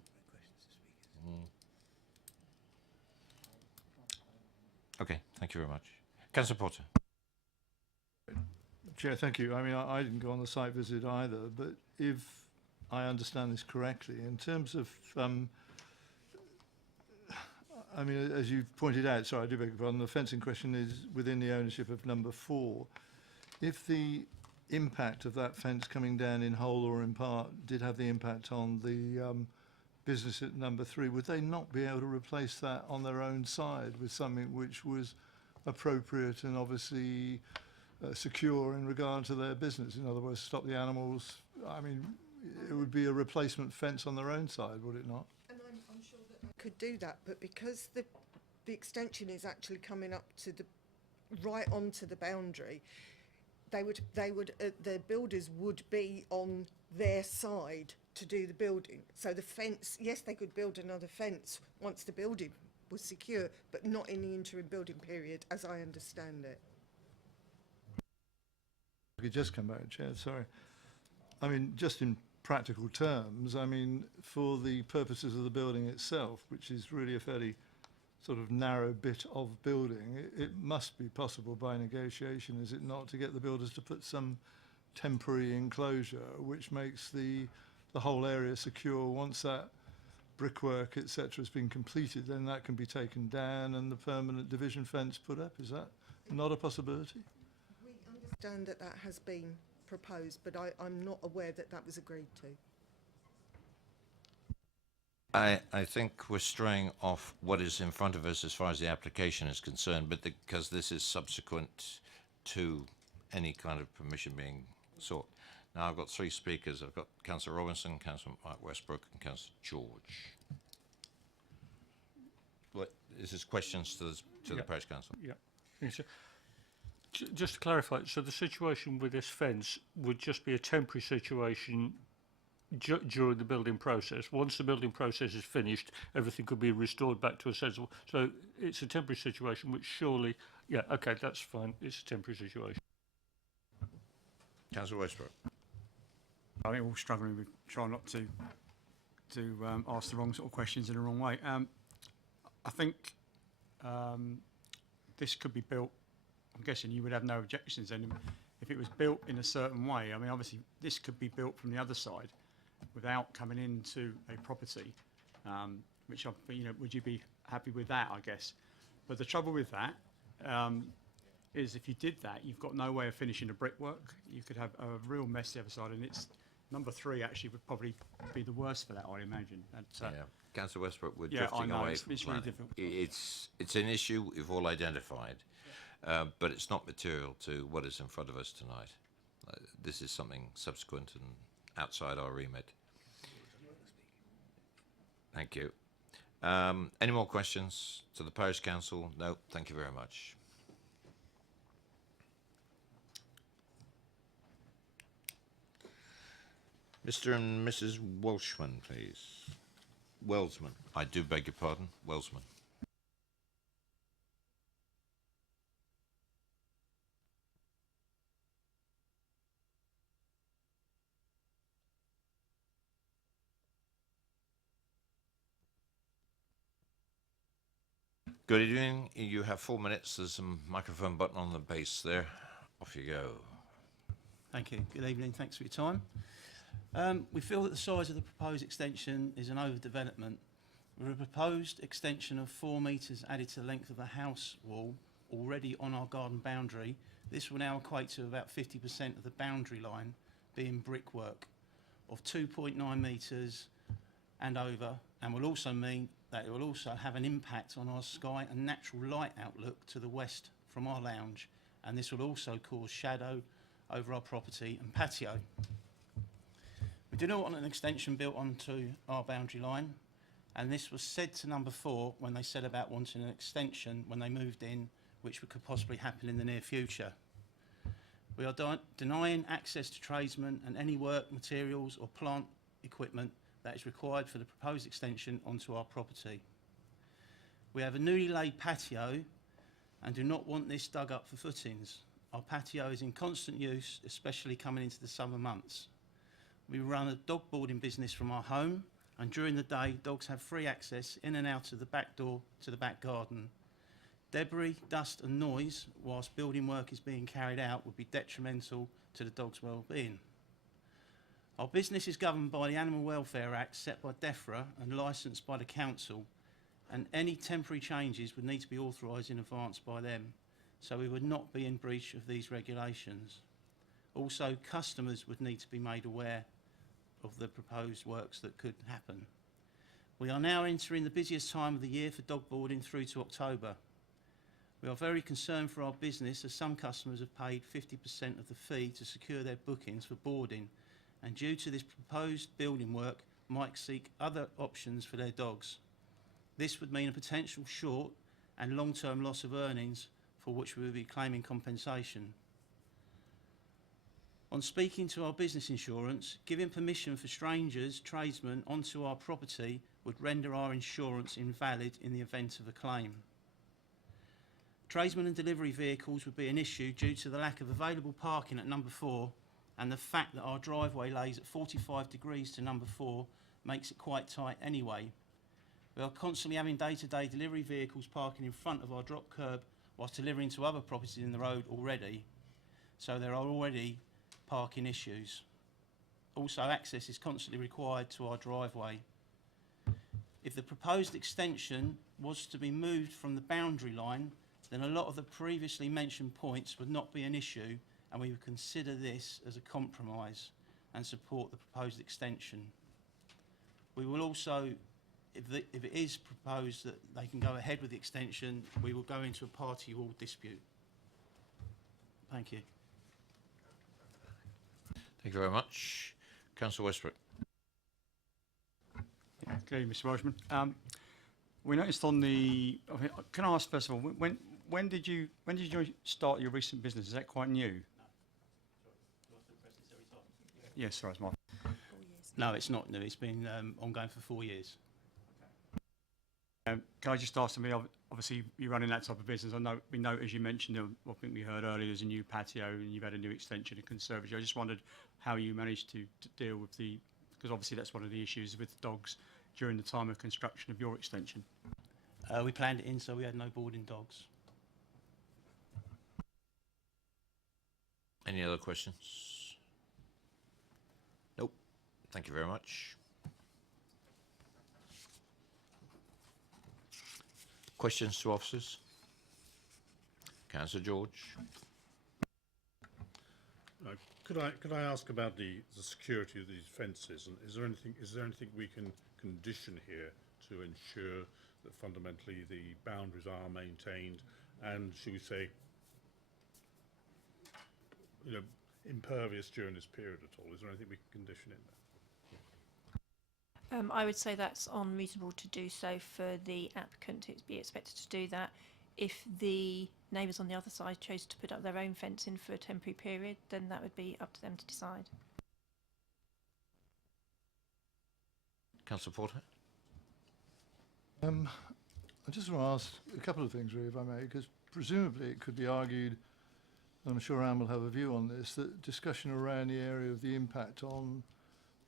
Okay, thank you very much. Councillor Potter. Chair, thank you. I mean, I didn't go on the site visit either, but if I understand this correctly, in terms of, I mean, as you pointed out, sorry, I do beg your pardon, the fencing question is within the ownership of number 4. If the impact of that fence coming down in whole or in part did have the impact on the business at number 3, would they not be able to replace that on their own side with something which was appropriate and obviously secure in regard to their business? In other words, stop the animals. I mean, it would be a replacement fence on their own side, would it not? And I'm sure that I could do that, but because the extension is actually coming up to the right onto the boundary, the builders would be on their side to do the building. So the fence, yes, they could build another fence once the building was secure, but not in the interim building period, as I understand it. I could just come back, Chair, sorry. I mean, just in practical terms, I mean, for the purposes of the building itself, which is really a fairly sort of narrow bit of building, it must be possible by negotiation, is it not, to get the builders to put some temporary enclosure which makes the whole area secure. Once that brickwork, etc., has been completed, then that can be taken down and the permanent division fence put up. Is that not a possibility? We understand that that has been proposed, but I'm not aware that that was agreed to. I think we're straying off what is in front of us as far as the application is concerned, but because this is subsequent to any kind of permission being sought. Now I've got three speakers. I've got Councillor Robinson, Councillor Mark Westbrook and Councillor George. What, is this questions to the Parish Council? Yeah. Yes, just to clarify, so the situation with this fence would just be a temporary situation during the building process. Once the building process is finished, everything could be restored back to a sensible. So it's a temporary situation, which surely, yeah, okay, that's fine. It's a temporary situation. Councillor Westbrook. I think we're all struggling with trying not to ask the wrong sort of questions in the wrong way. I think this could be built. I'm guessing you would have no objections then if it was built in a certain way. I mean, obviously, this could be built from the other side without coming into a property, which, you know, would you be happy with that, I guess? But the trouble with that is if you did that, you've got no way of finishing the brickwork. You could have a real mess the other side, and it's number 3 actually would probably be the worst for that, I imagine. Yeah, Councillor Westbrook, we're yeah, drifting I know, away it's from really planning. difficult. It's an issue we've all identified, but it's not material to what is in front of us tonight. This is something subsequent and outside our remit. Thank you. Any more questions to the Parish Council? No, thank you very much. Mr. and Mrs. Welshman, please. Welsman. I do beg your pardon. Welsman. Good evening. You have 4 minutes. There's a microphone button on the base there. Off you go. Thank you. Good evening. Thanks for your time. We feel that the size of the proposed extension is an overdevelopment. With a proposed extension of 4 metres added to the length of the house wall already on our garden boundary, this will now equate to about 50% of the boundary line being brickwork of 2.9 metres and over, and will also mean that it will also have an impact on our sky and natural light outlook to the west from our lounge, and this will also cause shadow over our property and patio. We do not want an extension built onto our boundary line, and this was said to number 4 when they said about wanting an extension when they moved in, which could possibly happen in the near future. We are denying access to tradesmen and any work, materials or plant equipment that is required for the proposed extension onto our property. We have a newly laid patio and do not want this dug up for footings. Our patio is in constant use, especially coming into the summer months. We run a dog boarding business from our home, and during the day, dogs have free access in and out of the back door to the back garden. Debris, dust and noise whilst building work is being carried out would be detrimental to the dog's well-being. Our business is governed by the Animal Welfare Act set by DEFRA and licensed by the council, and any temporary changes would need to be authorised in advance by them, so we would not be in breach of these regulations. Also, customers would need to be made aware of the proposed works that could happen. We are now entering the busiest time of the year for dog boarding through to October. We are very concerned for our business as some customers have paid 50% of the fee to secure their bookings for boarding, and due to this proposed building work might seek other options for their dogs. This would mean a potential short and long-term loss of earnings for which we will be claiming compensation. On speaking to our business insurance, giving permission for strangers, tradesmen, onto our property would render our insurance invalid in the event of a claim. Tradesmen and delivery vehicles would be an issue due to the lack of available parking at number 4, and the fact that our driveway lays at 45 degrees to number 4 makes it quite tight anyway. We are constantly having day-to-day delivery vehicles parking in front of our drop curb whilst delivering to other properties in the road already, so there are already parking issues. Also, access is constantly required to our driveway. If the proposed extension was to be moved from the boundary line, then a lot of the previously mentioned points would not be an issue, and we would consider this as a compromise and support the proposed extension. We will also, if it is proposed that they can go ahead with the extension, we will go into a party hall dispute. Thank you. Thank you very much. Councillor Westbrook. Okay, Mr. Welshman. We noticed on the. Can I ask first of all, when did you start your recent business? Is that quite new? Yes, sorry, it's my. No, it's not new. It's been ongoing for 4 years. Can I just ask somebody? Obviously, you're running that type of business. We know, as you mentioned, I think we heard earlier, there's a new patio and you've had a new extension and conservatory. I just wondered how you managed to deal with because obviously that's one of the issues with dogs during the time of construction of your extension. We planned it in so we had no boarding dogs. Any other questions? Nope. Thank you very much. Questions to officers? Councillor George. Could I ask about the security of these fences, and is there anything we can condition here to ensure that fundamentally the boundaries are maintained and, should we say, impervious during this period at all? Is there anything we can condition in there? I would say that's unreasonable to do so for the applicant. It'd be expected to do that. If the neighbours on the other side chose to put up their own fence in for a temporary period, then that would be up to them to decide. Councillor Porter. I just want to ask a couple of things, really, if I may, because presumably it could be argued, and I'm sure Anne will have a view on this, that discussion around the area of the impact on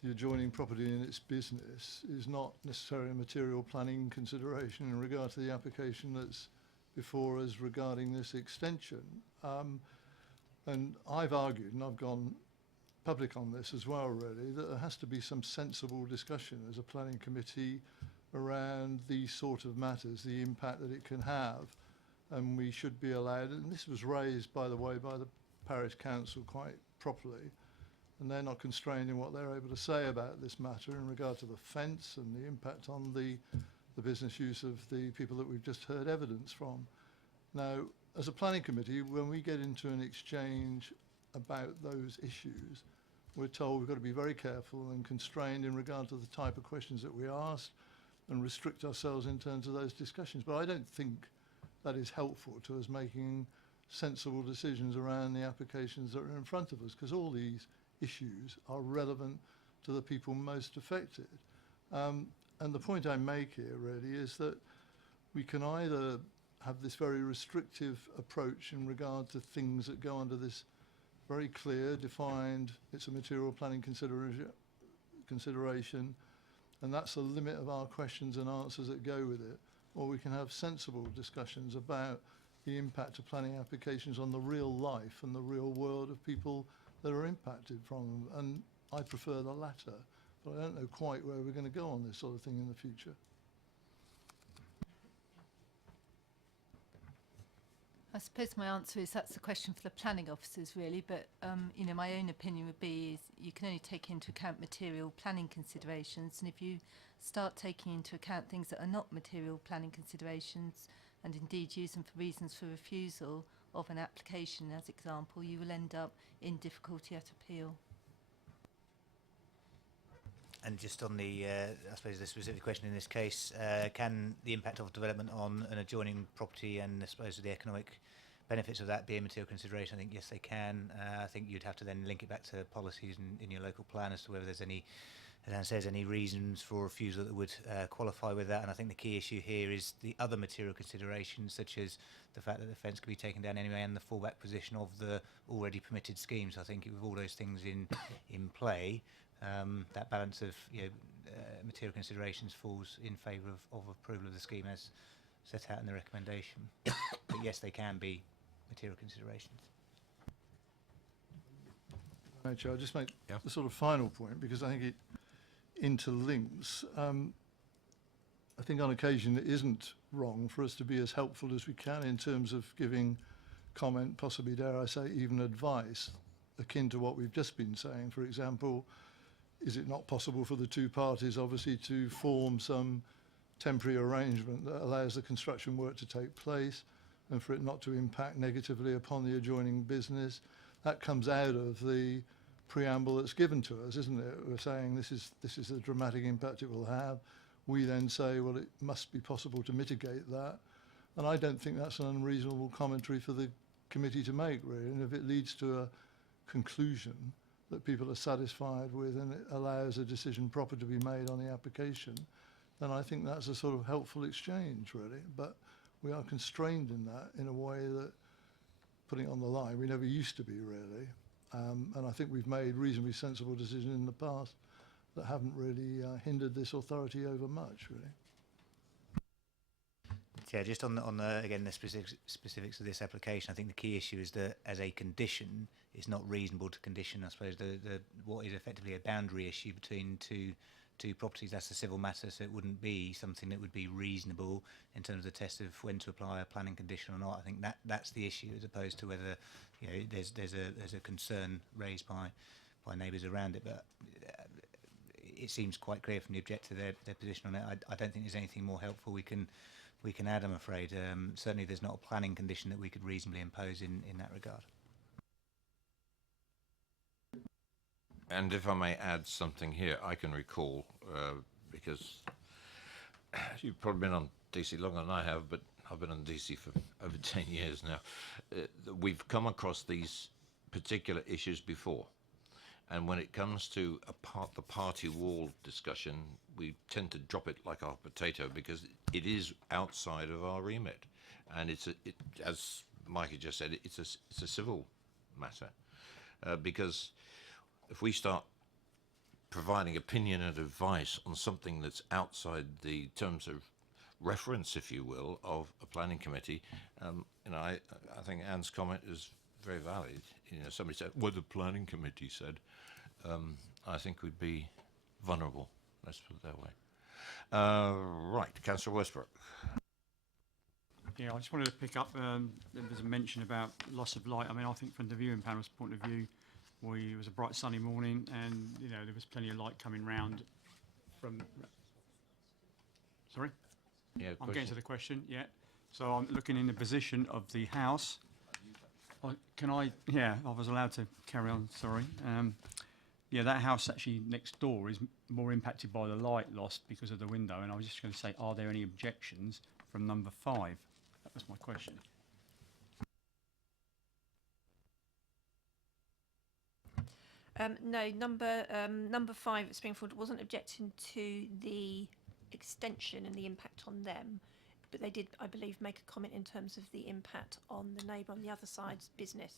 the adjoining property and its business is not necessarily a material planning consideration in regard to the application that's before us regarding this extension. And I've argued, and I've gone public on this as well, really, that there has to be some sensible discussion as a planning committee around these sort of matters, the impact that it can have, and we should be allowed, and this was raised, by the way, by the parish council quite properly, and they're not constrained in what they're able to say about this matter in regard to the fence and the impact on the business use of the people that we've just heard evidence from. Now, as a planning committee, when we get into an exchange about those issues, we're told we've got to be very careful and constrained in regard to the type of questions that we ask and restrict ourselves in terms of those discussions. But I don't think that is helpful to us making sensible decisions around the applications that are in front of us, because all these issues are relevant to the people most affected. And the point I make here really is that we can either have this very restrictive approach in regard to things that go under this very clear, defined, it's a material planning consideration, and that's the limit of our questions and answers that go with it, or we can have sensible discussions about the impact of planning applications on the real life and the real world of people that are impacted from them. And I prefer the latter, but I don't know quite where we're going to go on this sort of thing in the future. I suppose my answer is that's a question for the planning officers, really. But my own opinion would be is you can only take into account material planning considerations, and if you start taking into account things that are not material planning considerations, and indeed use them for reasons for refusal of an application, as example, you will end up in difficulty at appeal. And just on the, I suppose the specific question in this case, can the impact of development on an adjoining property and I suppose the economic benefits of that be a material consideration? I think yes, they can. I think you'd have to then link it back to policies in your local plan as to whether there's any, as Anne says, any reasons for refusal that would qualify with that. And I think the key issue here is the other material considerations, such as the fact that the fence could be taken down anyway and the fallback position of the already permitted schemes. I think with all those things in play, that balance of material considerations falls in favour of approval of the scheme as set out in the recommendation. But yes, they can be material considerations. Right, Chair, I'll just make the sort of final point because I think it interlinks. I think on occasion it isn't wrong for us to be as helpful as we can in terms of giving comment, possibly dare I say even advice, akin to what we've just been saying. For example, is it not possible for the two parties obviously to form some temporary arrangement that allows the construction work to take place and for it not to impact negatively upon the adjoining business? That comes out of the preamble that's given to us, isn't it? We're saying this is the dramatic impact it will have. We then say, well, it must be possible to mitigate that. And I don't think that's an unreasonable commentary for the committee to make, really. And if it leads to a conclusion that people are satisfied with and it allows a decision proper to be made on the application, then I think that's a sort of helpful exchange, really. But we are constrained in that in a way that, putting it on the line, we never used to be, really. And I think we've made reasonably sensible decisions in the past that haven't really hindered this authority over much, really. Yeah, just on the again the specifics of this application, I think the key issue is that as a condition, it's not reasonable to condition. I suppose the what is effectively a boundary issue between two properties. That's a civil matter, so it wouldn't be something that would be reasonable in terms of the test of when to apply a planning condition or not. I think that's the issue, as opposed to whether there's a concern raised by neighbours around it. But it seems quite clear from the objector their position on it. I don't think there's anything more helpful we can add, I'm afraid. Certainly there's not a planning condition that we could reasonably impose in that regard. And if I may add something here, I can recall, because you've probably been on DC longer than I have, but I've been on DC for over 10 years now. We've come across these particular issues before. And when it comes to the party wall discussion, we tend to drop it like our potato because it is outside of our remit. And as Mikey just said, it's a civil matter. Because if we start providing opinion and advice on something that's outside the terms of reference, if you will, of a planning committee, I think Anne's comment is very valid. Somebody said, well, the planning committee said, I think we'd be vulnerable. Let's put it that way. Right, Councillor Westbrook. Yeah, I just wanted to pick up, there was a mention about loss of light. I mean, I think from the viewing panel's point of view, it was a bright sunny morning and, there was plenty of light coming round from... Sorry? Yeah, I'm getting to the question, yeah. So I'm looking in the position of the house. Yeah, I was allowed to carry on, sorry. Yeah, that house actually next door is more impacted by the light loss because of the window. And I was just going to say, are there any objections from number 5? That was my question. No, number 5 at Springfield wasn't objecting to the extension and the impact on them, but they did, I believe, make a comment in terms of the impact on the neighbour on the other side's business.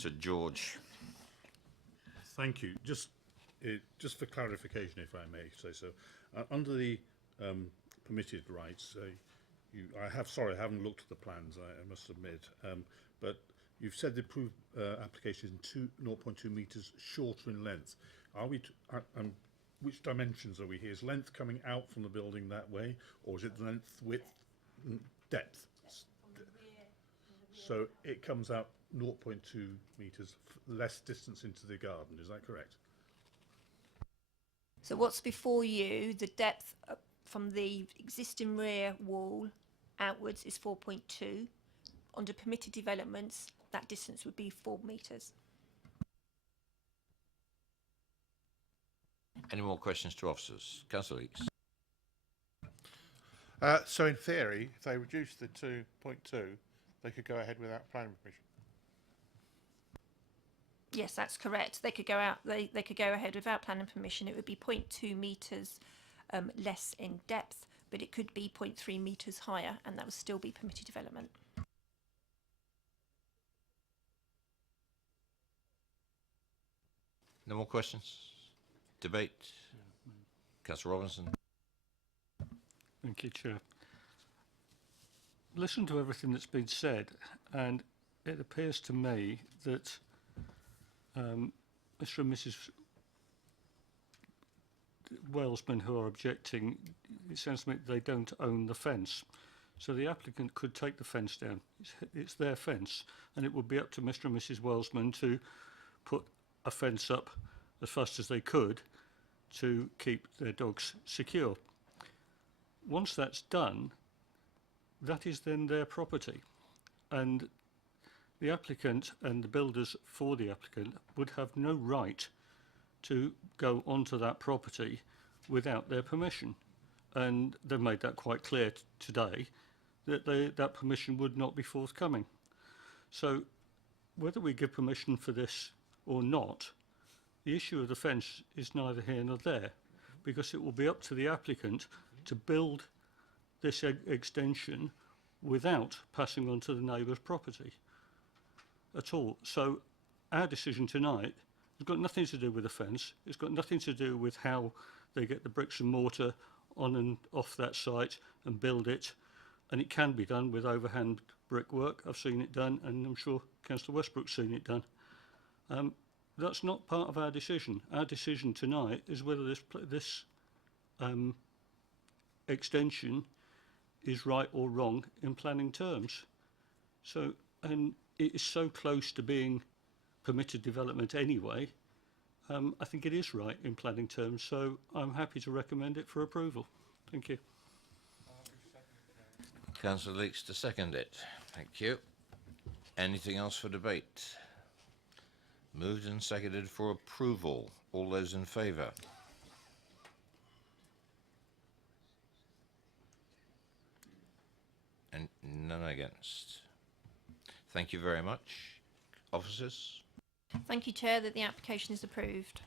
To George. Thank you. Just for clarification, if I may say so, under the permitted rights, I haven't looked at the plans, I must admit, but you've said the approved application is 0.2 metres shorter in length. Are we? Which dimensions are we here? Is length coming out from the building that way, or is it length, width, depth? So it comes out 0.2 metres less distance into the garden. Is that correct? So what's before you, the depth from the existing rear wall outwards is 4.2. Under permitted developments, that distance would be 4 metres. Any more questions to officers? Councillor Leeks. So in theory, if they reduce the 2.2, they could go ahead without planning permission. Yes, that's correct. They could go out. They could go ahead without planning permission. It would be 0.2 metres less in depth, but it could be 0.3 metres higher, and that would still be permitted development. No more questions? Debate? Councillor Robinson. Thank you, Chair. Listen to everything that's been said, and it appears to me that Mr. and Mrs. Walesman who are objecting, it sounds to me they don't own the fence. So the applicant could take the fence down. It's their fence, and it would be up to Mr. and Mrs. Walesman to put a fence up as fast as they could to keep their dogs secure. Once that's done, that is then their property, and the applicant and the builders for the applicant would have no right to go onto that property without their permission. And they've made that quite clear today, that that permission would not be forthcoming. So whether we give permission for this or not, the issue of the fence is neither here nor there, because it will be up to the applicant to build this extension without passing on to the neighbour's property at all. So our decision tonight has got nothing to do with the fence. It's got nothing to do with how they get the bricks and mortar on and off that site and build it. And it can be done with overhand brickwork. I've seen it done, and I'm sure Councillor Westbrook's seen it done. That's not part of our decision. Our decision tonight is whether this extension is right or wrong in planning terms. So, and it is so close to being permitted development anyway, I think it is right in planning terms, so I'm happy to recommend it for approval. Thank you. Councillor Leeks to second it. Thank you. Anything else for debate? Moved and seconded for approval. All those in favour? And none against. Thank you very much. Officers? Thank you, Chair, that the application is approved.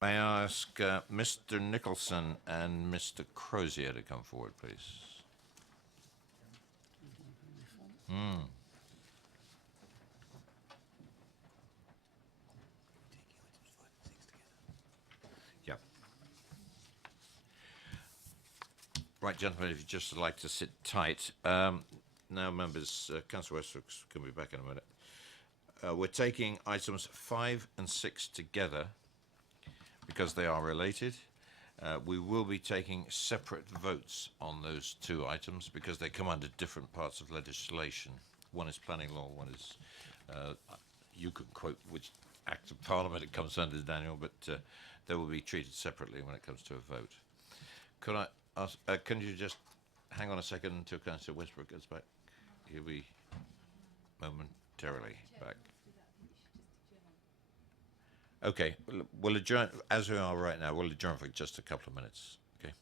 May I ask Mr. Nicholson and Mr. Crozier to come forward, please? Yep. Right, gentlemen, if you'd just like to sit tight. Now, members, Councillor Westbrook's going to be back in a minute. We're taking items 5 and 6 together because they are related. We will be taking separate votes on those two items because they come under different parts of legislation. One is planning law, one is, you can quote which Act of Parliament it comes under, Daniel, but they will be treated separately when it comes to a vote. Could I ask, can you just hang on a second until Councillor Westbrook gets back? He'll be momentarily back. Okay, we'll adjourn, as we are right now, we'll adjourn for just a couple of minutes, okay?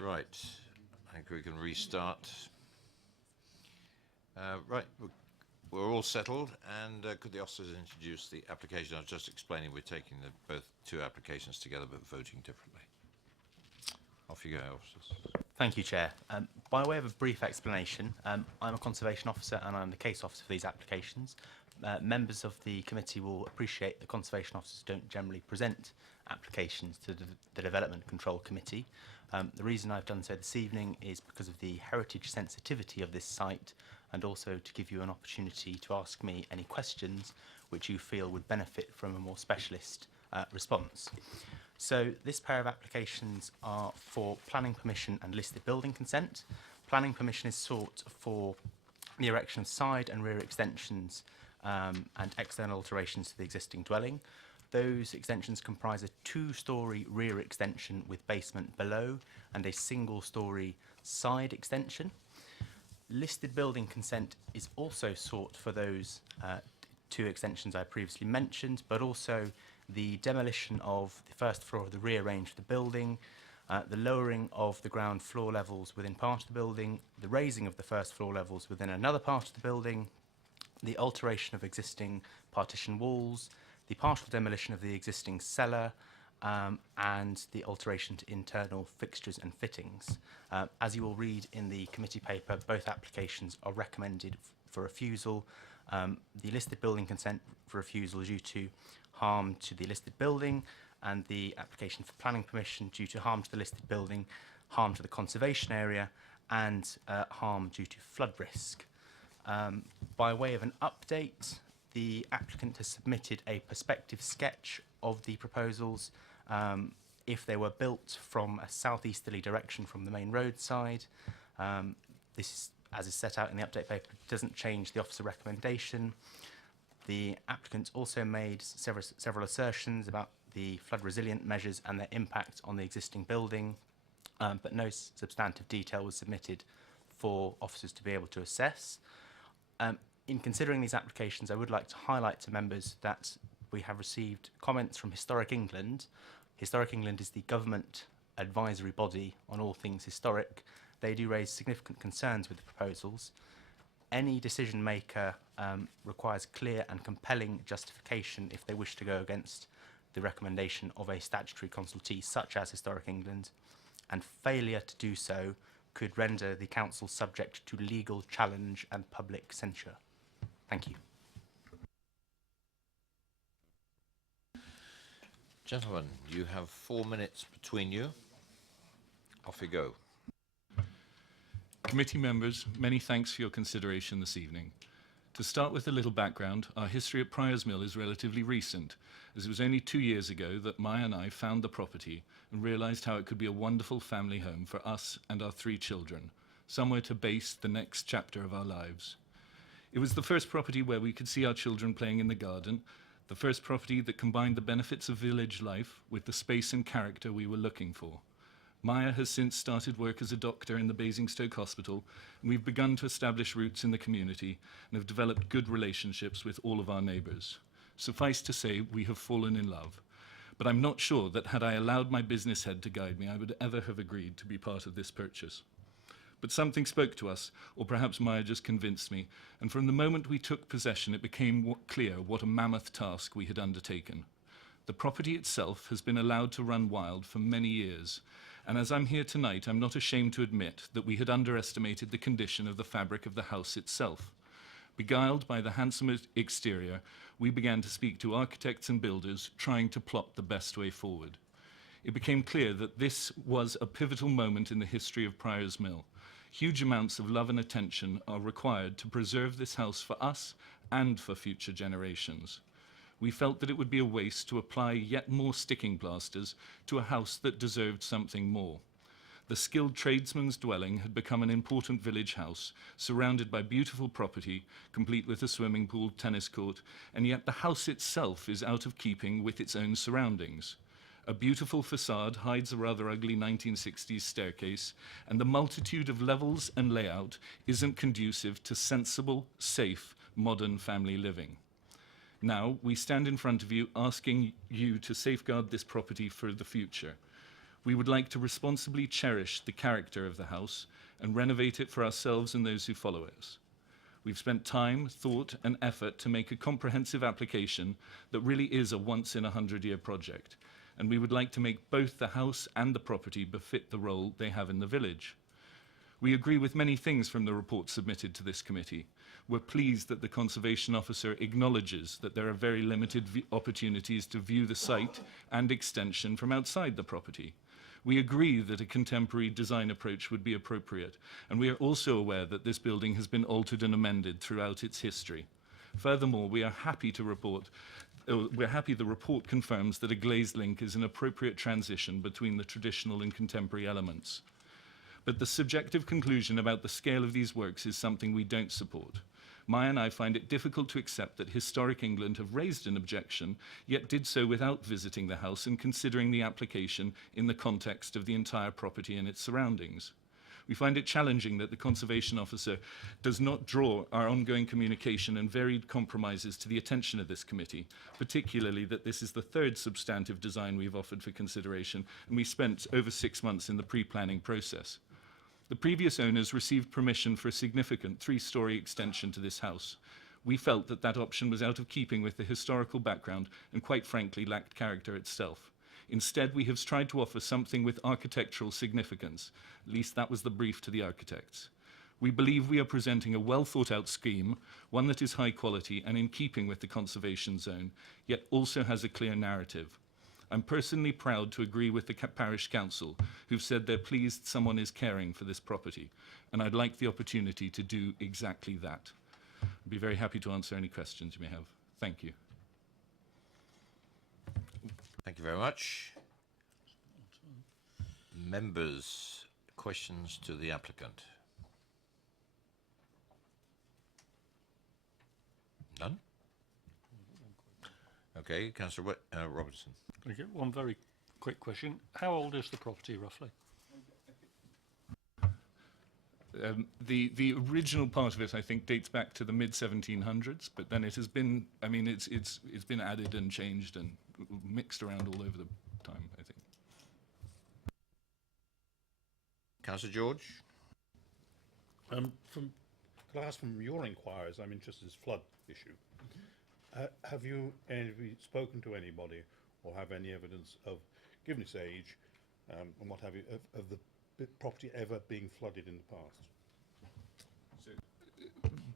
Right, I think we can restart. Right, we're all settled, and could the officers introduce the application? I was just explaining we're taking both two applications together but voting differently. Off you go, officers. Thank you, Chair. By way of a brief explanation, I'm a conservation officer and I'm the case officer for these applications. Members of the committee will appreciate that conservation officers don't generally present applications to the Development Control Committee. The reason I've done so this evening is because of the heritage sensitivity of this site, and also to give you an opportunity to ask me any questions which you feel would benefit from a more specialist response. So this pair of applications are for planning permission and listed building consent. Planning permission is sought for the erection of side and rear extensions and external alterations to the existing dwelling. Those extensions comprise a 2-storey rear extension with basement below and a single-storey side extension. Listed building consent is also sought for those 2 extensions I previously mentioned, but also the demolition of the first floor of the rear range of the building, the lowering of the ground floor levels within part of the building, the raising of the first floor levels within another part of the building, the alteration of existing partition walls, the partial demolition of the existing cellar, and the alteration to internal fixtures and fittings. As you will read in the committee paper, both applications are recommended for refusal. The listed building consent for refusal due to harm to the listed building, and the application for planning permission due to harm to the listed building, harm to the conservation area, and harm due to flood risk. By way of an update, the applicant has submitted a perspective sketch of the proposals if they were built from a southeasterly direction from the main roadside. This, as is set out in the update paper, doesn't change the officer recommendation. The applicant also made several assertions about the flood resilient measures and their impact on the existing building, but no substantive detail was submitted for officers to be able to assess. In considering these applications, I would like to highlight to members that we have received comments from Historic England. Historic England is the government advisory body on all things historic. They do raise significant concerns with the proposals. Any decision maker requires clear and compelling justification if they wish to go against the recommendation of a statutory consultee such as Historic England, and failure to do so could render the council subject to legal challenge and public censure. Thank you. Gentlemen, you have 4 minutes between you. Off you go. Committee members, many thanks for your consideration this evening. To start with a little background, our history at Priors Mill is relatively recent, as it was only 2 years ago that Maya and I found the property and realised how it could be a wonderful family home for us and our 3 children, somewhere to base the next chapter of our lives. It was the first property where we could see our children playing in the garden, the first property that combined the benefits of village life with the space and character we were looking for. Maya has since started work as a doctor in the Basingstoke Hospital, and we've begun to establish roots in the community and have developed good relationships with all of our neighbours. Suffice to say, we have fallen in love. But I'm not sure that had I allowed my business head to guide me, I would ever have agreed to be part of this purchase. But something spoke to us, or perhaps Maya just convinced me, and from the moment we took possession, it became clear what a mammoth task we had undertaken. The property itself has been allowed to run wild for many years, and as I'm here tonight, I'm not ashamed to admit that we had underestimated the condition of the fabric of the house itself. Beguiled by the handsome exterior, we began to speak to architects and builders, trying to plot the best way forward. It became clear that this was a pivotal moment in the history of Priors Mill. Huge amounts of love and attention are required to preserve this house for us and for future generations. We felt that it would be a waste to apply yet more sticking plasters to a house that deserved something more. The skilled tradesman's dwelling had become an important village house, surrounded by beautiful property, complete with a swimming pool, tennis court, and yet the house itself is out of keeping with its own surroundings. A beautiful facade hides a rather ugly 1960s staircase, and the multitude of levels and layout isn't conducive to sensible, safe, modern family living. Now, we stand in front of you asking you to safeguard this property for the future. We would like to responsibly cherish the character of the house and renovate it for ourselves and those who follow us. We've spent time, thought, and effort to make a comprehensive application that really is a once-in-a-100-year project, and we would like to make both the house and the property befit the role they have in the village. We agree with many things from the report submitted to this committee. We're pleased that the Conservation Officer acknowledges that there are very limited opportunities to view the site and extension from outside the property. We agree that a contemporary design approach would be appropriate, and we are also aware that this building has been altered and amended throughout its history. Furthermore, we are happy to report the report confirms that a glazed link is an appropriate transition between the traditional and contemporary elements. But the subjective conclusion about the scale of these works is something we don't support. Maya and I find it difficult to accept that Historic England have raised an objection, yet did so without visiting the house and considering the application in the context of the entire property and its surroundings. We find it challenging that the Conservation Officer does not draw our ongoing communication and varied compromises to the attention of this committee, particularly that this is the third substantive design we've offered for consideration, and we spent over 6 months in the pre-planning process. The previous owners received permission for a significant 3-storey extension to this house. We felt that that option was out of keeping with the historical background and quite frankly lacked character itself. Instead, we have tried to offer something with architectural significance. At least that was the brief to the architects. We believe we are presenting a well-thought-out scheme, one that is high quality and in keeping with the conservation zone, yet also has a clear narrative. I'm personally proud to agree with the parish council, who've said they're pleased someone is caring for this property, and I'd like the opportunity to do exactly that. I'd be very happy to answer any questions you may have. Thank you. Thank you very much. Members, questions to the applicant? None? Okay, Councillor Robertson. Thank you. One very quick question. How old is the property, roughly? The original part of it, I think, dates back to the mid-1700s, but then it has been, I mean, it's been added and changed and mixed around all over the time, I think. Councillor George? Could I ask from your inquiries, I'm interested in this flood issue. Have you spoken to anybody or have any evidence of, given its age and what have you, of the property ever being flooded in the past?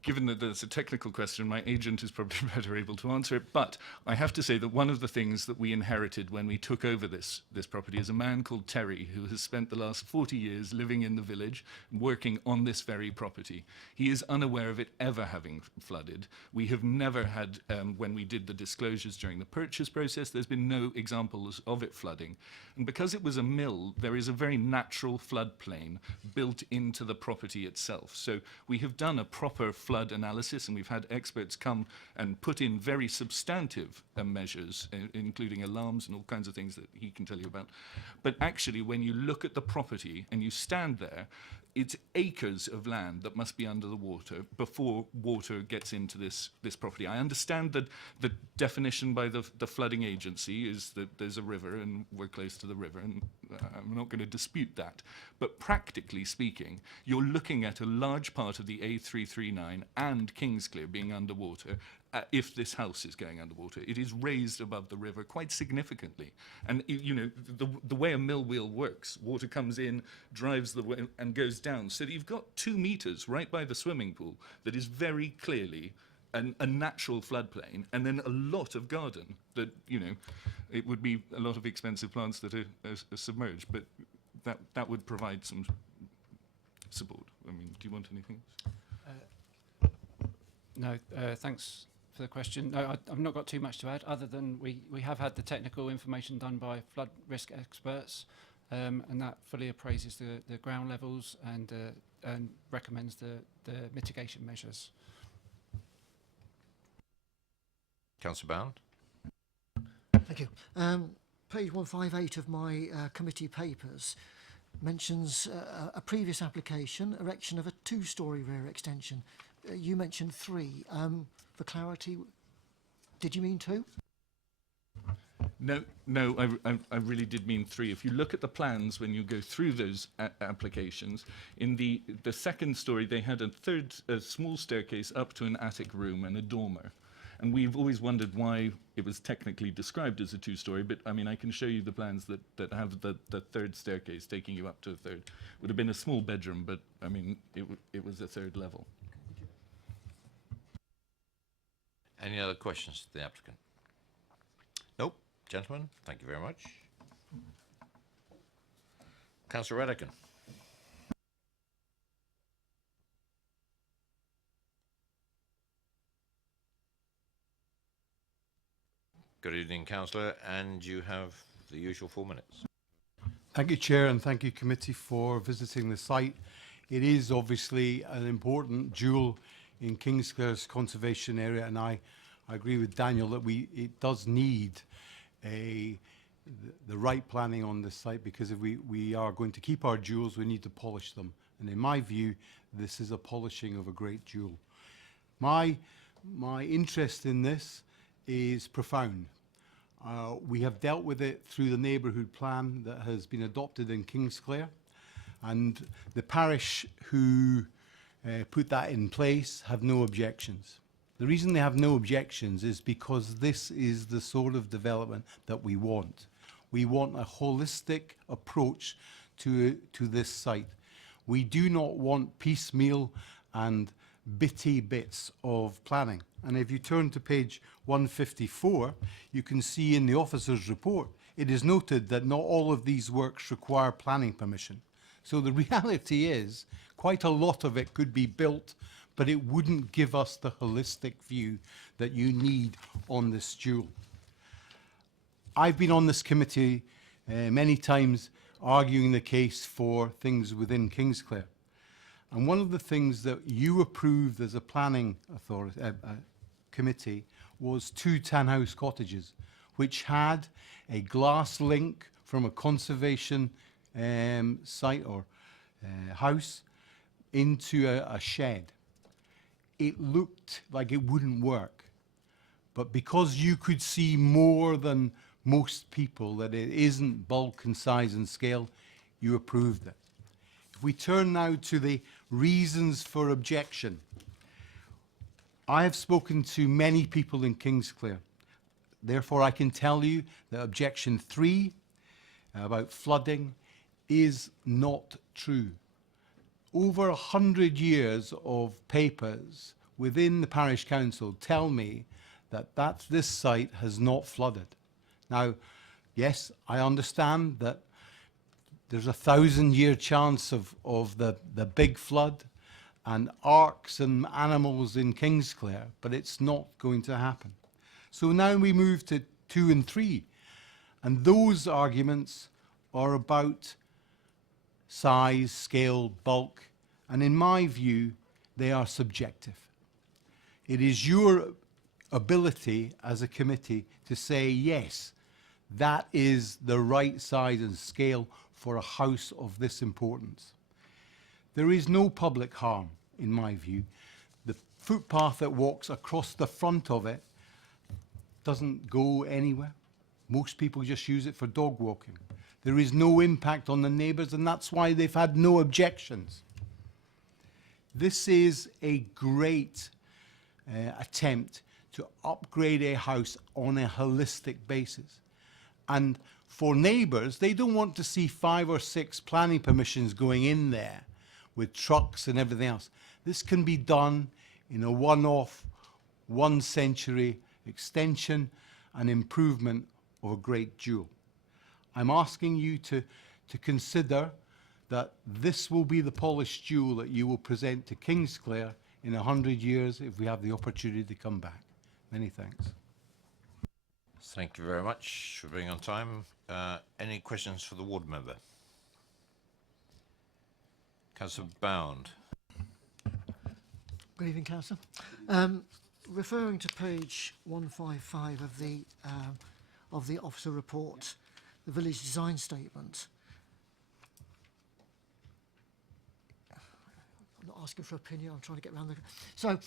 Given that that's a technical question, my agent is probably better able to answer it. But I have to say that one of the things that we inherited when we took over this property is a man called Terry, who has spent the last 40 years living in the village, working on this very property. He is unaware of it ever having flooded. We have never had, when we did the disclosures during the purchase process, there's been no examples of it flooding. And because it was a mill, there is a very natural floodplain built into the property itself. So we have done a proper flood analysis, and we've had experts come and put in very substantive measures, including alarms and all kinds of things that he can tell you about. But actually, when you look at the property and you stand there, it's acres of land that must be under the water before water gets into this property. I understand that the definition by the flooding agency is that there's a river and we're close to the river, and I'm not going to dispute that. But practically speaking, you're looking at a large part of the A339 and Kingsclear being underwater. If this house is going underwater, it is raised above the river quite significantly. And you know, the way a mill wheel works, water comes in, drives the way and goes down. So that you've got 2 meters right by the swimming pool that is very clearly a natural floodplain, and then a lot of garden that, you know, it would be a lot of expensive plants that are submerged, but that would provide some support. I mean, do you want anything? No, thanks for the question. No, I've not got too much to add, other than we have had the technical information done by flood risk experts, and that fully appraises the ground levels and recommends the mitigation measures. Councillor Bound. Thank you. Page 158 of my committee papers mentions a previous application, erection of a 2-storey rear extension. You mentioned 3. For clarity, did you mean 2? I really did mean 3. If you look at the plans when you go through those applications, in the second story they had a small staircase up to an attic room and a dormer. And we've always wondered why it was technically described as a 2-story, but I mean, I can show you the plans that have the third staircase taking you up to a third. Would have been a small bedroom, but I mean, it was a 3rd level. Any other questions to the applicant? Nope. Gentlemen, thank you very much. Councillor Redican. Good evening, Councillor, and you have the usual 4 minutes. Thank you, Chair, and thank you, Committee, for visiting the site. It is obviously an important jewel in Kingsclere's conservation area, and I agree with Daniel that it does need the right planning on this site, because if we are going to keep our jewels, we need to polish them. And in my view, this is a polishing of a great jewel. My interest in this is profound. We have dealt with it through the neighbourhood plan that has been adopted in Kingsclere, and the parish who put that in place have no objections. The reason they have no objections is because this is the sort of development that we want. We want a holistic approach to this site. We do not want piecemeal and bitty bits of planning. And if you turn to page 154, you can see in the officer's report, it is noted that not all of these works require planning permission. So the reality is, quite a lot of it could be built, but it wouldn't give us the holistic view that you need on this jewel. I've been on this committee many times arguing the case for things within Kingsclere. And one of the things that you approved as a planning authority, committee was 2 townhouse cottages, which had a glass link from a conservation site or house into a shed. It looked like it wouldn't work, but because you could see more than most people that it isn't bulk and size and scale, you approved it. If we turn now to the reasons for objection, I have spoken to many people in Kingsclere. Therefore, I can tell you that objection 3 about flooding is not true. Over 100 years of papers within the parish council tell me that this site has not flooded. Now, yes, I understand that there's a 1,000-year chance of the big flood and arks and animals in Kingsclere, but it's not going to happen. So now we move to 2 and 3, and those arguments are about size, scale, bulk, and in my view, they are subjective. It is your ability as a committee to say, yes, that is the right size and scale for a house of this importance. There is no public harm, in my view. The footpath that walks across the front of it doesn't go anywhere. Most people just use it for dog walking. There is no impact on the neighbours, and that's why they've had no objections. This is a great attempt to upgrade a house on a holistic basis. And for neighbours, they don't want to see 5 or 6 planning permissions going in there with trucks and everything else. This can be done in a one-off, 1-century extension and improvement of a great jewel. I'm asking you to consider that this will be the polished jewel that you will present to Kingsclere in 100 years if we have the opportunity to come back. Many thanks. Thank you very much for being on time. Any questions for the ward member? Councillor Bound. Good evening, Councillor. Referring to page 155 of the officer report, the village design statement. I'm not asking for opinion, I'm trying to get around the... So,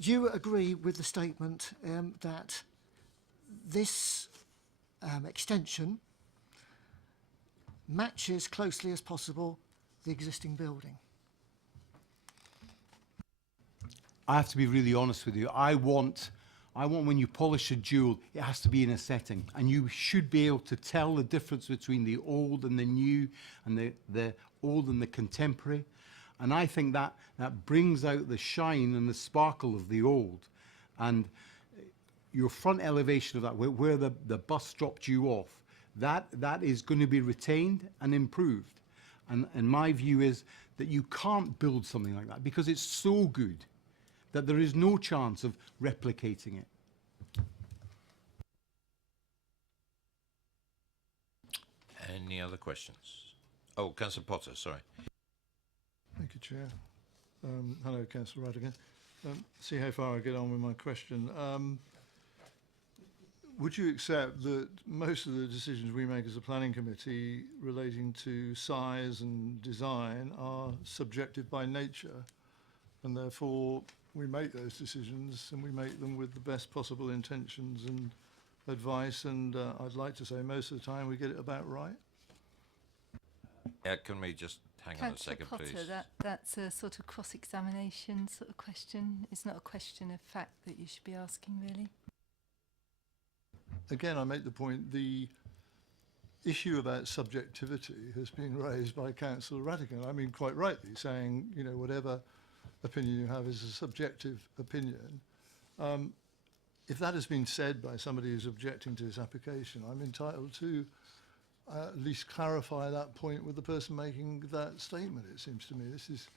do you agree with the statement that this extension matches closely as possible the existing building. I have to be really honest with you. I want when you polish a jewel, it has to be in a setting, and you should be able to tell the difference between the old and the new, and the old and the contemporary. And I think that brings out the shine and the sparkle of the old. And your front elevation of that, where the bus dropped you off, that is going to be retained and improved. And my view is that you can't build something like that because it's so good that there is no chance of replicating it. Any other questions? Oh, Councillor Potter, sorry. Thank you, Chair. Hello, Councillor Radigan. See how far I get on with my question. Would you accept that most of the decisions we make as a planning committee relating to size and design are subjective by nature, and therefore we make those decisions and we make them with the best possible intentions and advice, and I'd like to say most of the time we get it about right? Can we just hang on a Councillor second, Potter, please? that's a sort of cross-examination sort of question. It's not a question of fact that you should be asking, really. Again, I make the point, the issue about subjectivity has been raised by Councillor Radigan. I mean, quite rightly, saying, you know, whatever opinion you have is a subjective opinion. If that has been said by somebody who's objecting to his application, I'm entitled to at least clarify that point with the person making that statement, it seems to me. This is,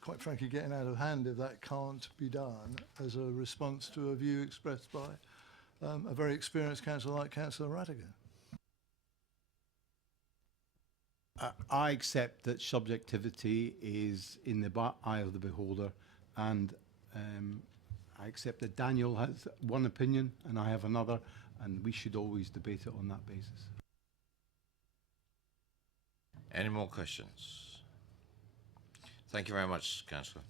quite frankly, getting out of hand if that can't be done as a response to a view expressed by a very experienced councillor like Councillor Radigan. I accept that subjectivity is in the eye of the beholder, and I accept that Daniel has one opinion and I have another, and we should always debate it on that basis. Any more questions? Thank you very much, Councillor.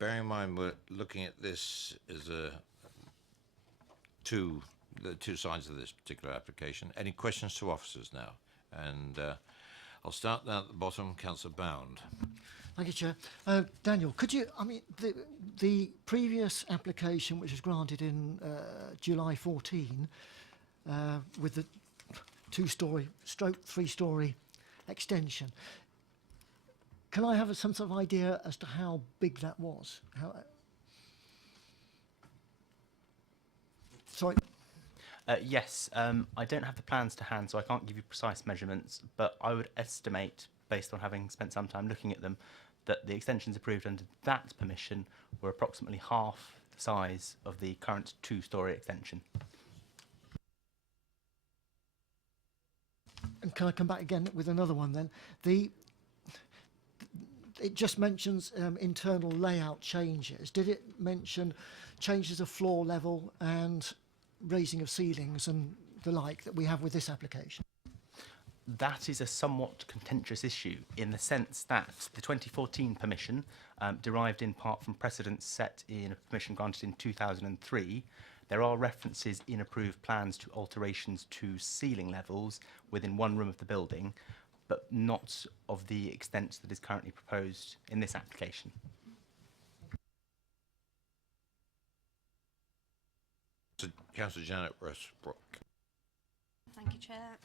Bearing in mind we're looking at this as the two sides of this particular application. Any questions to officers now? And I'll start down at the bottom, Councillor Bound. Thank you, Chair. Daniel, could you, I mean, the previous application, which was granted in July 14, with the two-storey stroke three-storey extension, can I have some sort of idea as to how big that was? Sorry. Yes, I don't have the plans to hand, so I can't give you precise measurements, but I would estimate, based on having spent some time looking at them, that the extensions approved under that permission were approximately half the size of the current two-storey extension. And can I come back again with another one then? It just mentions internal layout changes. Did it mention changes of floor level and raising of ceilings and the like that we have with this application? That is a somewhat contentious issue in the sense that the 2014 permission, derived in part from precedents set in a permission granted in 2003, there are references in approved plans to alterations to ceiling levels within one room of the building, but not of the extent that is currently proposed in this application. Councillor Janet Westbrook. Thank you, Chair.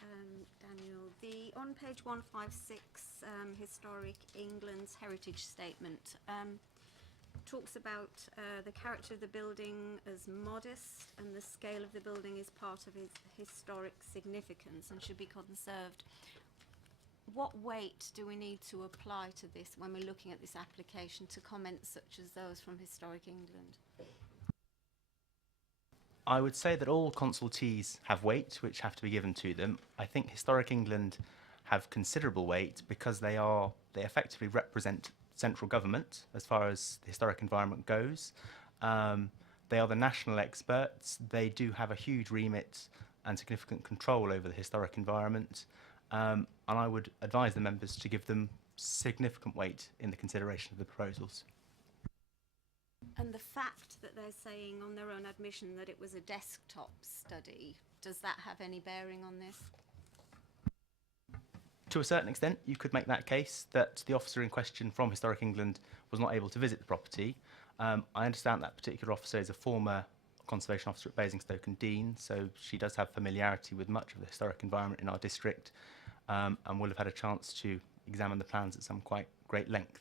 Daniel, on page 156, Historic England's Heritage Statement, talks about the character of the building as modest and the scale of the building is part of its historic significance and should be conserved. What weight do we need to apply to this when we're looking at this application to comments such as those from Historic England? I would say that all consultees have weight which have to be given to them. I think Historic England have considerable weight because they effectively represent central government as far as the historic environment goes. They are the national experts. They do have a huge remit and significant control over the historic environment. And I would advise the members to give them significant weight in the consideration of the proposals. And the fact that they're saying on their own admission that it was a desktop study, does that have any bearing on this? To a certain extent, you could make that case that the officer in question from Historic England was not able to visit the property. I understand that particular officer is a former conservation officer at Basingstoke and Dean, so she does have familiarity with much of the historic environment in our district, and will have had a chance to examine the plans at some quite great length.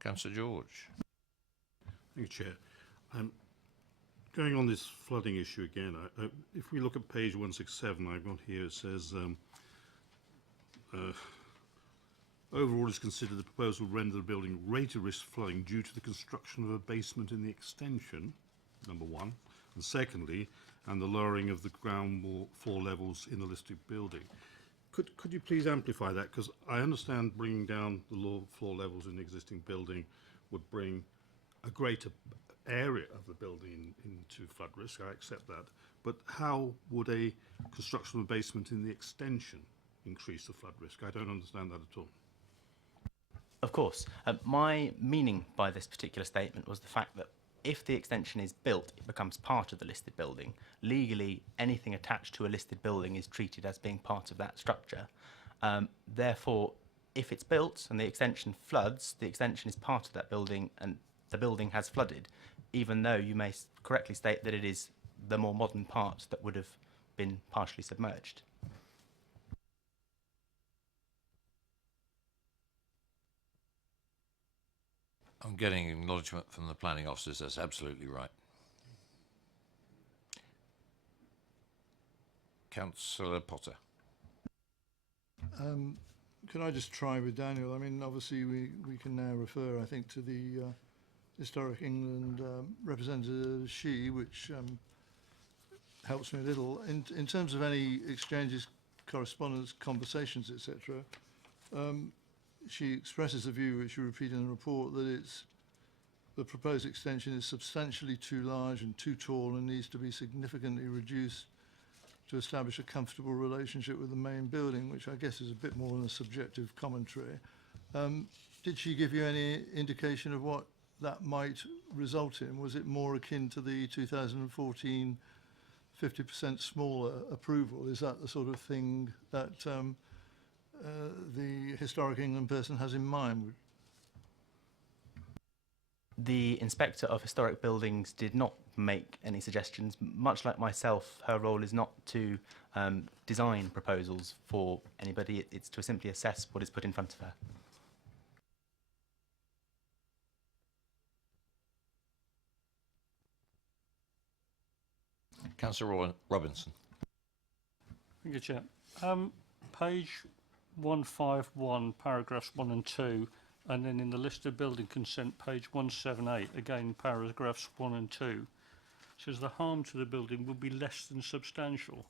Councillor George. Thank you, Chair. Going on this flooding issue again, if we look at page 167, I've got here, it says, overall it's considered the proposal would render the building greater risk of flooding due to the construction of a basement in the extension, number one, and secondly, and the lowering of the ground floor levels in the listed building. Could you please amplify that? Because I understand bringing down the floor levels in the existing building would bring a greater area of the building into flood risk. I accept that. But how would a construction of a basement in the extension increase the flood risk? I don't understand that at all. Of course. My meaning by this particular statement was the fact that if the extension is built, it becomes part of the listed building. Legally, anything attached to a listed building is treated as being part of that structure. Therefore, if it's built and the extension floods, the extension is part of that building and the building has flooded, even though you may correctly state that it is the more modern part that would have been partially submerged. I'm getting acknowledgement from the planning officers. That's absolutely right. Councillor Potter. Can I just try with Daniel? I mean, obviously we can now refer, I think, to the Historic England representative, she, which helps me a little. In terms of any exchanges, correspondence, conversations, etc., she expresses a view, which you repeat in the report, that the proposed extension is substantially too large and too tall and needs to be significantly reduced to establish a comfortable relationship with the main building, which I guess is a bit more than a subjective commentary. Did she give you any indication of what that might result in? Was it more akin to the 2014 50% smaller approval? Is that the sort of thing that the Historic England person has in mind? The Inspector of Historic Buildings did not make any suggestions. Much like myself, her role is not to design proposals for anybody. It's to simply assess what is put in front of her. Councillor Robinson. Thank you, Chair. Page 151, paragraphs 1 and 2, and then in the list of building consent, page 178, again, paragraphs 1 and 2, says the harm to the building will be less than substantial.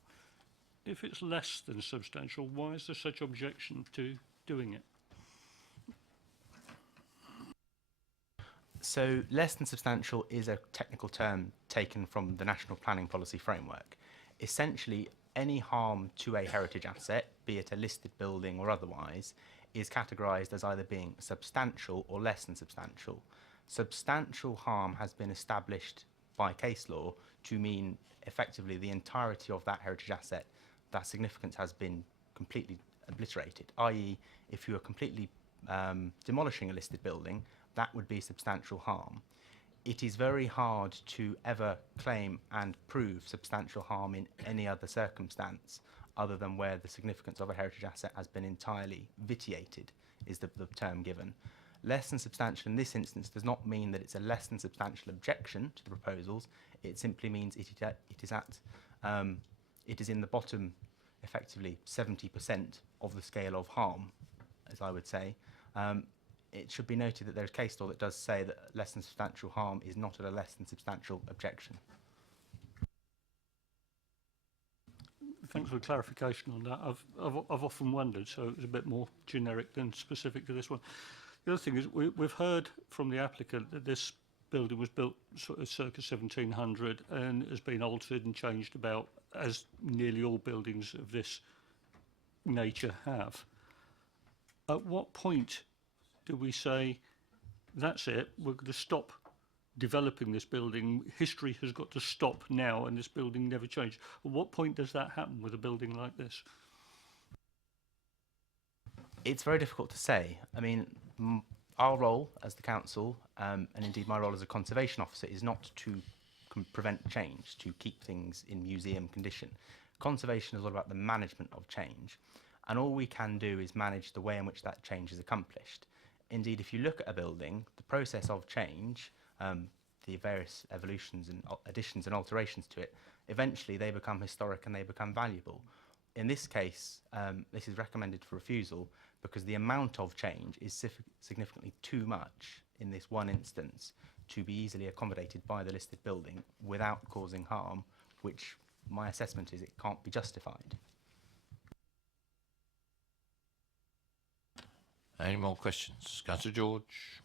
If it's less than substantial, why is there such objection to doing it? So less than substantial is a technical term taken from the National Planning Policy Framework. Essentially, any harm to a heritage asset, be it a listed building or otherwise, is categorised as either being substantial or less than substantial. Substantial harm has been established by case law to mean effectively the entirety of that heritage asset, that significance has been completely obliterated, i.e. if you are completely demolishing a listed building, that would be substantial harm. It is very hard to ever claim and prove substantial harm in any other circumstance other than where the significance of a heritage asset has been entirely vitiated, is the term given. Less than substantial in this instance does not mean that it's a less than substantial objection to the proposals. It simply means it is in the bottom, effectively 70% of the scale of harm, as I would say. It should be noted that there is case law that does say that less than substantial harm is not at a less than substantial objection. Thanks for the clarification on that. I've often wondered, so it was a bit more generic than specific to this one. The other thing is we've heard from the applicant that this building was built sort of circa 1700 and has been altered and changed about, as nearly all buildings of this nature have. At what point do we say, that's it, we're going to stop developing this building, history has got to stop now and this building never changed? At what point does that happen with a building like this? It's very difficult to say. I mean, our role as the council, and indeed my role as a conservation officer, is not to prevent change, to keep things in museum condition. Conservation is all about the management of change, and all we can do is manage the way in which that change is accomplished. Indeed, if you look at a building, the process of change, the various evolutions and additions and alterations to it, eventually they become historic and they become valuable. In this case, this is recommended for refusal because the amount of change is significantly too much in this one instance to be easily accommodated by the listed building without causing harm, which my assessment is it can't be justified. Any more questions? Councillor George?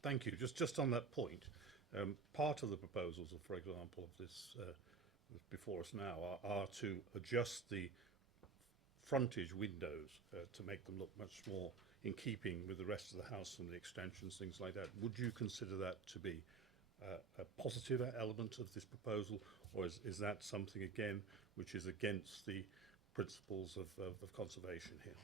Thank you. Just on that point, part of the proposals, for example, of this before us now are to adjust the frontage windows to make them look much more in keeping with the rest of the house and the extensions, things like that. Would you consider that to be a positive element of this proposal, or is that something, again, which is against the principles of conservation here?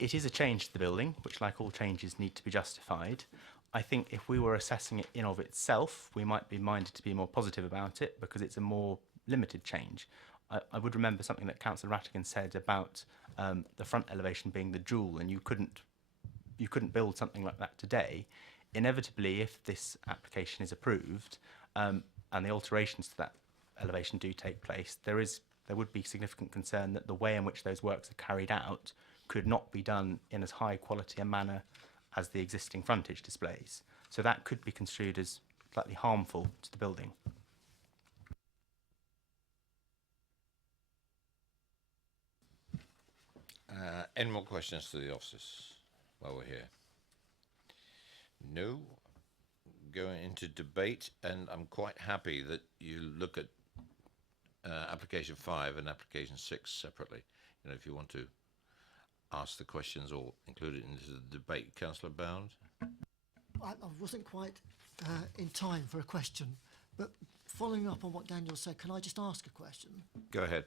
It is a change to the building, which, like all changes, need to be justified. I think if we were assessing it in of itself, we might be minded to be more positive about it because it's a more limited change. I would remember something that Councillor Rattigan said about the front elevation being the jewel, and you couldn't build something like that today. Inevitably, if this application is approved and the alterations to that elevation do take place, there would be significant concern that the way in which those works are carried out could not be done in as high quality a manner as the existing frontage displays. So that could be construed as slightly harmful to the building. Any more questions to the officers while we're here? No. Going into debate, and I'm quite happy that you look at application 5 and application 6 separately. You know, if you want to ask the questions or include it into the debate. Councillor Bound? I wasn't quite in time for a question, but following up on what Daniel said, can I just ask a question? Go ahead.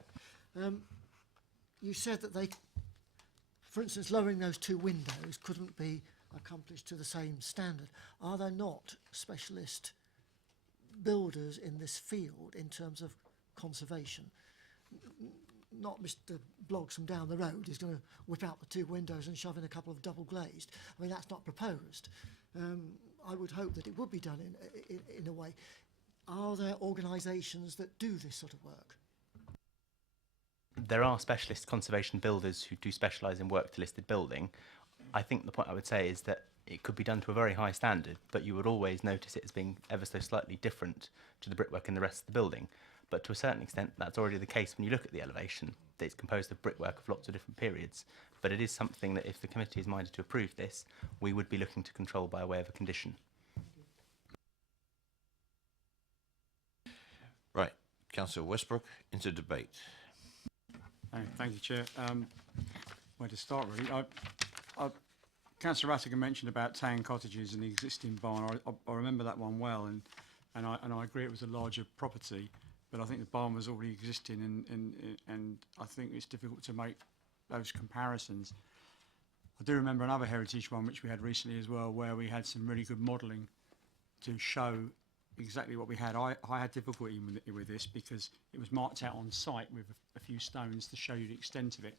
You said that they, for instance, lowering those two windows couldn't be accomplished to the same standard. Are there not specialist builders in this field in terms of conservation? Not Mr. Bloggs from down the road is going to whip out the two windows and shove in a couple of double glazed. I mean, that's not proposed. I would hope that it would be done in a way. Are there organisations that do this sort of work? There are specialist conservation builders who do specialise in work to listed building. I think the point I would say is that it could be done to a very high standard, but you would always notice it as being ever so slightly different to the brickwork in the rest of the building. But to a certain extent, that's already the case when you look at the elevation. It's composed of brickwork of lots of different periods. But it is something that if the committee is minded to approve this, we would be looking to control by way of a condition. Right. Councillor Westbrook, into debate. Thank you, Chair. Where to start, really? Councillor Rattigan mentioned about town cottages and the existing barn. I remember that one well, and I agree it was a larger property. But I think the barn was already existing, and I think it's difficult to make those comparisons. I do remember another heritage one which we had recently as well, where we had some really good modelling to show exactly what we had. I had difficulty with this because it was marked out on site with a few stones to show you the extent of it,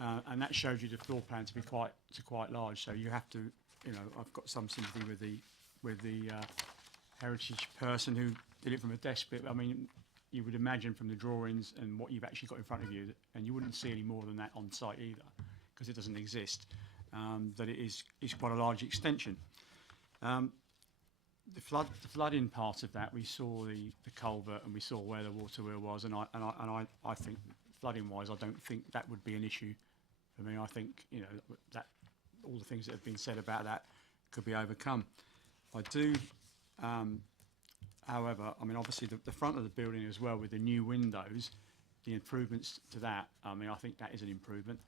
and that showed you the floor plan to be quite large. So you have to, you know, I've got some sympathy with the heritage person who did it from a desk, but I mean, you would imagine from the drawings and what you've actually got in front of you, and you wouldn't see any more than that on site either, because it doesn't exist, that it is quite a large extension. The flooding part of that, we saw the culvert and we saw where the water wheel was, and I think flooding wise, I don't think that would be an issue for me. I think, you know, that all the things that have been said about that could be overcome. I do. However, I mean, obviously the front of the building as well with the new windows, the improvements to that, I mean, I think that is an improvement.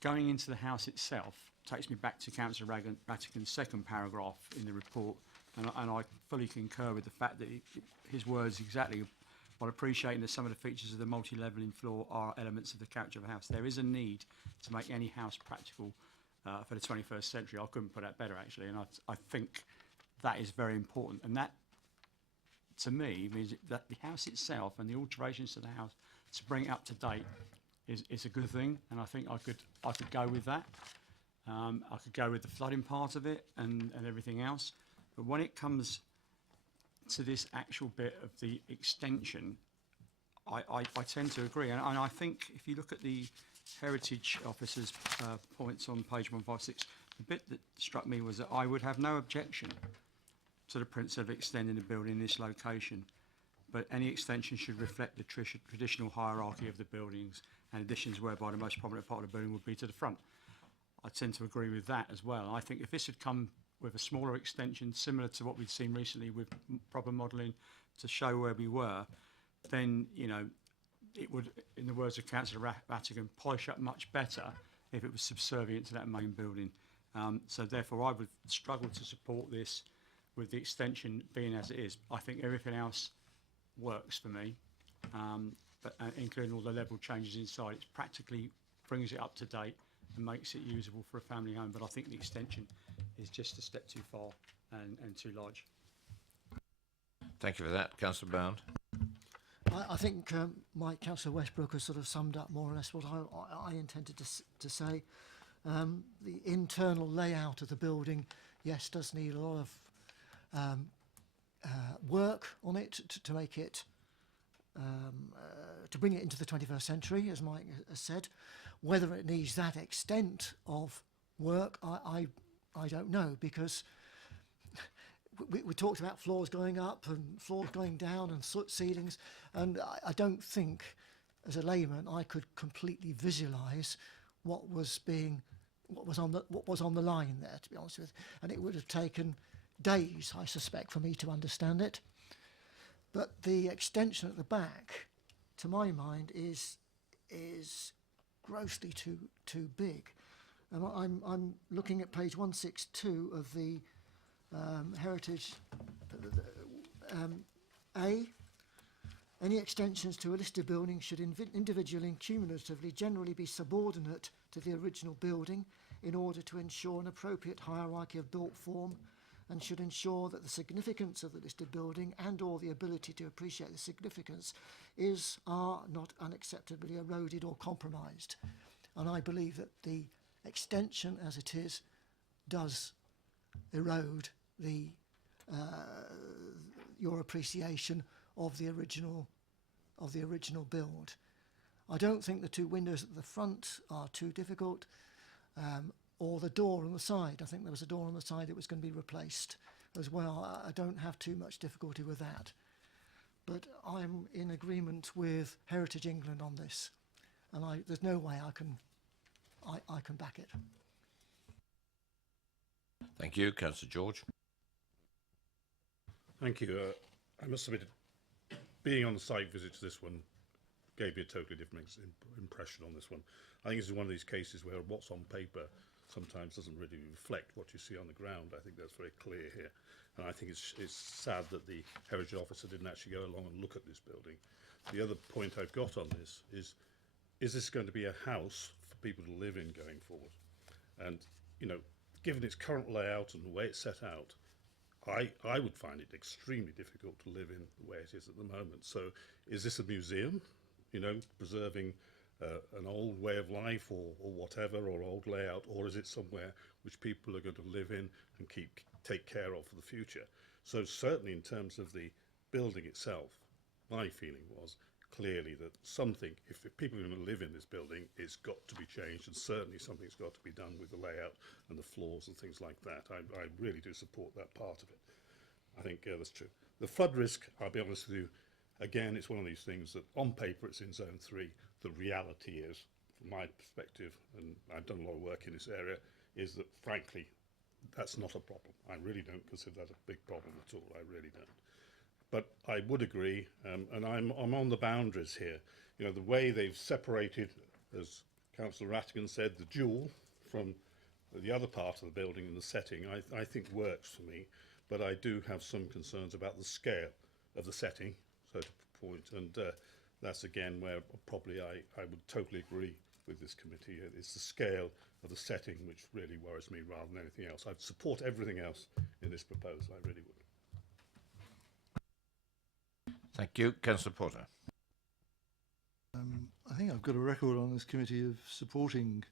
Going into the house itself takes me back to Councillor Ratigan's second paragraph in the report, and I fully concur with the fact that his words exactly, while appreciating that some of the features of the multi-levelling floor are elements of the character of a house, there is a need to make any house practical for the 21st century. I couldn't put that better, actually, and I think that is very important. And that, to me, means that the house itself and the alterations to the house to bring it up to date is a good thing, and I think I could go with that. I could go with the flooding part of it and everything else. But when it comes to this actual bit of the extension, I tend to agree. And I think if you look at the Heritage Officer's points on page 156, the bit that struck me was that I would have no objection to the principle of extending the building in this location, but any extension should reflect the traditional hierarchy of the buildings and additions whereby the most prominent part of the building would be to the front. I tend to agree with that as well. I think if this had come with a smaller extension, similar to what we'd seen recently with proper modelling to show where we were, then, you know, it would, in the words of Councillor Ratigan, polish up much better if it was subservient to that main building. So therefore I would struggle to support this with the extension being as it is. I think everything else works for me, but including all the level changes inside. It practically brings it up to date and makes it usable for a family home, but I think the extension is just a step too far and too large. Thank you for that. Councillor Bound. I think Councillor Westbrook has sort of summed up more or less what I intended to say. The internal layout of the building, yes, does need a lot of work on it to make it, to bring it into the 21st century, as Mike has said. Whether it needs that extent of work, I don't know, because we talked about floors going up and floors going down and soot ceilings, and I don't think, as a layman, I could completely visualise what was on the line there, to be honest with you. And it would have taken days, I suspect, for me to understand it. But the extension at the back, to my mind, is grossly too big. And I'm looking at page 162 of the Heritage A. Any extensions to a listed building should individually and cumulatively generally be subordinate to the original building in order to ensure an appropriate hierarchy of built form, and should ensure that the significance of the listed building and or the ability to appreciate the significance are not unacceptably eroded or compromised. And I believe that the extension as it is does erode your appreciation of the original build. I don't think the two windows at the front are too difficult, or the door on the side. I think there was a door on the side that was going to be replaced as well. I don't have too much difficulty with that. But I'm in agreement with Heritage England on this, and there's no way I can back it. Thank you. Councillor George. Thank you. I must admit, being on the site visit to this one gave me a totally different impression on this one. I think this is one of these cases where what's on paper sometimes doesn't really reflect what you see on the ground. I think that's very clear here. And I think it's sad that the Heritage Officer didn't actually go along and look at this building. The other point I've got on this is this going to be a house for people to live in going forward? And, you know, given its current layout and the way it's set out, I would find it extremely difficult to live in the way it is at the moment. So is this a museum, you know, preserving an old way of life or whatever, or old layout, or is it somewhere which people are going to live in and take care of for the future? So certainly in terms of the building itself, my feeling was clearly that something, if people are going to live in this building, it's got to be changed, and certainly something's got to be done with the layout and the floors and things like that. I really do support that part of it. I think that's true. The flood risk, I'll be honest with you, again, it's one of these things that on paper it's in zone 3. The reality is, from my perspective, and I've done a lot of work in this area, is that frankly, that's not a problem. I really don't consider that a big problem at all. I really don't. But I would agree, and I'm on the boundaries here. You know, the way they've separated, as Councillor Rattigan said, the dual from the other part of the building and the setting, I think works for me, but I do have some concerns about the scale of the setting, so to point, and that's again where probably I would totally agree with this committee. It's the scale of the setting which really worries me rather than anything else. I'd support everything else in this proposal, I really would. Thank you. Councillor Porter. I think I've got a record on this committee of supporting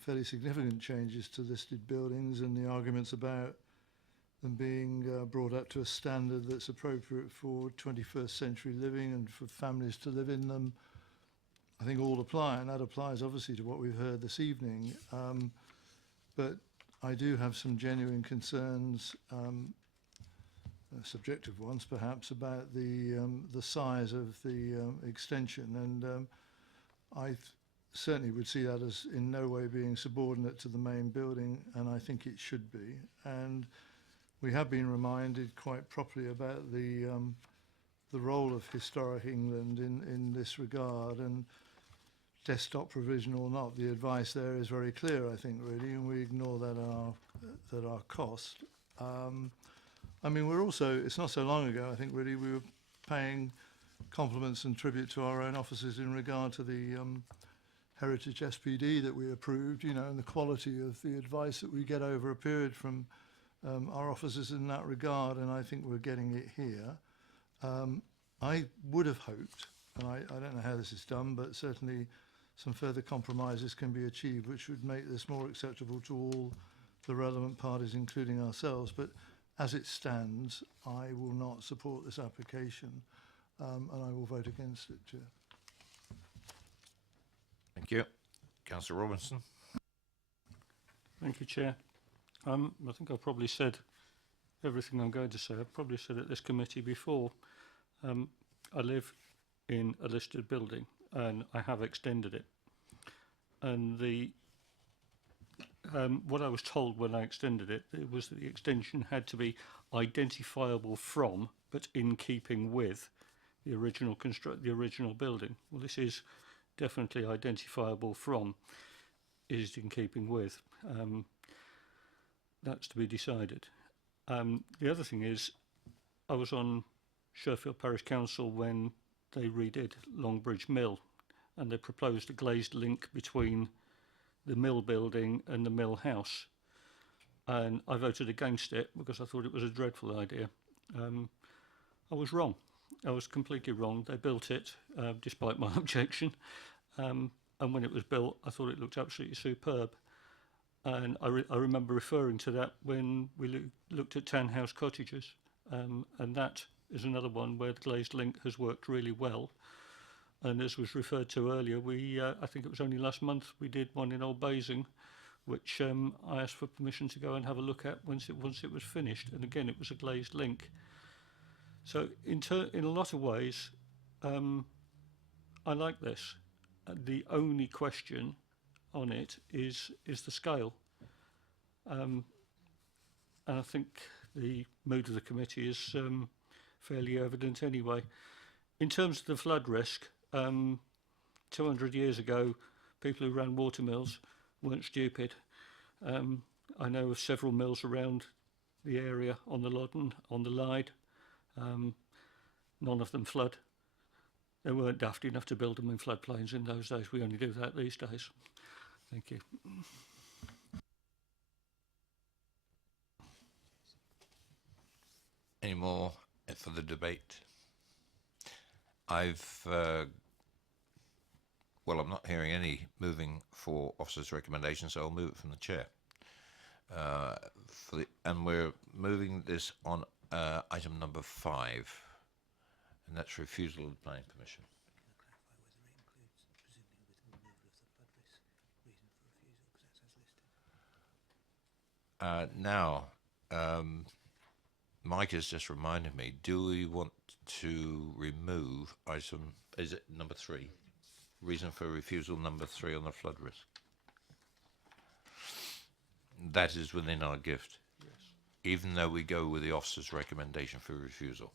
fairly significant changes to listed buildings, and the arguments about them being brought up to a standard that's appropriate for 21st century living and for families to live in them, I think all apply, and that applies obviously to what we've heard this evening. But I do have some genuine concerns, subjective ones perhaps, about the size of the extension, and I certainly would see that as in no way being subordinate to the main building, and I think it should be. And we have been reminded quite properly about the role of historic England in this regard, and desktop provision or not, the advice there is very clear, I think, really, and we ignore that at our cost. I mean, we're also, it's not so long ago, I think, really, we were paying compliments and tribute to our own officers in regard to the Heritage SPD that we approved, you know, and the quality of the advice that we get over a period from our officers in that regard, and I think we're getting it here. I would have hoped, and I don't know how this is done, but certainly some further compromises can be achieved which would make this more acceptable to all the relevant parties, including ourselves. But as it stands, I will not support this application, and I will vote against it, Chair. Thank you. Councillor Robinson. Thank you, Chair. I think I've probably said everything I'm going to say. I've probably said at this committee before. I live in a listed building and I have extended it. And what I was told when I extended it, was that the extension had to be identifiable from, but in keeping with, the original building. Well, this is definitely identifiable from, is in keeping with. That's to be decided. The other thing is, I was on Sherfield Parish Council when they redid Longbridge Mill, and they proposed a glazed link between the mill building and the mill house. And I voted against it because I thought it was a dreadful idea. I was wrong. I was completely wrong. They built it despite my objection. And when it was built, I thought it looked absolutely superb. And I remember referring to that when we looked at townhouse cottages. And that is another one where the glazed link has worked really well. And as was referred to earlier, I think it was only last month, we did one in Old Basing, which I asked for permission to go and have a look at once it was finished. And again, it was a glazed link. So in a lot of ways, I like this. The only question on it is the scale. And I think the mood of the committee is fairly evident anyway. In terms of the flood risk, 200 years ago, people who ran water mills weren't stupid. I know of several mills around the area on the Loddon, on the Lyde. None of them flood. They weren't daft enough to build them in floodplains in those days. We only do that these days. Thank you. Any more for the debate? Well, I'm not hearing any moving for officers' recommendations, so I'll move it from the chair. And we're moving this on item number 5, and that's refusal of the planning permission. Now, Mike has just reminded me, do we want to remove item, is it number 3? Reason for refusal number 3 on the flood risk. That is within our gift, yes. Even though we go with the officer's recommendation for refusal.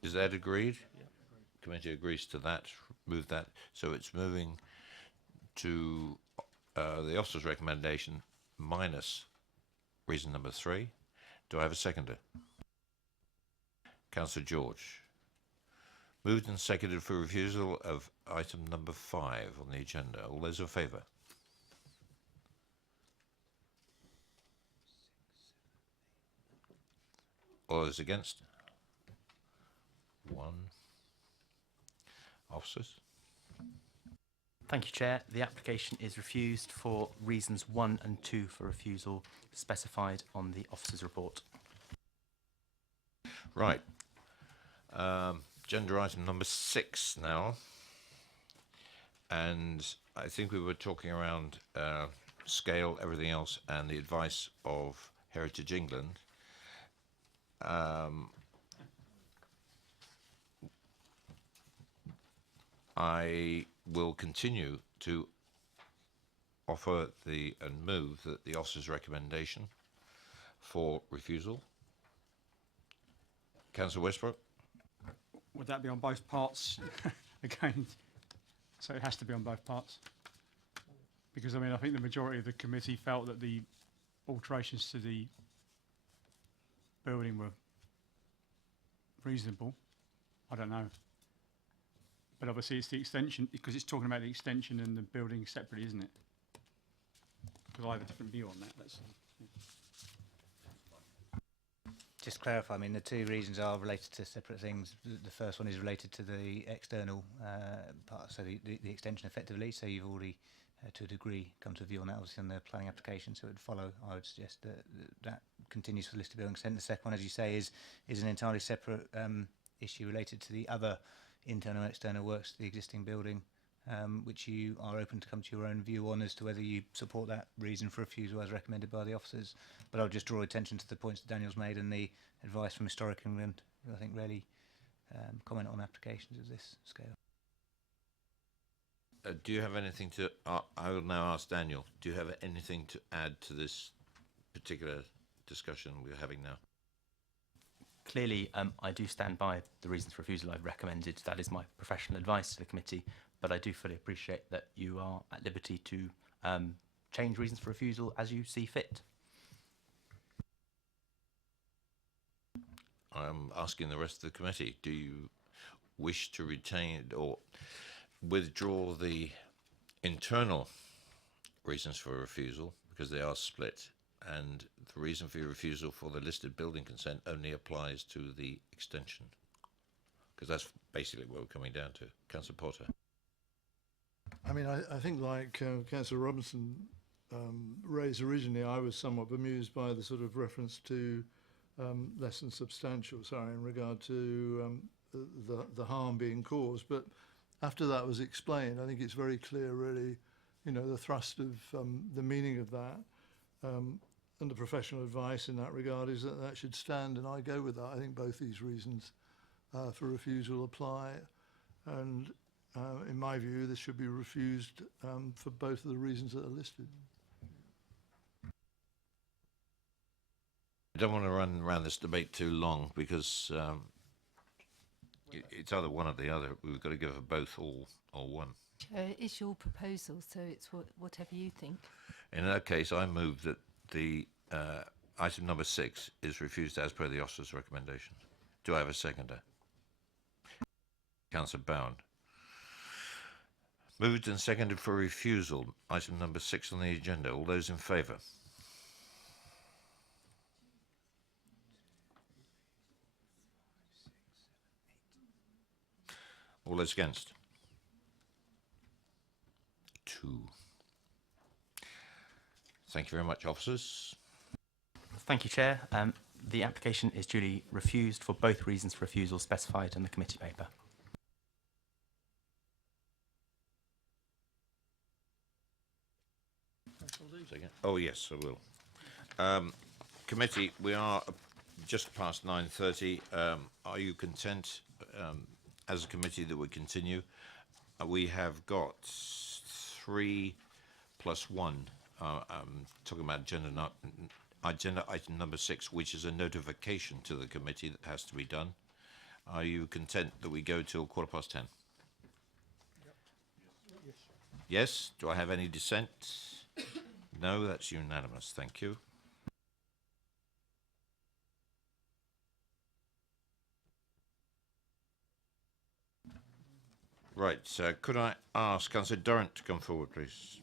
Is that agreed? committee agrees to that, move that. So it's moving to the officer's recommendation minus reason number 3. Do I have a seconder? Councillor George. Moved and seconded for refusal of item number 5 on the agenda. All those in favour? All those against? 1. Officers? Thank you, Chair. The application is refused for reasons 1 and 2 for refusal specified on the officer's report. Right. Agenda item number 6 now. And I think we were talking around scale, everything else, and the advice of Heritage England. I will continue to offer and move that the officer's recommendation for refusal. Councillor Westbrook? Would that be on both parts again? So it has to be on both parts? Because, I mean, I think the majority of the committee felt that the alterations to the building were reasonable. I don't know. But obviously it's the extension, because it's talking about the extension and the building separately, isn't it? Because I have a different view on that. That's Just to clarify, I mean, the two reasons are related to separate things. The first one is related to the external part, so the extension effectively. So you've already, to a degree, come to a view on that, obviously, on the planning application. So it would follow, I would suggest, that that continues for the list of building consent. The second one, as you say, is an entirely separate issue related to the other internal and external works to the existing building, which you are open to come to your own view on as to whether you support that reason for refusal as recommended by the officers. But I'll just draw attention to the points that Daniel's made and the advice from Historic England, who I think really comment on applications of this scale. Do you have anything to... I will now ask Daniel, do you have anything to add to this particular discussion we're having now? Clearly, I do stand by the reasons for refusal I've recommended. That is my professional advice to the committee, but I do fully appreciate that you are at liberty to change reasons for refusal as you see fit. I'm asking the rest of the committee, do you wish to retain or withdraw the internal reasons for refusal, because they are split, and the reason for your refusal for the listed building consent only applies to the extension? Because that's basically what we're coming down to. Councillor Potter. I mean, I think like Councillor Robinson raised originally, I was somewhat bemused by the sort of reference to less than substantial, in regard to the harm being caused. But after that was explained, I think it's very clear, really, you know, the thrust of the meaning of that. And the professional advice in that regard is that that should stand, and I go with that. I think both these reasons for refusal apply, and in my view, this should be refused for both of the reasons that are listed. I don't want to run around this debate too long, because it's either one or the other. We've got to give it both or one. It's your proposal, so it's whatever you think. In that case, I move that the item number 6 is refused as per the officer's recommendation. Do I have a seconder? Councillor Bowen. Moved and seconded for refusal. Item number 6 on the agenda. All those in favour? All those against? 2. Thank you very much, officers. Thank you, Chair. The application is duly refused for both reasons for refusal specified in the committee paper. Oh, yes, I will. Committee, we are just past 9:30. Are you content, as a committee, that we continue? We have got 3 plus 1. Talking about agenda item number 6, which is a notification to the committee that has to be done. Are you content that we go till 10:15? Yes. Do I have any dissent? No, that's unanimous. Thank you. Right, so could I ask Councillor Durrant to come forward, please?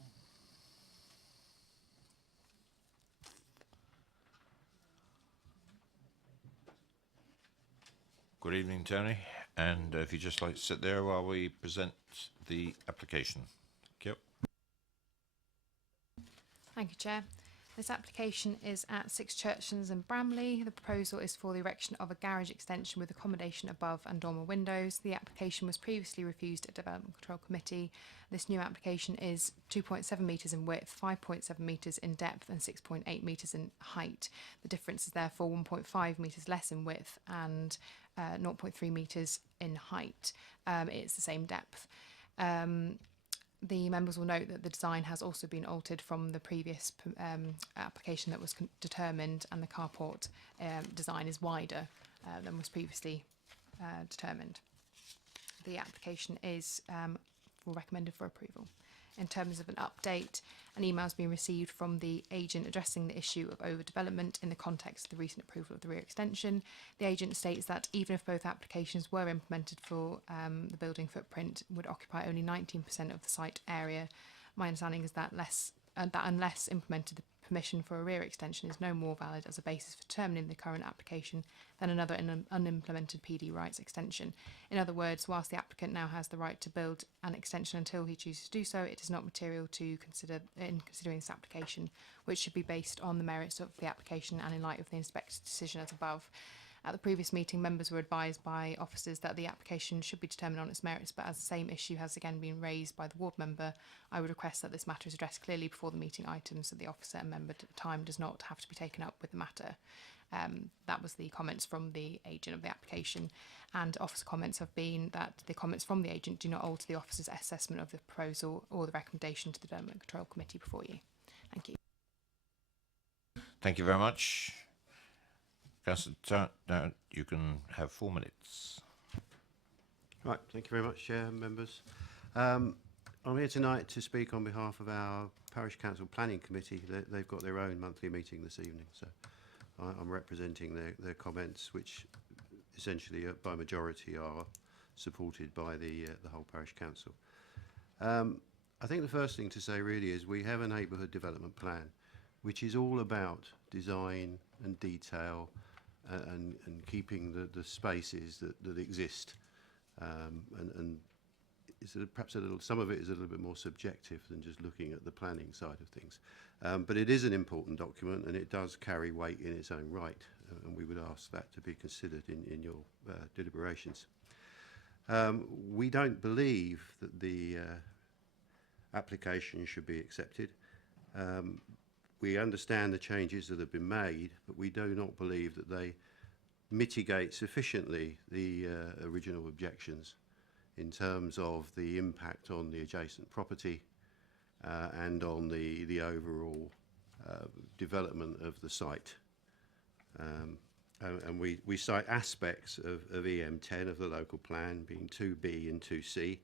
Good evening, Tony, and if you'd just like to sit there while we present the application. Thank you. Thank you, Chair. This application is at 6 Churchlands in Bramley. The proposal is for the erection of a garage extension with accommodation above and dormer windows. The application was previously refused at Development Control Committee. This new application is 2.7 metres in width, 5.7 metres in depth and 6.8 metres in height. The difference is therefore 1.5 metres less in width and 0.3 metres in height. It's the same depth. The members will note that the design has also been altered from the previous application that was determined, and the carport design is wider than was previously determined. The application is recommended for approval. In terms of an update, an email has been received from the agent addressing the issue of overdevelopment in the context of the recent approval of the rear extension. The agent states that even if both applications were implemented for the building footprint would occupy only 19% of the site area. My understanding is that unless implemented, the permission for a rear extension is no more valid as a basis for determining the current application than another unimplemented PD rights extension. In other words, whilst the applicant now has the right to build an extension until he chooses to do so, it is not material to consider in considering this application, which should be based on the merits of the application and in light of the inspector's decision as above. At the previous meeting, members were advised by officers that the application should be determined on its merits, but as the same issue has again been raised by the ward member, I would request that this matter is addressed clearly before the meeting items, so the officer and member at the time does not have to be taken up with the matter. That was the comments from the agent of the application, and officer comments have been that the comments from the agent do not alter the officer's assessment of the proposal or the recommendation to the Development Control Committee before you. Thank you. Thank you very much. Councillor Durrant, you can have 4 minutes. Right, thank you very much, Chair and members. I'm here tonight to speak on behalf of our Parish Council Planning Committee. They've got their own monthly meeting this evening, so I'm representing their comments, which essentially by majority are supported by the whole Parish Council. I think the first thing to say really is we have a neighbourhood development plan, which is all about design and detail and keeping the spaces that exist. And it's perhaps some of it is a little bit more subjective than just looking at the planning side of things. But it is an important document and it does carry weight in its own right. And we would ask that to be considered in your deliberations. We don't believe that the application should be accepted. We understand the changes that have been made, but we do not believe that they mitigate sufficiently the original objections in terms of the impact on the adjacent property and on the overall development of the site. And we cite aspects of EM10 of the local plan being 2B and 2C.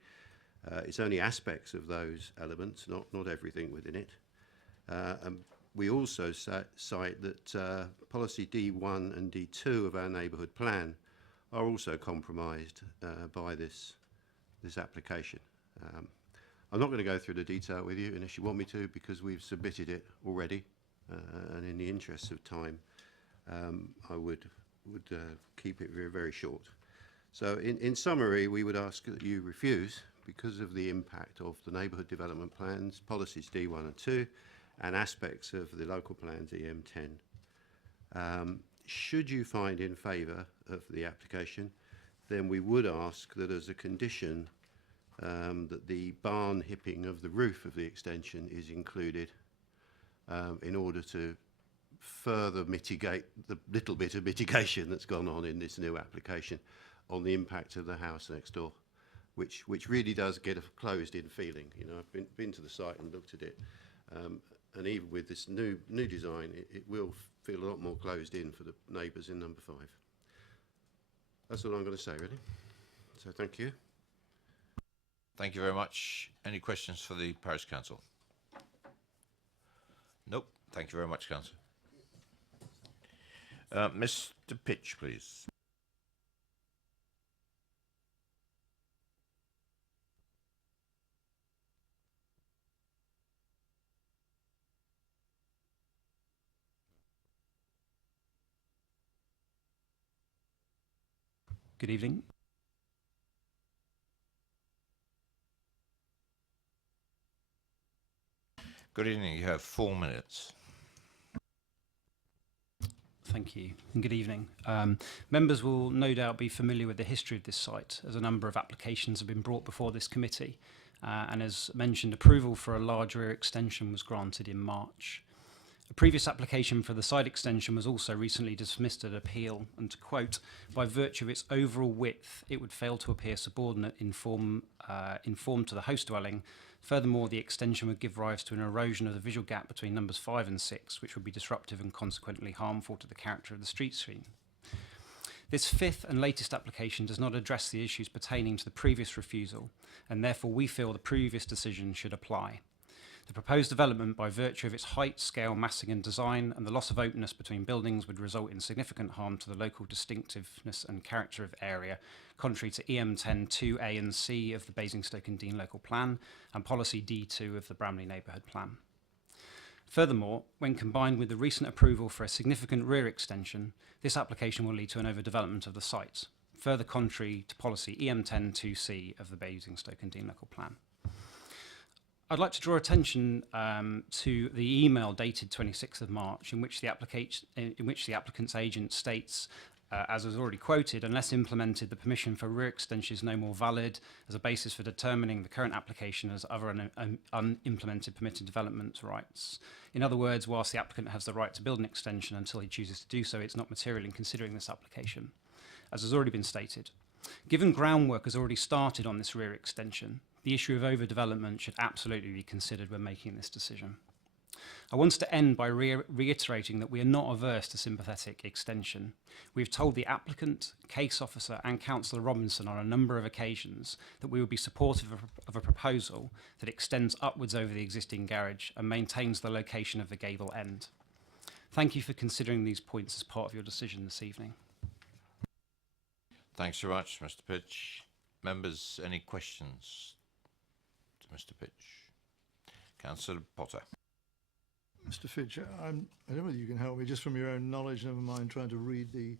It's only aspects of those elements, not everything within it. And we also cite that policy D1 and D2 of our neighbourhood plan are also compromised by this application. I'm not going to go through the detail with you unless you want me to, because we've submitted it already, and in the interest of time, I would keep it very, very short. So in summary, we would ask that you refuse because of the impact of the neighbourhood development plans, policies D1 and 2, and aspects of the local plans EM10. Should you find in favour of the application, then we would ask that as a condition that the barn hipping of the roof of the extension is included in order to further mitigate the little bit of mitigation that's gone on in this new application on the impact of the house next door, which really does get a closed-in feeling. You know, I've been to the site and looked at it. And even with this new design, it will feel a lot more closed in for the neighbours in number 5. That's all I'm going to say, really. So thank you. Thank you very much. Any questions for the Parish Council? Nope. Thank you very much, Councillor. Mr. Pitch, please. Good evening. Good evening. You have 4 minutes. Thank you, and good evening. Members will no doubt be familiar with the history of this site, as a number of applications have been brought before this committee, and as mentioned, approval for a large rear extension was granted in March. A previous application for the side extension was also recently dismissed at appeal, and to quote, by virtue of its overall width, it would fail to appear subordinate in form to the host dwelling. Furthermore, the extension would give rise to an erosion of the visual gap between numbers 5 and 6, which would be disruptive and consequently harmful to the character of the street scene. This fifth and latest application does not address the issues pertaining to the previous refusal, and therefore we feel the previous decision should apply. The proposed development, by virtue of its height, scale, massing and design, and the loss of openness between buildings, would result in significant harm to the local distinctiveness and character of area, contrary to EM10 2A and C of the Basingstoke and Dean Local Plan and Policy D2 of the Bramley Neighbourhood Plan. Furthermore, when combined with the recent approval for a significant rear extension, this application will lead to an overdevelopment of the site, further contrary to Policy EM10 2C of the Basingstoke and Dean Local Plan. I'd like to draw attention to the email dated 26th of March in which the applicant's agent states, as was already quoted, unless implemented, the permission for rear extension is no more valid as a basis for determining the current application as other unimplemented permitted development rights. In other words, whilst the applicant has the right to build an extension until he chooses to do so, it's not material in considering this application, as has already been stated. Given groundwork has already started on this rear extension, the issue of overdevelopment should absolutely be considered when making this decision. I wanted to end by reiterating that we are not averse to sympathetic extension. We have told the applicant, case officer and Councillor Robinson on a number of occasions that we would be supportive of a proposal that extends upwards over the existing garage and maintains the location of the gable end. Thank you for considering these points as part of your decision this evening. Thanks very much, Mr. Pitch. Members, any questions to Mr. Pitch? Councillor Potter. Mr. Fitch, I don't know whether you can help me just from your own knowledge, never mind trying to read the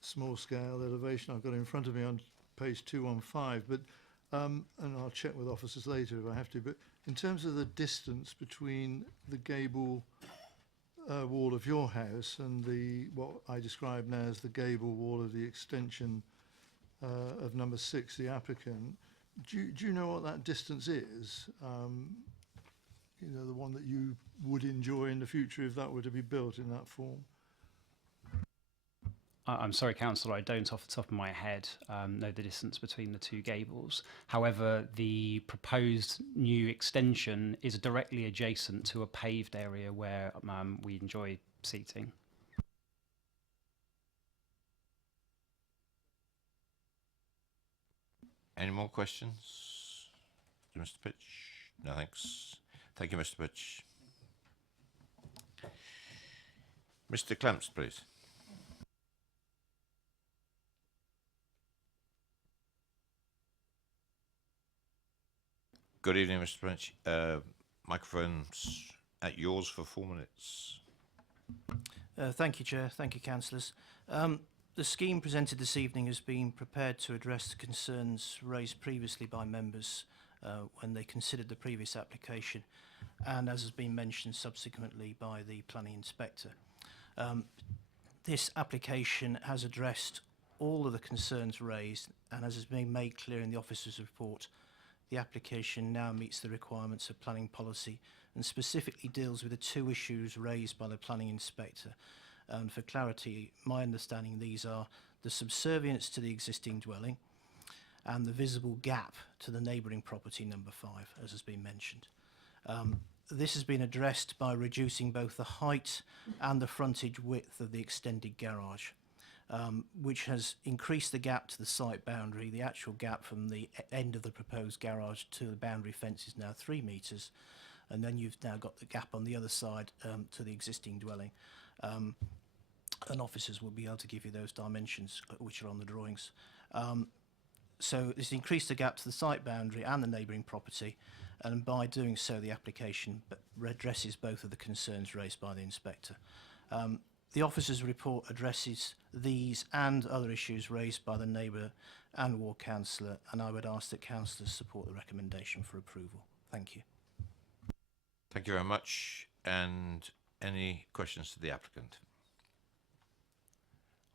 small scale elevation I've got in front of me on page 215, but and I'll check with officers later if I have to, but in terms of the distance between the gable wall of your house and the what I describe now as the gable wall of the extension of number 6, the applicant, do you know what that distance is? You know, the one that you would enjoy in the future if that were to be built in that form? I'm sorry, Councillor, I don't off the top of my head know the distance between the two gables. However, the proposed new extension is directly adjacent to a paved area where we enjoy seating. Any more questions to Mr. Pitch? No, thanks. Thank you, Mr. Pitch. Mr. Clemps, please. Good evening, Mr. Pitch. Microphone's at yours for 4 minutes. Thank you, Chair. Thank you, councillors. The scheme presented this evening has been prepared to address the concerns raised previously by members when they considered the previous application, and as has been mentioned subsequently by the planning inspector. This application has addressed all of the concerns raised, and as has been made clear in the officer's report, the application now meets the requirements of planning policy and specifically deals with the two issues raised by the planning inspector. And for clarity, my understanding these are the subservience to the existing dwelling and the visible gap to the neighbouring property number 5, as has been mentioned. This has been addressed by reducing both the height and the frontage width of the extended garage. which has increased the gap to the site boundary. The actual gap from the end of the proposed garage to the boundary fence is now 3 metres, and then you've now got the gap on the other side to the existing dwelling. And officers will be able to give you those dimensions which are on the drawings. So it's increased the gap to the site boundary and the neighbouring property, and by doing so the application addresses both of the concerns raised by the inspector. The officer's report addresses these and other issues raised by the neighbour and ward councillor, and I would ask that councillors support the recommendation for approval. Thank you. Thank you very much. And any questions to the applicant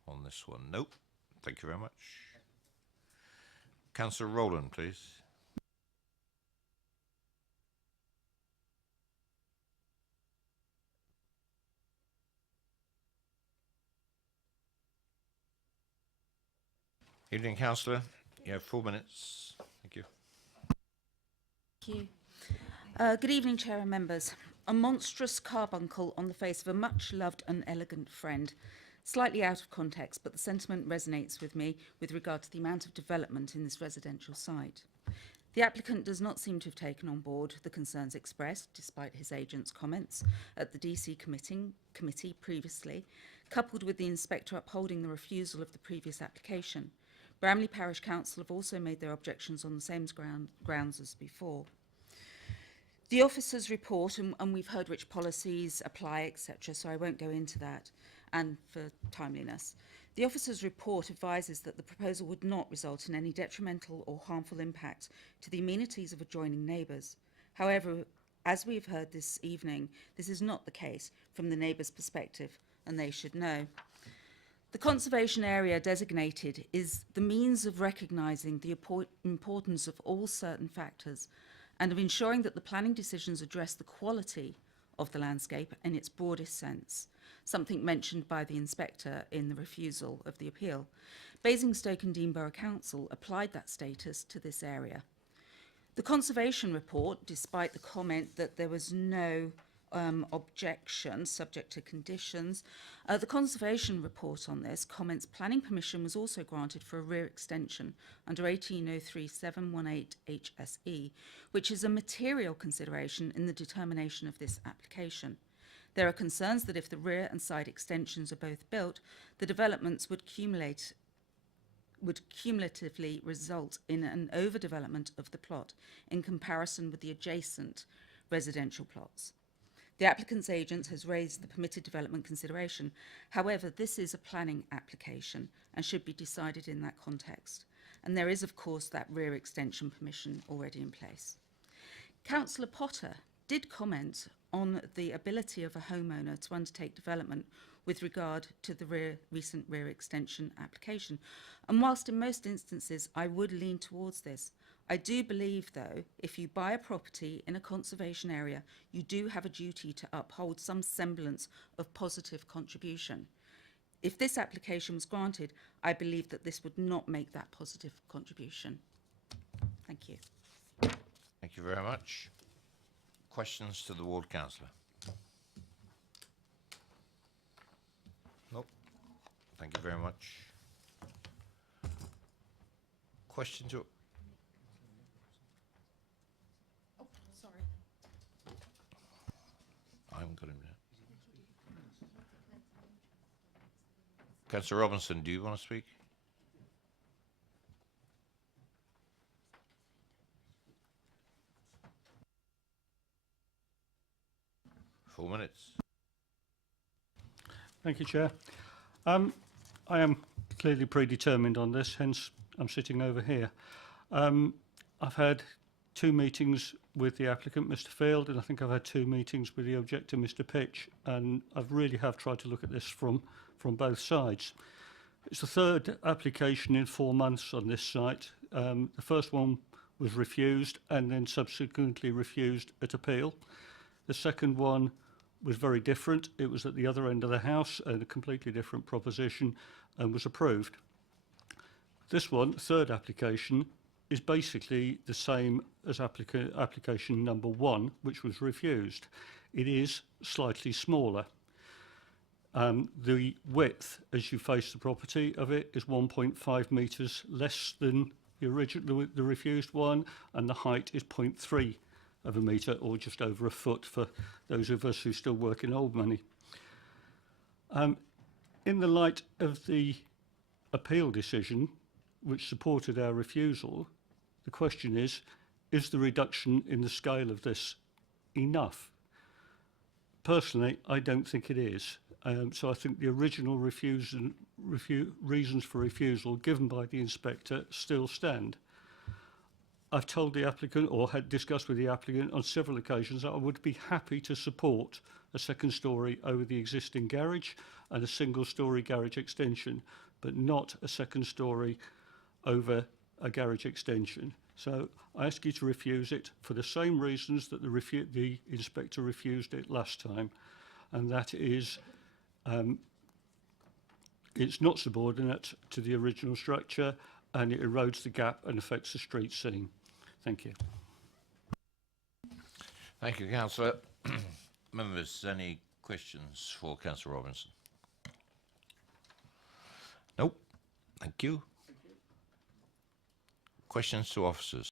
on this one? Nope. Thank you very much. Councillor Rowland, please. Evening, Councillor. You have 4 minutes. Thank you. Thank you. Good evening, Chair and members. A monstrous carbuncle on the face of a much-loved and elegant friend. Slightly out of context, but the sentiment resonates with me with regard to the amount of development in this residential site. The applicant does not seem to have taken on board the concerns expressed, despite his agent's comments, at the DC committee previously, coupled with the inspector upholding the refusal of the previous application. Bramley Parish Council have also made their objections on the same grounds as before. The officer's report, and we've heard which policies apply, etc., so I won't go into that, and for timeliness. The officer's report advises that the proposal would not result in any detrimental or harmful impact to the amenities of adjoining neighbours. However, as we've heard this evening, this is not the case from the neighbours' perspective, and they should know. The conservation area designated is the means of recognising the importance of all certain factors and of ensuring that the planning decisions address the quality of the landscape in its broadest sense, something mentioned by the inspector in the refusal of the appeal. Basingstoke and Dean Borough Council applied that status to this area. The conservation report, despite the comment that there was no objection subject to conditions, the conservation report on this comments planning permission was also granted for a rear extension under 1803-718 HSE, which is a material consideration in the determination of this application. There are concerns that if the rear and side extensions are both built, the developments would cumulatively result in an overdevelopment of the plot in comparison with the adjacent residential plots. The applicant's agent has raised the permitted development consideration. However, this is a planning application and should be decided in that context. And there is, of course, that rear extension permission already in place. Councillor Potter did comment on the ability of a homeowner to undertake development with regard to the recent rear extension application. And whilst in most instances I would lean towards this, I do believe, though, if you buy a property in a conservation area, you do have a duty to uphold some semblance of positive contribution. If this application was granted, I believe that this would not make that positive contribution. Thank you. Thank you very much. Questions to the ward councillor? Nope. Thank you very much. Question to... Sorry. I haven't got him yet. Councillor Robinson, do you want to speak? Four minutes. Thank you, Chair. I am clearly predetermined on this, hence I'm sitting over here. I've had 2 meetings with the applicant, Mr. Field, and I think I've had 2 meetings with the objector, Mr. Pitch, and I really have tried to look at this from both sides. It's the 3rd application in 4 months on this site. The first one was refused and then subsequently refused at appeal. The second one was very different. It was at the other end of the house and a completely different proposition and was approved. This one, 3rd application, is basically the same as application number 1, which was refused. It is slightly smaller. The width, as you face the property of it, is 1.5 metres less than the original, the refused one, and the height is 0.3 of a metre, or just over a foot for those of us who still work in old money. In the light of the appeal decision, which supported our refusal, the question is the reduction in the scale of this enough? Personally, I don't think it is. So I think the original reasons for refusal given by the inspector still stand. I've told the applicant, or had discussed with the applicant on several occasions, that I would be happy to support a second storey over the existing garage and a single storey garage extension, but not a second storey over a garage extension. So I ask you to refuse it for the same reasons that the inspector refused it last time, and that is it's not subordinate to the original structure, and it erodes the gap and affects the street scene. Thank you. Thank you, Councillor. Members, any questions for Councillor Robinson? Nope. Thank you. Questions to officers?